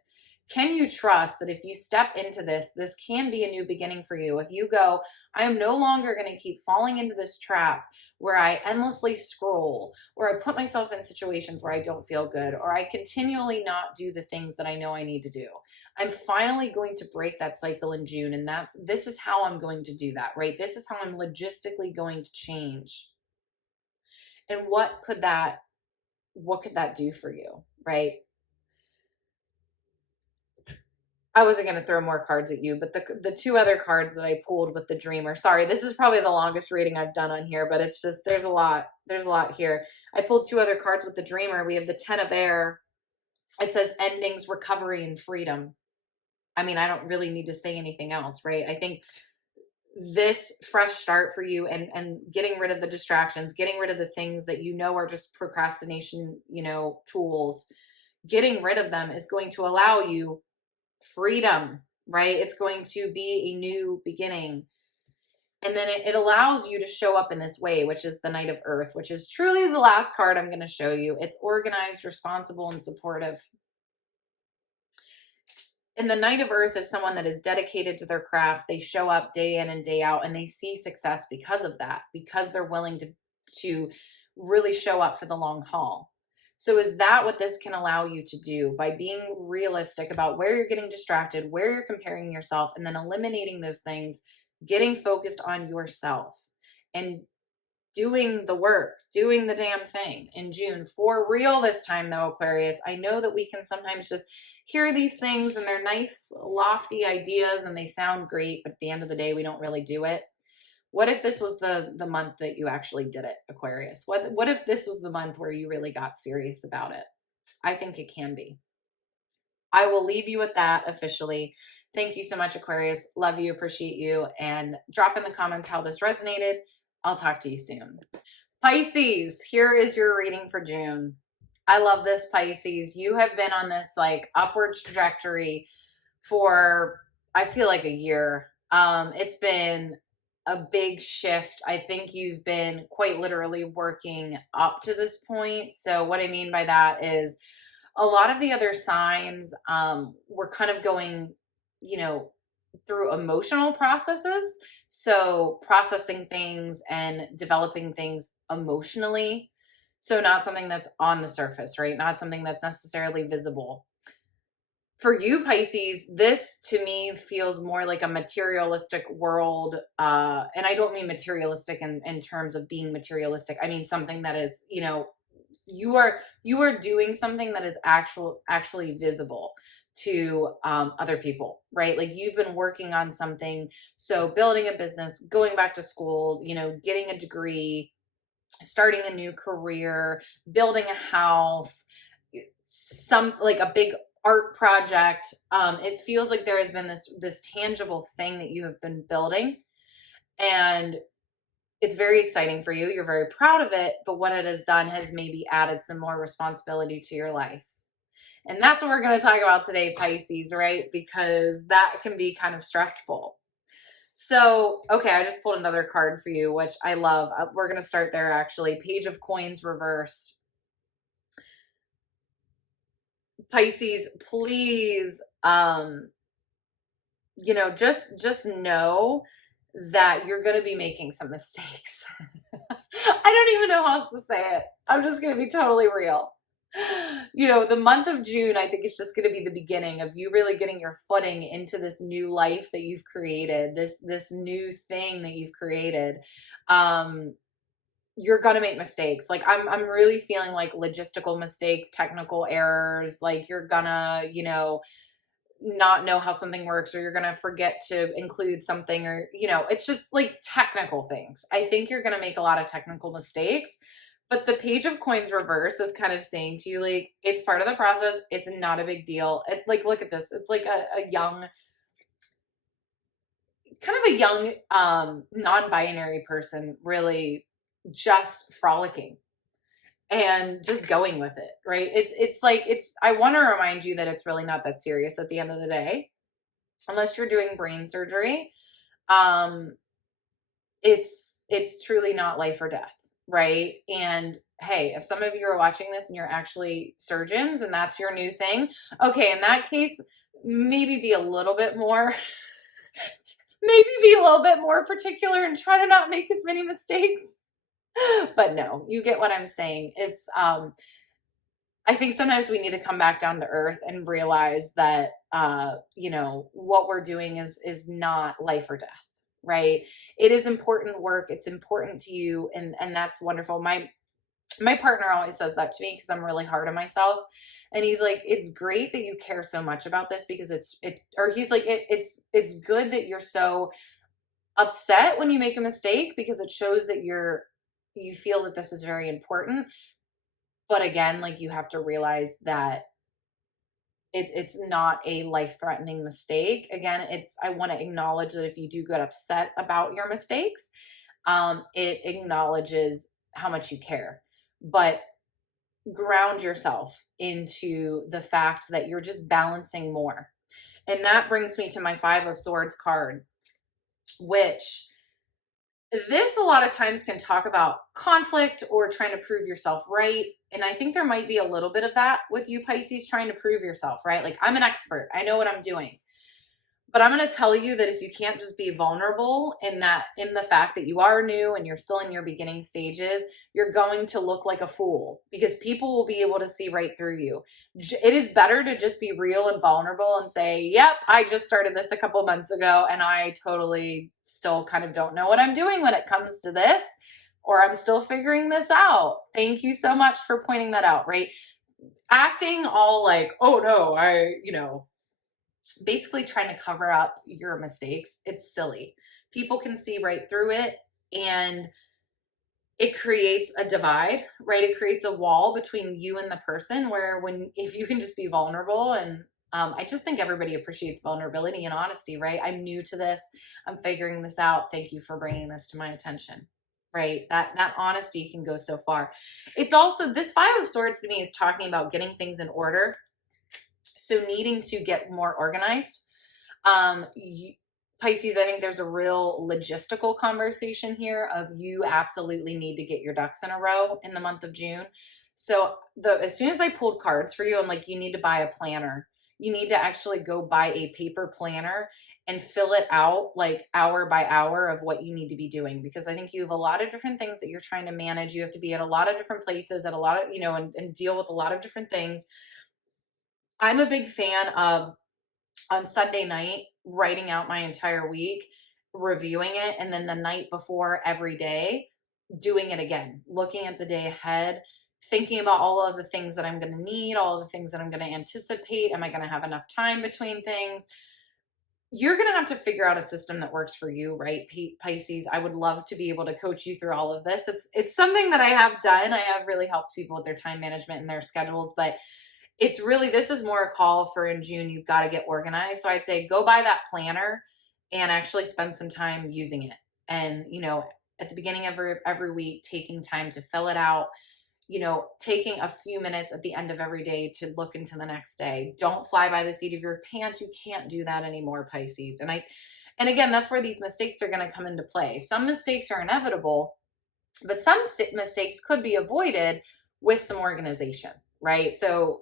Can you trust that if you step into this, this can be a new beginning for you? If you go, I am no longer going to keep falling into this trap where I endlessly scroll, or I put myself in situations where I don't feel good, or I continually not do the things that I know I need to do. I'm finally going to break that cycle in June. And this is how I'm going to do that, right? This is how I'm logistically going to change. And what could that do for you, right? I wasn't going to throw more cards at you, but the 2 other cards that I pulled with the Dreamer, sorry, this is probably the longest reading I've done on here, but it's just, there's a lot here. I pulled 2 other cards with the Dreamer. We have the 10 of Air. It says endings, recovery, and freedom. I mean, I don't really need to say anything else, right? I think this fresh start for you and getting rid of the distractions, getting rid of the things that are just procrastination, tools, getting rid of them is going to allow you freedom, right? It's going to be a new beginning. And then it allows you to show up in this way, which is the Knight of Earth, which is truly the last card I'm going to show you. It's organized, responsible, and supportive. And the Knight of Earth is someone that is dedicated to their craft. They show up day in and day out, and they see success because of that, because they're willing to really show up for the long haul. So is that what this can allow you to do by being realistic about where you're getting distracted, where you're comparing yourself, and then eliminating those things, getting focused on yourself and doing the work, doing the damn thing in June for real this time though, Aquarius. I know that we can sometimes just hear these things and they're nice, lofty ideas and they sound great, but at the end of the day, we don't really do it. What if this was the month that you actually did it, Aquarius? What if this was the month where you really got serious about it? I think it can be. I will leave you with that officially. Thank you so much, Aquarius. Love you, appreciate you, and drop in the comments how this resonated. I'll talk to you soon. Pisces, here is your reading for June. I love this, Pisces. You have been on this like upward trajectory for, I feel like, a year. It's been a big shift. I think you've been quite literally working up to this point. So what I mean by that is a lot of the other signs were kind of going, you know, through emotional processes. So processing things and developing things emotionally. So not something that's on the surface, right? Not something that's necessarily visible. For you, Pisces, this to me feels more like a materialistic world. And I don't mean materialistic in terms of being materialistic. I mean something that is, you know, you are doing something that is actually visible to other people, right? Like you've been working on something. So building a business, going back to school, you know, getting a degree, starting a new career, building a house, some like a big art project. It feels like there has been this tangible thing that you have been building, and it's very exciting for you. You're very proud of it, but what it has done has maybe added some more responsibility to your life. And that's what we're going to talk about today, Pisces, right? Because that can be kind of stressful. So, okay, I just pulled another card for you, which I love. We're going to start there, actually. Page of Coins reverse. Pisces, please, you know, just know that you're going to be making some mistakes. I don't even know how else to say it. I'm just going to be totally real. You know, the month of June, I think it's just going to be the beginning of you really getting your footing into this new life that you've created, this new thing that you've created. You're going to make mistakes. Like I'm really feeling like logistical mistakes, technical errors, like you're gonna, you know, not know how something works, or you're going to forget to include something, or, you know, it's just like technical things. I think you're going to make a lot of technical mistakes, but the Page of Coins reverse is kind of saying to you, like, it's part of the process. It's not a big deal. Like, look at this. It's like a young, kind of a young, non-binary person really just frolicking and just going with it, right? It's like, I want to remind you that it's really not that serious at the end of the day, unless you're doing brain surgery. Um, it's truly not life or death, right? And hey, if some of you are watching this and you're actually surgeons and that's your new thing, okay, in that case, maybe be a little bit more, maybe be a little bit more particular and try to not make as many mistakes. But no, you get what I'm saying. It's I think sometimes we need to come back down to earth and realize that you know, what we're doing is not life or death, right? It is important work. It's important to you, and that's wonderful. My partner always says that to me because I'm really hard on myself. And he's like, it's great that you care so much about this, because he's like, it's good that you're so upset when you make a mistake, because it shows that you feel that this is very important. But again, like, you have to realize that it's not a life-threatening mistake. Again, I want to acknowledge that if you do get upset about your mistakes, it acknowledges how much you care. But ground yourself into the fact that you're just balancing more. And that brings me to my Five of Swords card, which this a lot of times can talk about conflict or trying to prove yourself right. And I think there might be a little bit of that with you, Pisces, trying to prove yourself, right? Like, I'm an expert. I know what I'm doing. But I'm going to tell you that if you can't just be vulnerable in the fact that you are new and you're still in your beginning stages, you're going to look like a fool, because people will be able to see right through you. It is better to just be real and vulnerable and say, yep, I just started this a couple months ago and I totally still kind of don't know what I'm doing when it comes to this, or I'm still figuring this out. Thank you so much for pointing that out, right? Acting all like, oh no, basically trying to cover up your mistakes. It's silly. People can see right through it, and it creates a divide, right? It creates a wall between you and the person, where if you can just be vulnerable and I just think everybody appreciates vulnerability and honesty, right? I'm new to this. I'm figuring this out. Thank you for bringing this to my attention, right? That honesty can go so far. It's also, this Five of Swords to me is talking about getting things in order. So needing to get more organized. Pisces, I think there's a real logistical conversation here of you absolutely need to get your ducks in a row in the month of June. So as soon as I pulled cards for you, I'm like, you need to buy a planner. You need to actually go buy a paper planner and fill it out like hour by hour of what you need to be doing. Because I think you have a lot of different things that you're trying to manage. You have to be at a lot of different places, at a lot of, and deal with a lot of different things. I'm a big fan of, on Sunday night, writing out my entire week, reviewing it, and then the night before every day, doing it again, looking at the day ahead, thinking about all of the things that I'm going to need, all of the things that I'm going to anticipate. Am I going to have enough time between things? You're going to have to figure out a system that works for you, right, Pisces? I would love to be able to coach you through all of this. It's something that I have done. I have really helped people with their time management and their schedules, but it's really, this is more a call for in June, you've got to get organized. So I'd say go buy that planner and actually spend some time using it. And, at the beginning of every week, taking time to fill it out, taking a few minutes at the end of every day to look into the next day. Don't fly by the seat of your pants. You can't do that anymore, Pisces. And again, that's where these mistakes are going to come into play. Some mistakes are inevitable, but some mistakes could be avoided with some organization, right? So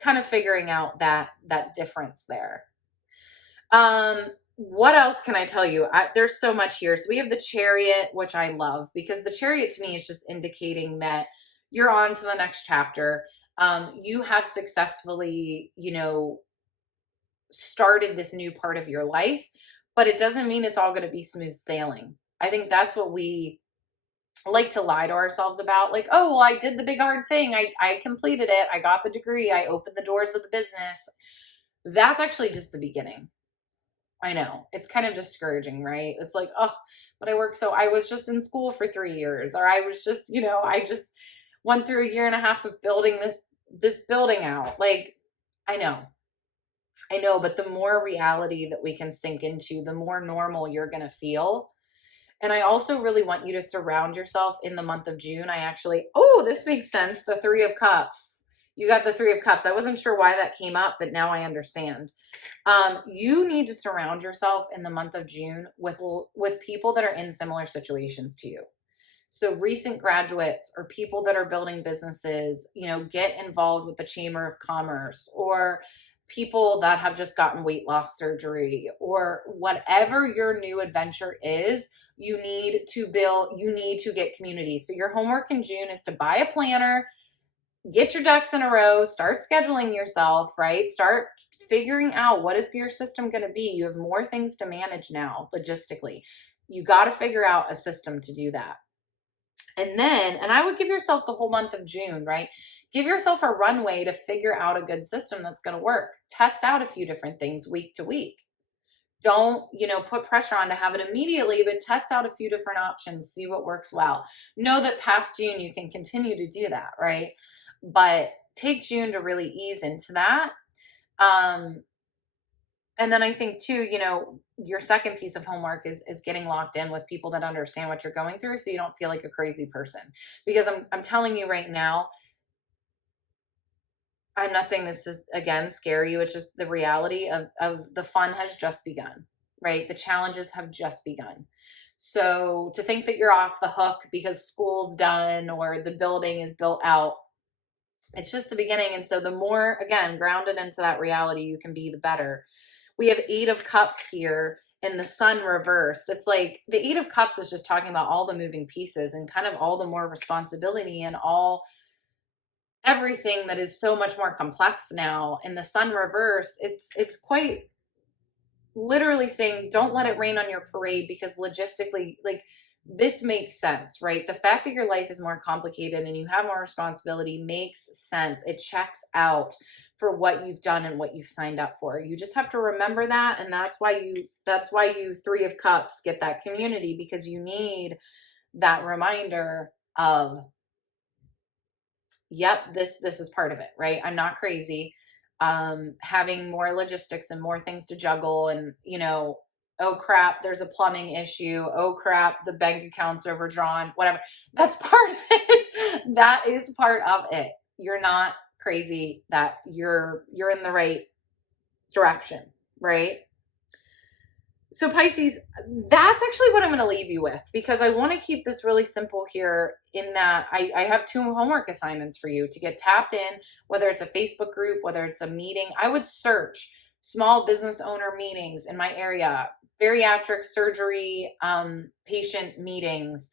kind of figuring out that difference there. What else can I tell you? There's so much here. So we have the Chariot, which I love, because the Chariot to me is just indicating that you're on to the next chapter. You have successfully, started this new part of your life, but it doesn't mean it's all going to be smooth sailing. I think that's what we like to lie to ourselves about. Like, oh, well, I did the big hard thing. I completed it. I got the degree. I opened the doors of the business. That's actually just the beginning. I know it's kind of discouraging, right? It's like, oh, but I was just in school for 3 years, or I was just, I just went through a year and a half of building this building out. Like, I know, but the more reality that we can sink into, the more normal you're going to feel. And I also really want you to surround yourself in the month of June. This makes sense. The Three of Cups. You got the Three of Cups. I wasn't sure why that came up, but now I understand. You need to surround yourself in the month of June with people that are in similar situations to you. So recent graduates or people that are building businesses, get involved with the Chamber of Commerce, or people that have just gotten weight loss surgery, or whatever your new adventure is. You need to get community. So your homework in June is to buy a planner, get your ducks in a row, start scheduling yourself, right? Start figuring out what is your system going to be. You have more things to manage now, logistically. You got to figure out a system to do that. And I would give yourself the whole month of June, right? Give yourself a runway to figure out a good system that's going to work. Test out a few different things week to week. Don't, put pressure on to have it immediately, but test out a few different options, see what works well. Know that past June, you can continue to do that, right? But take June to really ease into that. And then I think too, your second piece of homework is getting locked in with people that understand what you're going through, so you don't feel like a crazy person. Because I'm telling you right now, I'm not saying this is, again, scare you. It's just the reality of the fun has just begun, right? The challenges have just begun. So to think that you're off the hook because school's done or the building is built out, it's just the beginning. And so the more, again, grounded into that reality you can be, the better. We have 8 of Cups here and the Sun reversed. It's like the 8 of Cups is just talking about all the moving pieces and kind of all the more responsibility and everything that is so much more complex now. And the Sun reversed, it's quite literally saying, don't let it rain on your parade, because logistically, like, this makes sense, right? The fact that your life is more complicated and you have more responsibility makes sense. It checks out for what you've done and what you've signed up for. You just have to remember that. And that's why you 3 of Cups get that community, because you need that reminder of, yep, this is part of it, right? I'm not crazy. having more logistics and more things to juggle, and, you know, oh crap, there's a plumbing issue. Oh crap, the bank account's overdrawn, whatever. That's part of it. That is part of it. You're not crazy, that you're in the right direction, right? So Pisces, that's actually what I'm going to leave you with, because I want to keep this really simple here, in that I have 2 homework assignments for you to get tapped in, whether it's a Facebook group, whether it's a meeting. I would search small business owner meetings in my area, bariatric surgery patient meetings,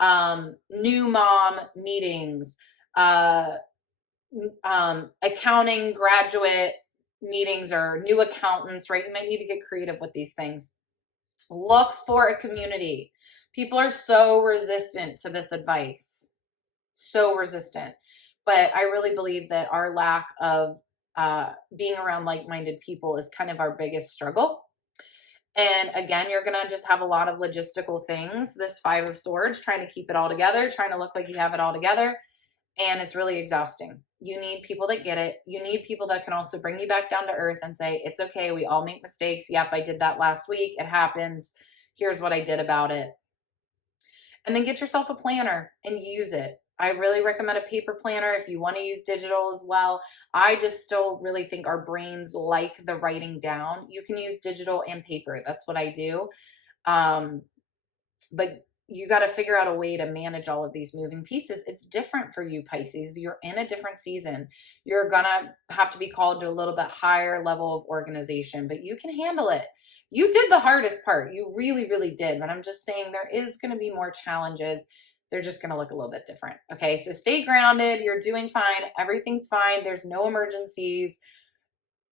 new mom meetings, accounting graduate meetings, or new accountants, right? You might need to get creative with these things. Look for a community. People are so resistant to this advice, so resistant. But I really believe that our lack of being around like-minded people is kind of our biggest struggle. And again, you're going to just have a lot of logistical things. This 5 of Swords, trying to keep it all together, trying to look like you have it all together. And it's really exhausting. You need people that get it. You need people that can also bring you back down to earth and say, it's okay. We all make mistakes. Yep, I did that last week. It happens. Here's what I did about it. And then get yourself a planner and use it. I really recommend a paper planner if you want to use digital as well. I just still really think our brains like the writing down. You can use digital and paper. That's what I do. But you got to figure out a way to manage all of these moving pieces. It's different for you, Pisces. You're in a different season. You're going to have to be called to a little bit higher level of organization, but you can handle it. You did the hardest part. You really, really did. But I'm just saying there is going to be more challenges. They're just going to look a little bit different. Okay, so stay grounded. You're doing fine. Everything's fine. There's no emergencies.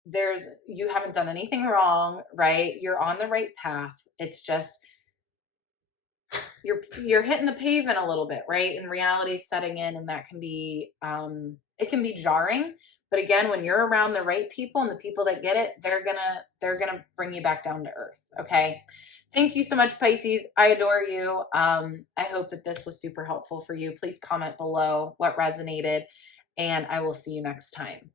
You haven't done anything wrong, right? You're on the right path. It's just you're hitting the pavement a little bit, right? And reality setting in, and that can be it can be jarring. But again, when you're around the right people and the people that get it, they're gonna bring you back down to earth. Okay. Thank you so much, Pisces. I adore you. I hope that this was super helpful for you. Please comment below what resonated, and I will see you next time.